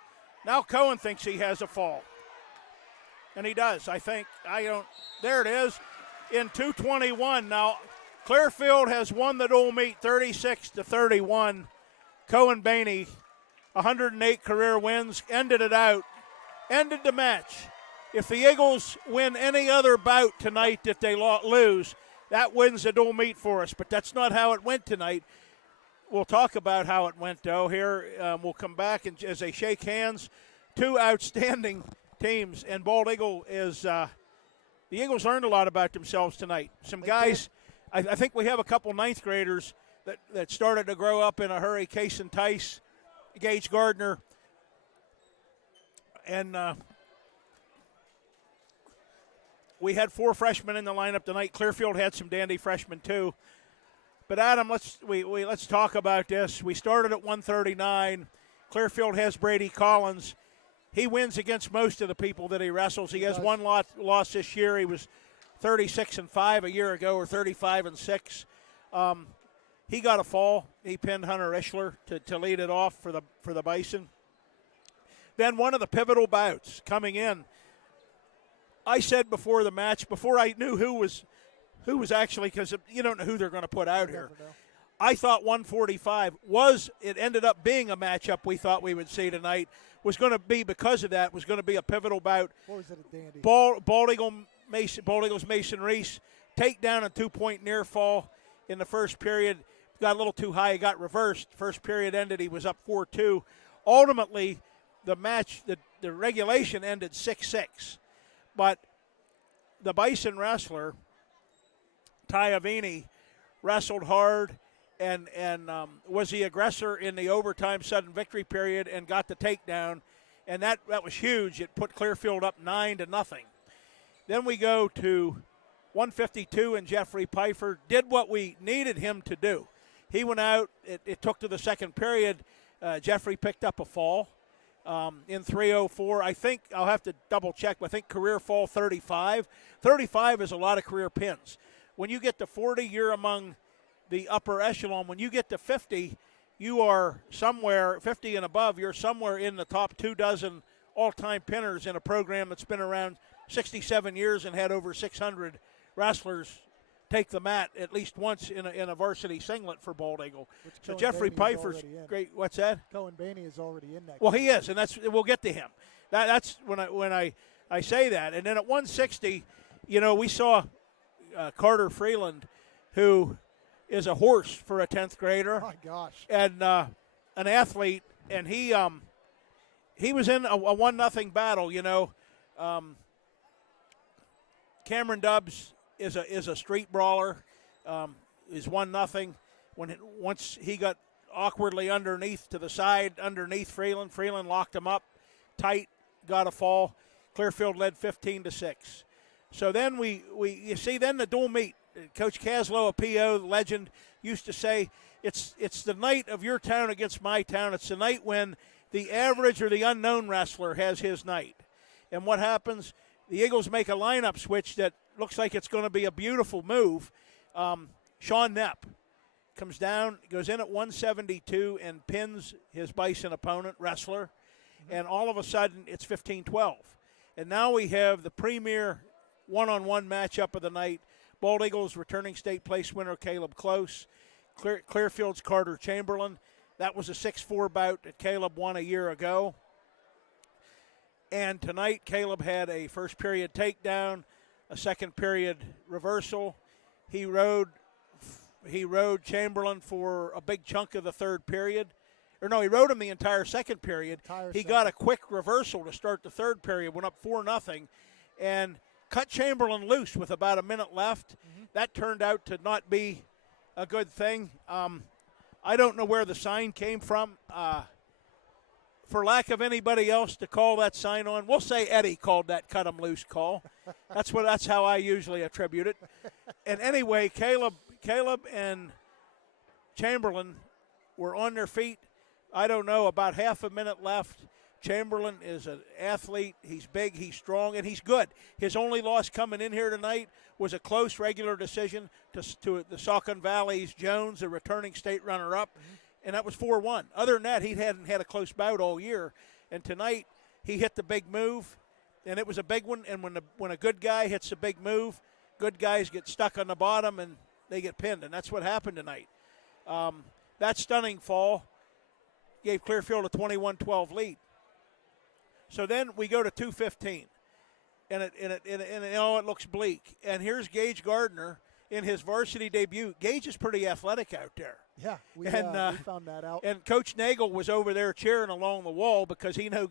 Now Cohen thinks he has a fall. And he does, I think. There it is in 2:21. Now, Clearfield has won the dual meet 36-31. Cohen Bainey, 108 career wins, ended the match. If the Eagles win any other bout tonight that they lose, that wins the dual meet for us. But that's not how it went tonight. We'll talk about how it went, though. Here we'll come back and as they shake hands. 2 outstanding teams, and Bald Eagle is the Eagles learned a lot about themselves tonight. Some guys, I think we have a couple ninth graders that started to grow up in a hurry. Case and Tice, Gage Gardner, and we had 4 freshmen in the lineup tonight. Clearfield had some dandy freshmen too. But Adam, let's talk about this. We started at 139. Clearfield has Brady Collins. He wins against most of the people that he wrestles. He has one loss this year. He was 36-5 a year ago, or 35-6. He got a fall. He pinned Hunter Ischler to lead it off for the Bison. Then one of the pivotal bouts coming in. I said before the match, before I knew who was actually, because you don't know who they're going to put out here. I thought 145 it ended up being a matchup we thought we would see tonight. Was going to be, because of that, was going to be a pivotal bout. What was it, a dandy? Bald Eagles Mason Reese, takedown and 2-point near fall in the first period. Got a little too high. He got reversed. First period ended. He was up 4-2. Ultimately, the match, the regulation ended 6-6. But the Bison wrestler, Ty Avini, wrestled hard and was the aggressor in the overtime sudden victory period and got the takedown, and that was huge. It put Clearfield up 9-0. Then we go to 152, and Jeffrey Pfeiffer did what we needed him to do. He went out. It took to the second period. Jeffrey picked up a fall in 3:04. I think I'll have to double check. But I think career fall 35. 35 is a lot of career pins. When you get to 40, you're among the upper echelon. When you get to 50, you are somewhere, 50 and above, you're somewhere in the top 24 all-time pinners in a program that's been around 67 years and had over 600 wrestlers take the mat at least once in a varsity singlet for Bald Eagle. So Jeffrey Pfeiffer's great. What's that? Cohen Baney is already in that. Well, he is, and we'll get to him. That's when I say that. And then at 160, we saw Carter Freeland, who is a horse for a 10th grader. Oh my gosh. And an athlete, and he was in a 1-0 battle, Cameron Dubbs is a street brawler, is 1-0. Once he got awkwardly underneath to the side, underneath Freeland locked him up tight, got a fall. Clearfield led 15-6. So then you see the dual meet. Coach Caslow, a PO, the legend, used to say, it's the night of your town against my town. It's the night when the average or the unknown wrestler has his night. And what happens? The Eagles make a lineup switch that looks like it's going to be a beautiful move. Sean Knepp comes down, goes in at 172 and pins his Bison opponent, wrestler. And all of a sudden, it's 15-12. And now we have the premier one-on-one matchup of the night. Bald Eagles returning state place winner Caleb Close. Clearfield's Carter Chamberlain. That was a 6-4 bout that Caleb won a year ago. And tonight, Caleb had a first period takedown, a second period reversal. He rode Chamberlain for a big chunk of the third period. Or no, he rode him the entire second period. He got a quick reversal to start the third period, went up 4-0, and cut Chamberlain loose with about a minute left. That turned out to not be a good thing. I don't know where the sign came from. For lack of anybody else to call that sign on, we'll say Eddie called that cut him loose call. That's how I usually attribute it. And anyway, Caleb and Chamberlain were on their feet. I don't know, about half a minute left. Chamberlain is an athlete. He's big, he's strong, and he's good. His only loss coming in here tonight was a close regular decision to the Saucon Valley's Jones, the returning state runner-up, and that was 4-1. Other than that, he hadn't had a close bout all year. And tonight, he hit the big move, and it was a big one. And when a good guy hits a big move, good guys get stuck on the bottom, and they get pinned, and that's what happened tonight. That stunning fall gave Clearfield a 21-12 lead. So then we go to 2:15, and it looks bleak. And here's Gage Gardner in his varsity debut. Gage is pretty athletic out there. Yeah, we found that out. And Coach Nagel was over there cheering along the wall because he knows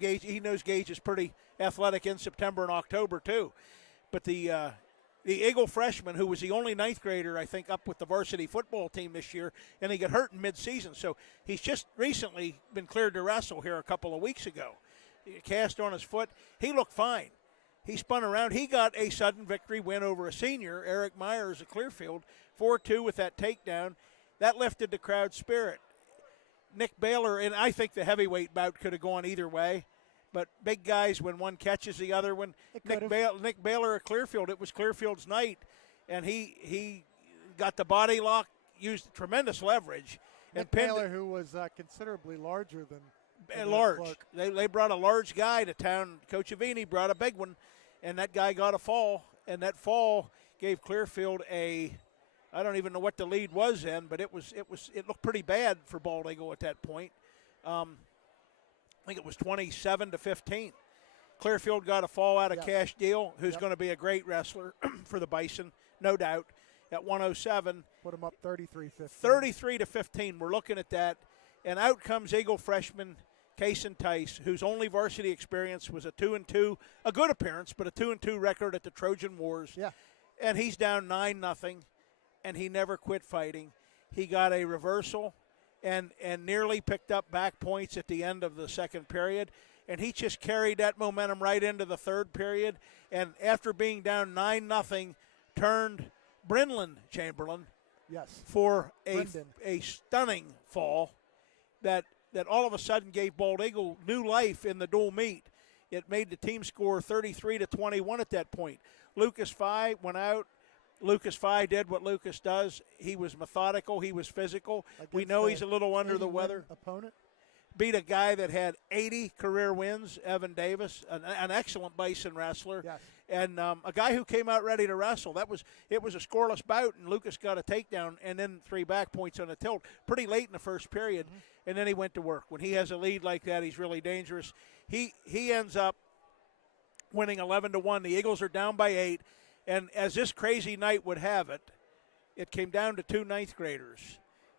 Gage is pretty athletic in September and October too. But the Eagle freshman, who was the only ninth grader, I think, up with the varsity football team this year, and he got hurt in midseason. So he's just recently been cleared to wrestle here a couple of weeks ago. Cast on his foot. He looked fine. He spun around. He got a sudden victory win over a senior, Eric Myers of Clearfield, 4-2 with that takedown. That lifted the crowd spirit. Nick Baylor, and I think the heavyweight bout could have gone either way. But big guys, when one catches the other one, Nick Baylor at Clearfield, it was Clearfield's night, and he got the body lock, used tremendous leverage. Nick Baylor, who was considerably larger than large. Clark. They brought a large guy to town. Coach Avini brought a big one, and that guy got a fall, and that fall gave Clearfield I don't even know what the lead was then, but it looked pretty bad for Bald Eagle at that point. I think it was 27-15. Clearfield got a fall out of Cash Deal, who's going to be a great wrestler for the Bison, no doubt, at 107. Put him up 33-15. 33-15. We're looking at that. And out comes Eagle freshman Kason Tice, whose only varsity experience was a 2-2, a good appearance, but a 2-2 record at the Trojan Wars. Yeah. And he's down 9-0, and he never quit fighting. He got a reversal and nearly picked up back points at the end of the second period. And he just carried that momentum right into the third period. And after being down 9-0, turned Brinlin Chamberlain for a stunning fall that all of a sudden gave Bald Eagle new life in the dual meet. It made the team score 33-21 at that point. Lucas Fye went out. Lucas Fye did what Lucas does. He was methodical. He was physical. We know he's a little under the weather. Opponent beat a guy that had 80 career wins, Evan Davis, an excellent Bison wrestler, and a guy who came out ready to wrestle. It was a scoreless bout, and Lucas got a takedown and then 3 back points on a tilt pretty late in the first period, and then he went to work. When he has a lead like that, he's really dangerous. He ends up winning 11-1. The Eagles are down by 8. And as this crazy night would have it, it came down to 2 ninth graders.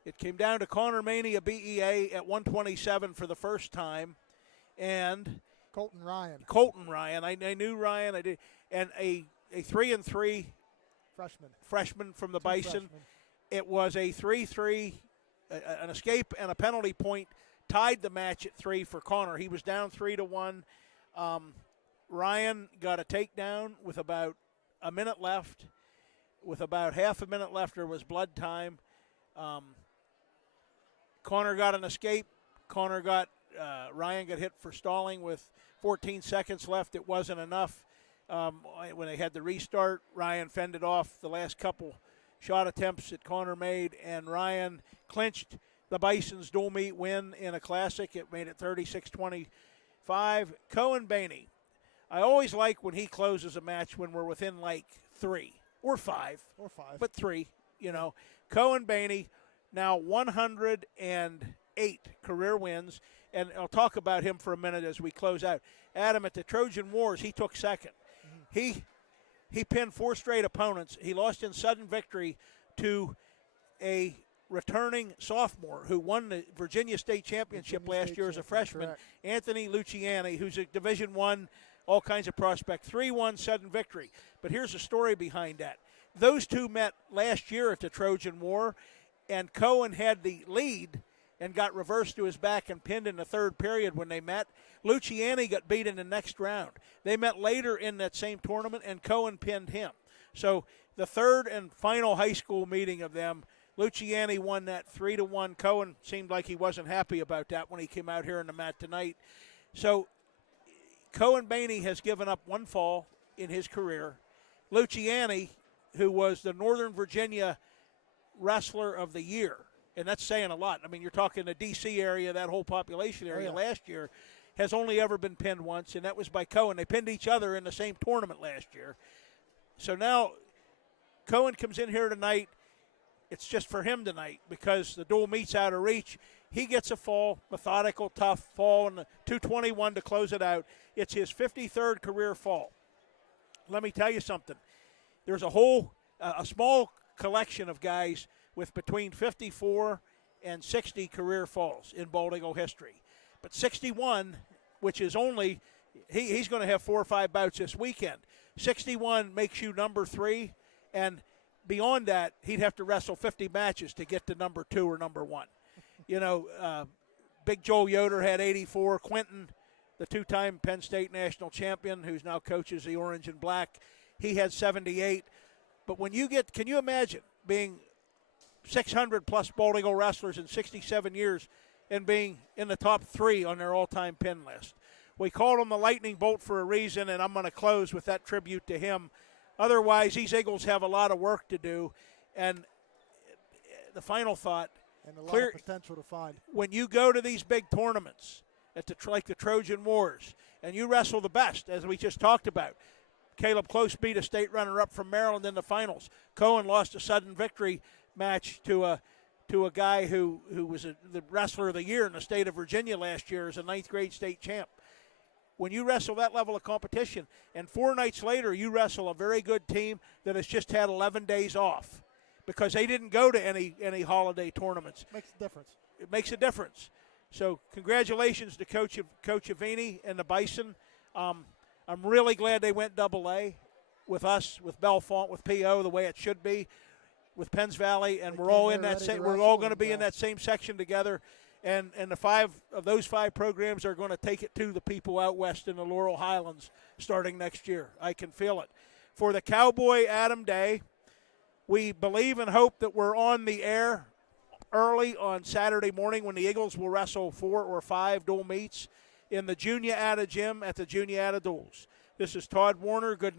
It came down to Connor Maney, a BEA, at 127 for the first time, and Colton Ryan. I knew Ryan. I did, and a 3-3 freshman from the Bison. Freshmen. It was a 3-3, an escape and a penalty point tied the match at 3 for Connor. He was down 3-1. Ryan got a takedown with about a minute left. With about half a minute left, there was blood time. Connor got an escape. Ryan got hit for stalling with 14 seconds left. It wasn't enough. When they had the restart, Ryan fended off the last couple shot attempts that Connor made, and Ryan clinched the Bison's dual meet win in a classic. It made it 36-25. Cohen Baney. I always like when he closes a match when we're within like 3 or 5. But 3, Cohen Baney, now 108 career wins, and I'll talk about him for a minute as we close out. Adam, at the Trojan Wars, he took second. He pinned 4 straight opponents. He lost in sudden victory to a returning sophomore who won the Virginia State Championship last year as a freshman, correct. Anthony Luciani, who's a Division I, all kinds of prospect, 3-1 sudden victory. But here's the story behind that. Those two met last year at the Trojan War, and Cohen had the lead and got reversed to his back and pinned in the third period when they met. Luciani got beat in the next round. They met later in that same tournament, and Cohen pinned him. So the third and final high school meeting of them, Luciani won that 3-1. Cohen seemed like he wasn't happy about that when he came out here in the mat tonight. So Cohen Baney has given up 1 fall in his career. Luciani, who was the Northern Virginia Wrestler of the Year, and that's saying a lot. I mean, you're talking the D.C. area, that whole population area last year, has only ever been pinned once, and that was by Cohen. They pinned each other in the same tournament last year. So now Cohen comes in here tonight. It's just for him tonight because the dual meet's out of reach. He gets a fall, methodical, tough fall, and 221 to close it out. It's his 53rd career fall. Let me tell you something. There's a small collection of guys with between 54 and 60 career falls in Bald Eagle history. But 61, which is only, he's going to have 4 or 5 bouts this weekend. 61 makes you number 3, and beyond that, he'd have to wrestle 50 matches to get to number 2 or number 1. Big Joel Yoder had 84. Quentin, the 2-time Penn State national champion, who's now coaches the Orange and Black, he had 78. But when you get, can you imagine being 600 plus Bald Eagle wrestlers in 67 years and being in the top 3 on their all-time pin list? We called him the Lightning Bolt for a reason, and I'm going to close with that tribute to him. Otherwise, these Eagles have a lot of work to do. And the final thought, and a lot of potential to find. When you go to these big tournaments, like the Trojan Wars, and you wrestle the best, as we just talked about, Caleb Close beat a state runner-up from Maryland in the finals. Cohen lost a sudden victory match to a guy who was the wrestler of the year in the state of Virginia last year as a 9th grade state champ. When you wrestle that level of competition, and 4 nights later you wrestle a very good team that has just had 11 days off because they didn't go to any holiday tournaments. Makes a difference. It makes a difference. So congratulations to Coach Avini and the Bison. I'm really glad they went AA with us, with Bellefonte, with PO, the way it should be, with Penns Valley, and we're all in that. We're all going to be in that same section together. And those 5 programs are going to take it to the people out west in the Laurel Highlands starting next year. I can feel it. For the Cowboy Adam Day, we believe and hope that we're on the air early on Saturday morning when the Eagles will wrestle 4 or 5 dual meets in the Junior Ada Gym at the Junior Ada Duels. This is Todd Warner. Good night.